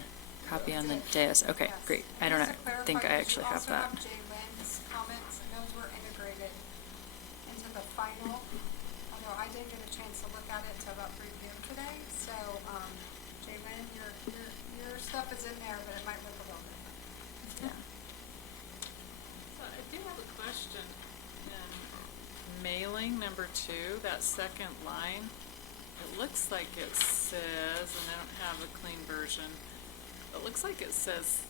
copy on the dais? Okay, great. I don't know, think I actually have that. You also have Jay Lynn's comments, and those were integrated into the final, although I didn't get a chance to look at it until about 3 p.m. today. So, Jay Lynn, your stuff is in there, but it might look a little different. Yeah. So I do have a question. In mailing number 2, that second line, it looks like it says, and I don't have a clean version, it looks like it says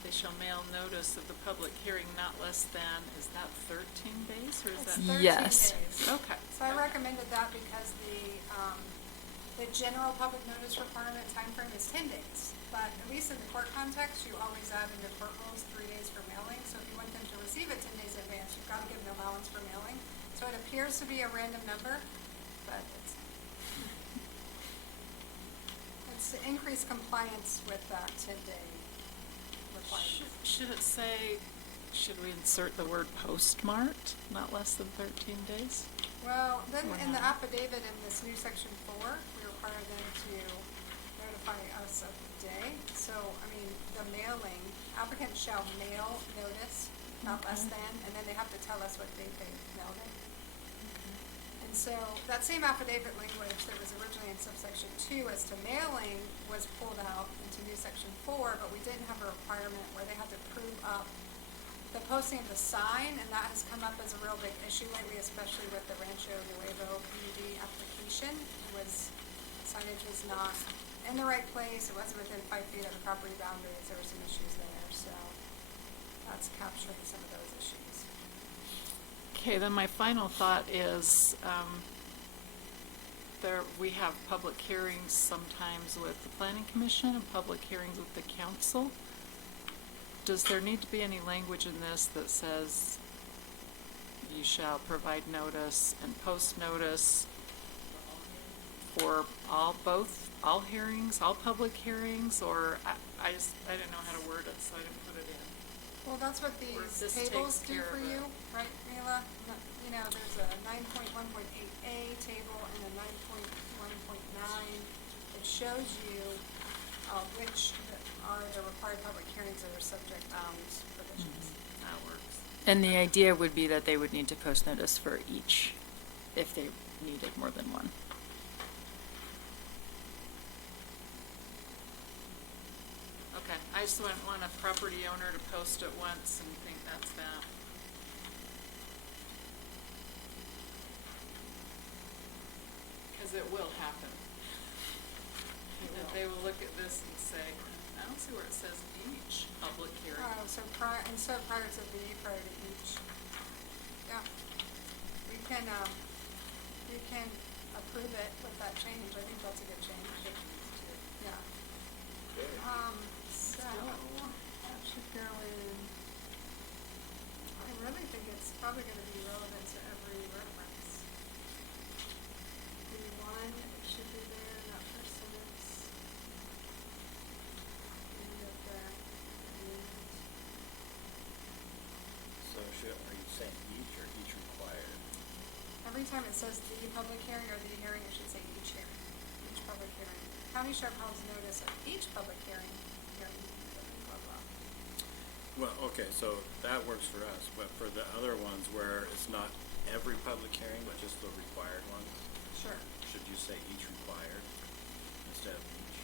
they shall mail notice of the public hearing not less than, is that 13 days, or is It's that? 13 Yes. days. Okay. So I recommended that because the general public notice requirement timeframe is 10 days. But at least in the court context, you always add in the court rules 3 days for mailing. So if you want them to receive it 10 days in advance, you've got to give an allowance for mailing. So it appears to be a random number, but it's to increase compliance with that 10-day requirement. Should it say, should we insert the word postmarked, not less than 13 days? Well, then Or in the not? affidavit in this new section 4, we require them to notify us of the day. So, I mean, the mailing, applicants shall mail notice, not less than, and then they have to tell us what date they mailed it. And so that same affidavit language that was originally in subsection 2 as to mailing was pulled out into new section 4, but we didn't have a requirement where they had to prove up the posting of the sign, and that has come up as a real big issue lately, especially with the Rancho Nuevo community application. Signage was not in the right place, it wasn't within 5 feet of the property boundaries, there were some issues there, so that's capturing some of those issues. Okay, then my final thought is, we have public hearings sometimes with the planning commission and public hearings with the council. Does there need to be any language in this that says you shall provide notice and post notice for all hearings, all public hearings, or I didn't know how to word it, so I didn't put it in. Well, that's what Or these this tables takes do care for of it. you, right, Mila? You know, there's a 9.1.8A table and a 9.1.9. It shows you which are the required public hearings that are subject to these provisions. That works. And the idea would be that they would need to post notice for each if they needed more than one. Okay, I just wouldn't want a property owner to post it once and think that's that. Because it will happen. They will look at this and say, I don't see where it says each public hearing. Oh, so prior to each. Yeah. We can approve it with that change. I think that's a good change. Yeah. So, that should go in. I really think it's probably gonna be relevant to every reference. B1, it should be there, that person is. End of that agreement. So are you saying each or each required? Every time it says the public hearing or the hearing, it should say each hearing, each public hearing. County shall post notice of each public hearing, blah, blah. Well, okay, so that works for us, but for the other ones where it's not every public hearing, but just the required ones, Sure. should you say each required instead of each?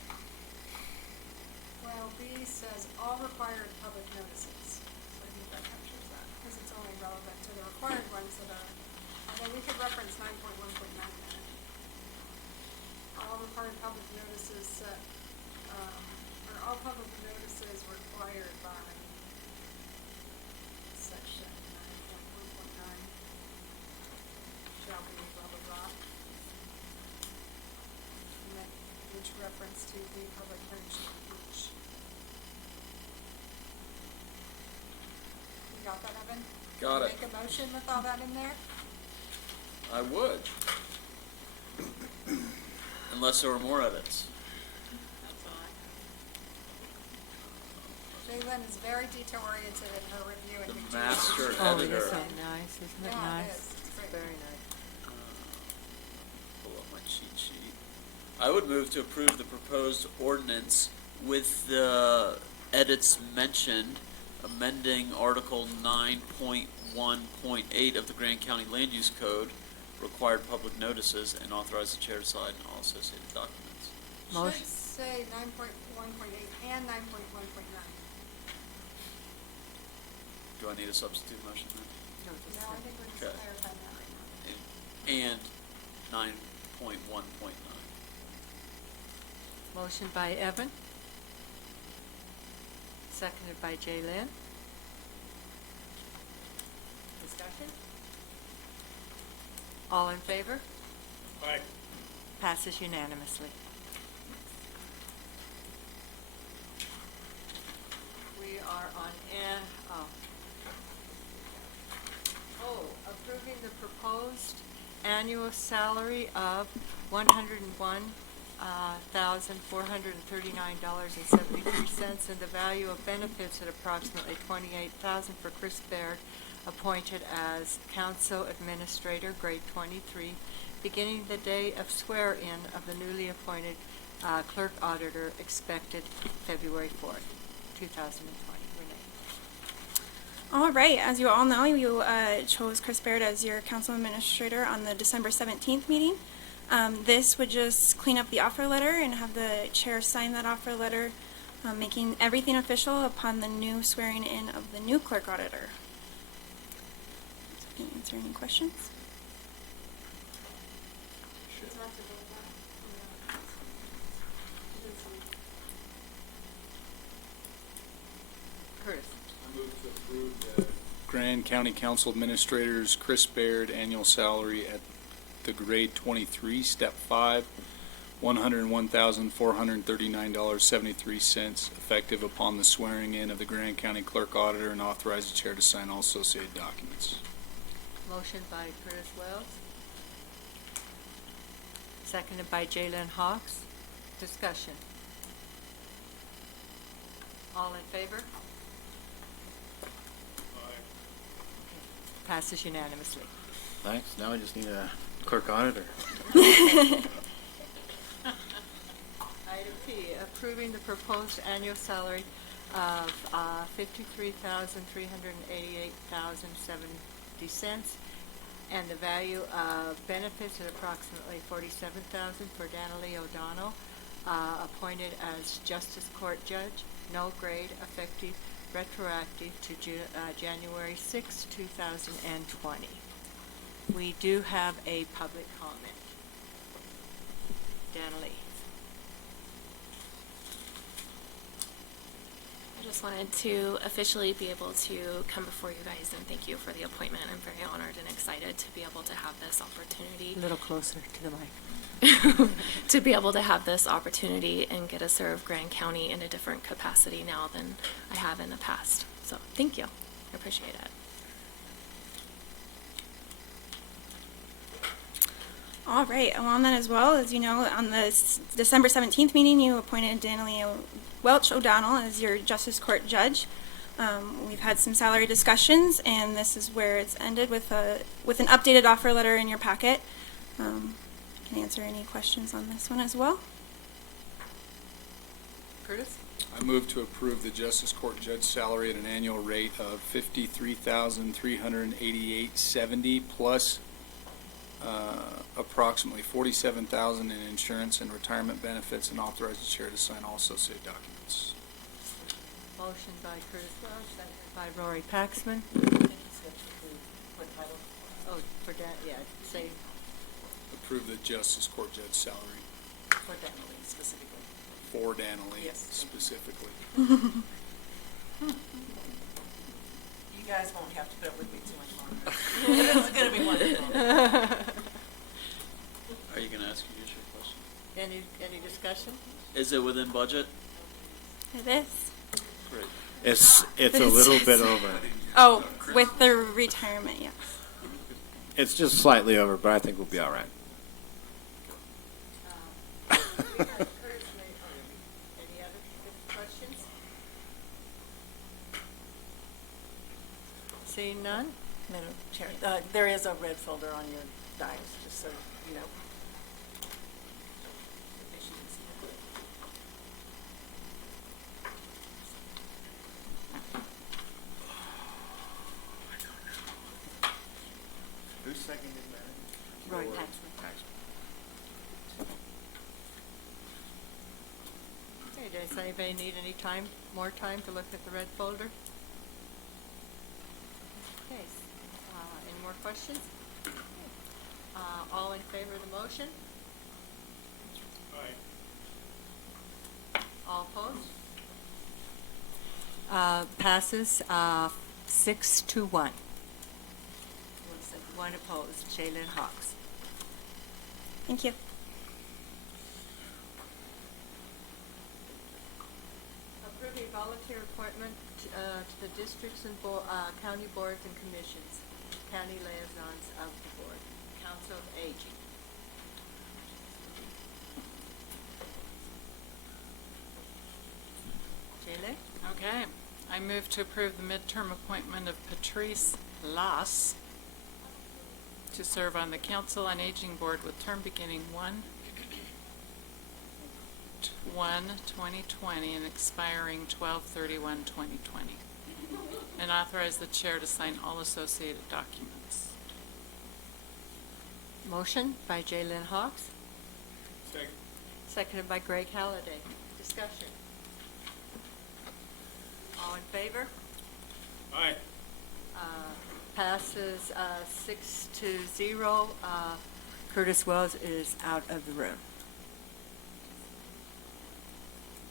Well, B says all required public notices, so I think that captures that, because it's only relevant to the required ones that are, although we could reference 9.1.9 there. All required public notices, or all public notices required by section 9.1.9 shall be blah, blah, blah. And then which reference to the public hearing should be each. You got that, Evan? Got it. Make a motion with all that in there? I would. Unless there were more edits. Jalen is very detail oriented in her review and The due master diligence. Oh, editor. isn't that nice? Isn't it Yeah, it nice? is. It's great. Very nice. Pull up my cheat sheet. I would move to approve the proposed ordinance with the edits mentioned, amending Article 9.1.8 of the Grand County Land Use Code, required public notices, and authorize the chair to sign all associated documents. Should say 9.1.8 and 9.1.9. Do I need a substitute motion then? No, I think we're just Okay. clarifying that right now. And 9.1.9. Motion by Evan. Seconded by Jaylen. Discussion? All in favor? Aye. Passes unanimously. We are on approving the proposed annual salary of $101,439.73 and the value of benefits at approximately $28,000 for Chris Baird, appointed as Council Administrator, grade 23, beginning the day of swear-in of the newly appointed Clerk Auditor, expected February 4th, 2020. Renee. All right, as you all know, you chose Chris Baird as your council administrator on the December 17th meeting. This would just clean up the offer letter and have the chair sign that offer letter making everything official upon the new swearing in of the new clerk auditor. Can you answer any questions? Curtis. I move to approve the Grand County Council Administrator's Chris Baird annual salary at the grade 23, step 5, $101,439.73, effective upon the swearing in of the Grand County Clerk Auditor, and authorize the chair to sign all associated documents. Motion by Curtis Wells. Seconded by Jalen Hawks. Discussion. All in favor? Passes unanimously. Thanks. Now I just need a clerk auditor. Item P, approving the proposed annual salary of $53,388,070 and the value of benefits at approximately $47,000 for Danielle O'Donnell, appointed as Justice Court Judge, no grade, effective retroactive to January 6, 2020. We do have a public comment. Danielle. I just wanted to officially be able to come before you guys and thank you for the appointment. I'm very honored and excited to be able to have this opportunity. A little closer to the mic. To be able to have this opportunity and get to serve Grand County in a different capacity now than I have in the past. So thank you. I appreciate it. All right, along that as well, as you know, on the December 17th meeting, you appointed Danielle Welch O'Donnell as your Justice Court Judge. We've had some salary discussions, and this is where it's ended with an updated offer letter in your packet. Can answer any questions on this one as well. Curtis? I move to approve the Justice Court Judge salary at an annual rate of $53,388.70 plus approximately $47,000 in insurance and retirement benefits, and authorize the chair to sign all associated documents. Motion by Curtis Welch, seconded by Rory Paxman. Oh, for that, yeah, say Approve the Justice Court Judge salary For Danielle specifically. for Danielle Yes. specifically. You guys won't have to put up with me too much longer. It's gonna be wonderful. Are you gonna ask a usual question? Any discussion? Is it within budget? It is. Great. It's a little bit over. Oh, with the retirement, yes. It's just slightly over, but I think we'll be all right. Any other questions? Seeing none? Madam Chair, there is a red folder on your dais, just so you know. Who seconded that? Roy Paxman. Okay, does anybody need any more time to look at the red folder? Okay, any more questions? All in favor of the motion? Aye. All opposed? Passes 6-1. One opposed, Jalen Hawks. Thank you. Approving volunteer appointment to the districts and county boards and commissions, county liaisons of the board, Council of Aging. Jaylee? Okay. I move to approve the midterm appointment of Patrice Lass to serve on the Council on Aging Board with term beginning 1/1/2020 and expiring 12/31/2020. And authorize the chair to sign all associated documents. Motion by Jalen Hawks, Second. seconded by Greg Halliday. Discussion. All in favor? Aye. Passes 6-0. Curtis Wells is out of the room.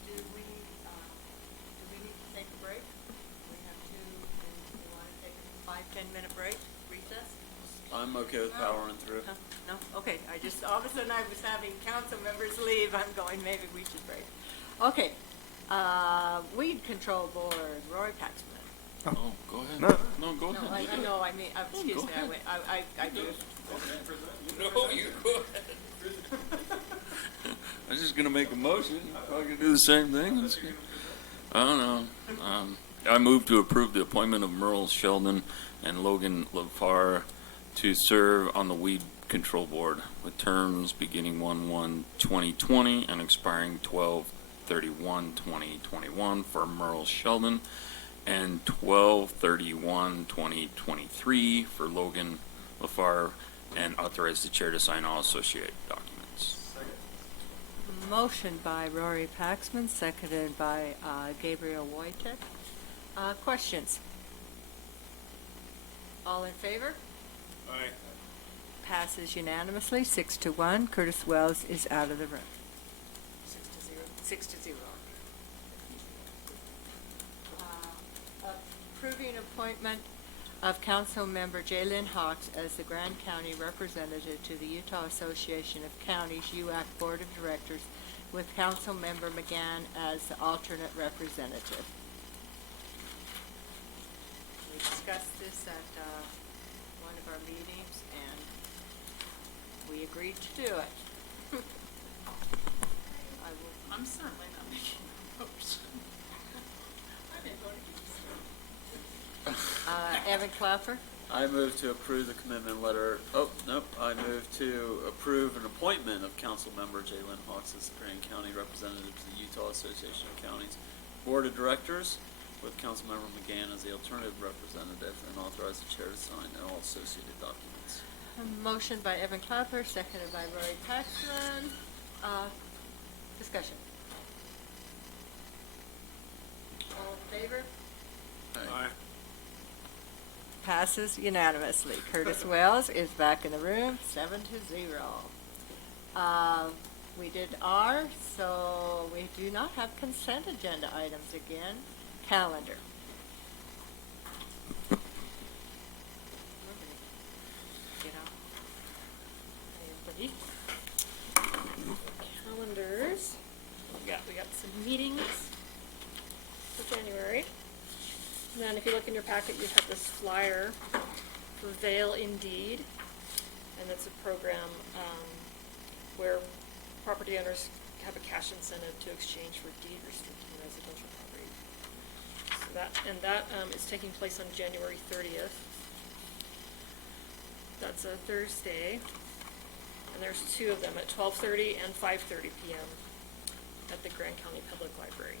Do we need to take a break? We have to, do you want to take a 5-10 minute break, recess? I'm okay with powering through. No? Okay, all of a sudden I was having council members leave, I'm going, maybe we should break. Okay, Weed Control Board, Roy Paxman. Oh, go ahead. No. Go ahead. Excuse me, I do. No, you go ahead. I was just gonna make a motion. I'm gonna do the same thing. I don't know. I move to approve the appointment of Merle Sheldon and Logan LaFar to serve on the Weed Control Board with terms beginning 1/1/2020 and expiring 12/31/2021 for Merle Sheldon and 12/31/2023 for Logan LaFar, and authorize the chair to sign all associated documents. Motion by Rory Paxman, seconded by Gabriel Wojtek. Questions? All in favor? Aye. Passes unanimously, 6-1. Curtis Wells is out of the room. 6-0. Approving appointment of Council Member Jalen Hawks as the Grand County Representative to the Utah Association of Counties UAC Board of Directors, with Council Member McGann as the alternate representative. We discussed this at one of our meetings, and we agreed to do it. I'm certainly not making a motion. Evan Clapper? I move to approve the commitment letter. Oh, nope. I move to approve an appointment of Council Member Jalen Hawks as the Grand County Representative to the Utah Association of Counties Board of Directors, with Council Member McGann as the alternative representative, and authorize the chair to sign all associated documents. A motion by Evan Clapper, seconded by Rory Paxman. Discussion. All in favor? Aye. Passes unanimously. Curtis Wells is back in the room, 7-0. We did R, so we do not have consent agenda items again. Calendar. Anybody? Calendars. We got some meetings for January. And then if you look in your packet, you have this flyer for Vail Indeed. And it's a program where property owners have a cash incentive to exchange for deed restricted residential property. So that is taking place on January 30th. That's a Thursday. And there's two of them at 12:30 and 5:30 p.m. at the Grand County Public Library.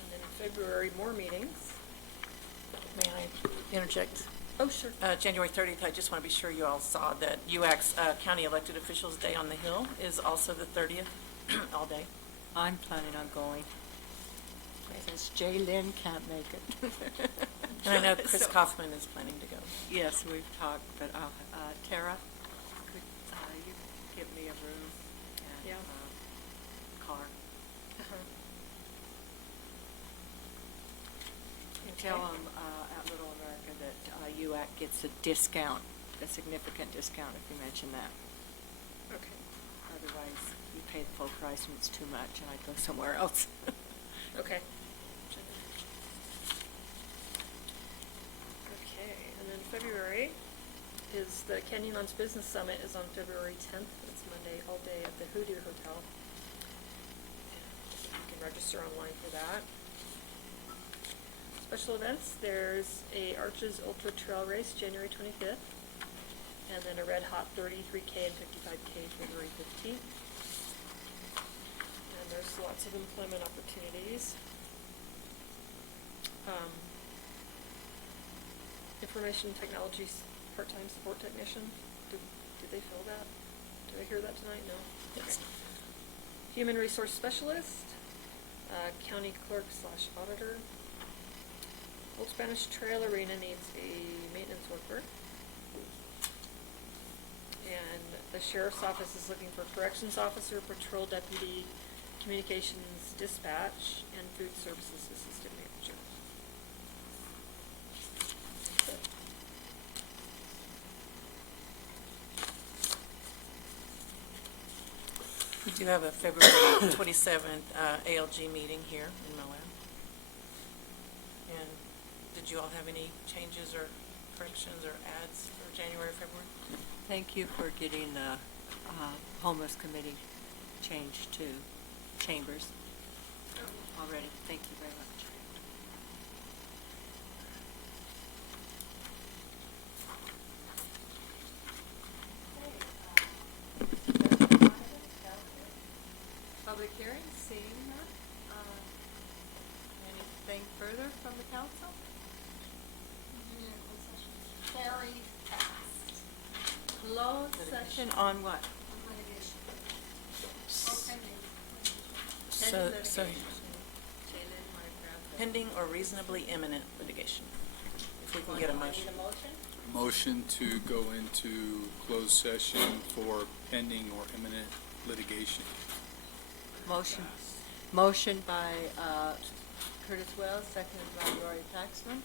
And then in February, more meetings. May I interject? Oh, sure. January 30th, I just want to be sure you all saw that UAC's County Elected Officials Day on the Hill is also the 30th, all day. I'm planning on going, since Jay Lynn can't make it. And I know Chris So- Kaufman is planning to go. Yes, we've talked, but Tara, could you give me a room and Yeah. car? And tell them at Little America that UAC gets a discount, a significant discount if you mention that. Okay. Otherwise, you pay the full price and it's too much, and I'd go somewhere else. Okay. Okay, and then February is the Canyonlands Business Summit is on February 10th. It's Monday, all day at the Hoodoo Hotel. You can register online for that. Special events, there's a Arches Ultra Trail Race, January 25th, and then a Red Hot 33K and 55K, February 15th. And there's lots of employment opportunities. Information technology part-time support technician, did they fill that? Did I hear that tonight? No? Yes. Human resource specialist, County clerk / auditor. Old Spanish Trail Arena needs a maintenance worker. And the sheriff's office is looking for corrections officer, patrol deputy, communications dispatch, and food services assistant manager. We do have a February 27th ALG meeting here in Moab. And did you all have any changes or corrections or adds for January, February? Thank you for getting the homeless committee changed to Chambers already. Thank you very much. Public hearing, seeing none. Anything further from the council? Very fast. Closed session on what? So, pending or reasonably imminent litigation. If we can get a motion. Motion to go into closed session for pending or imminent litigation. Motion by Curtis Wells, seconded by Rory Paxman.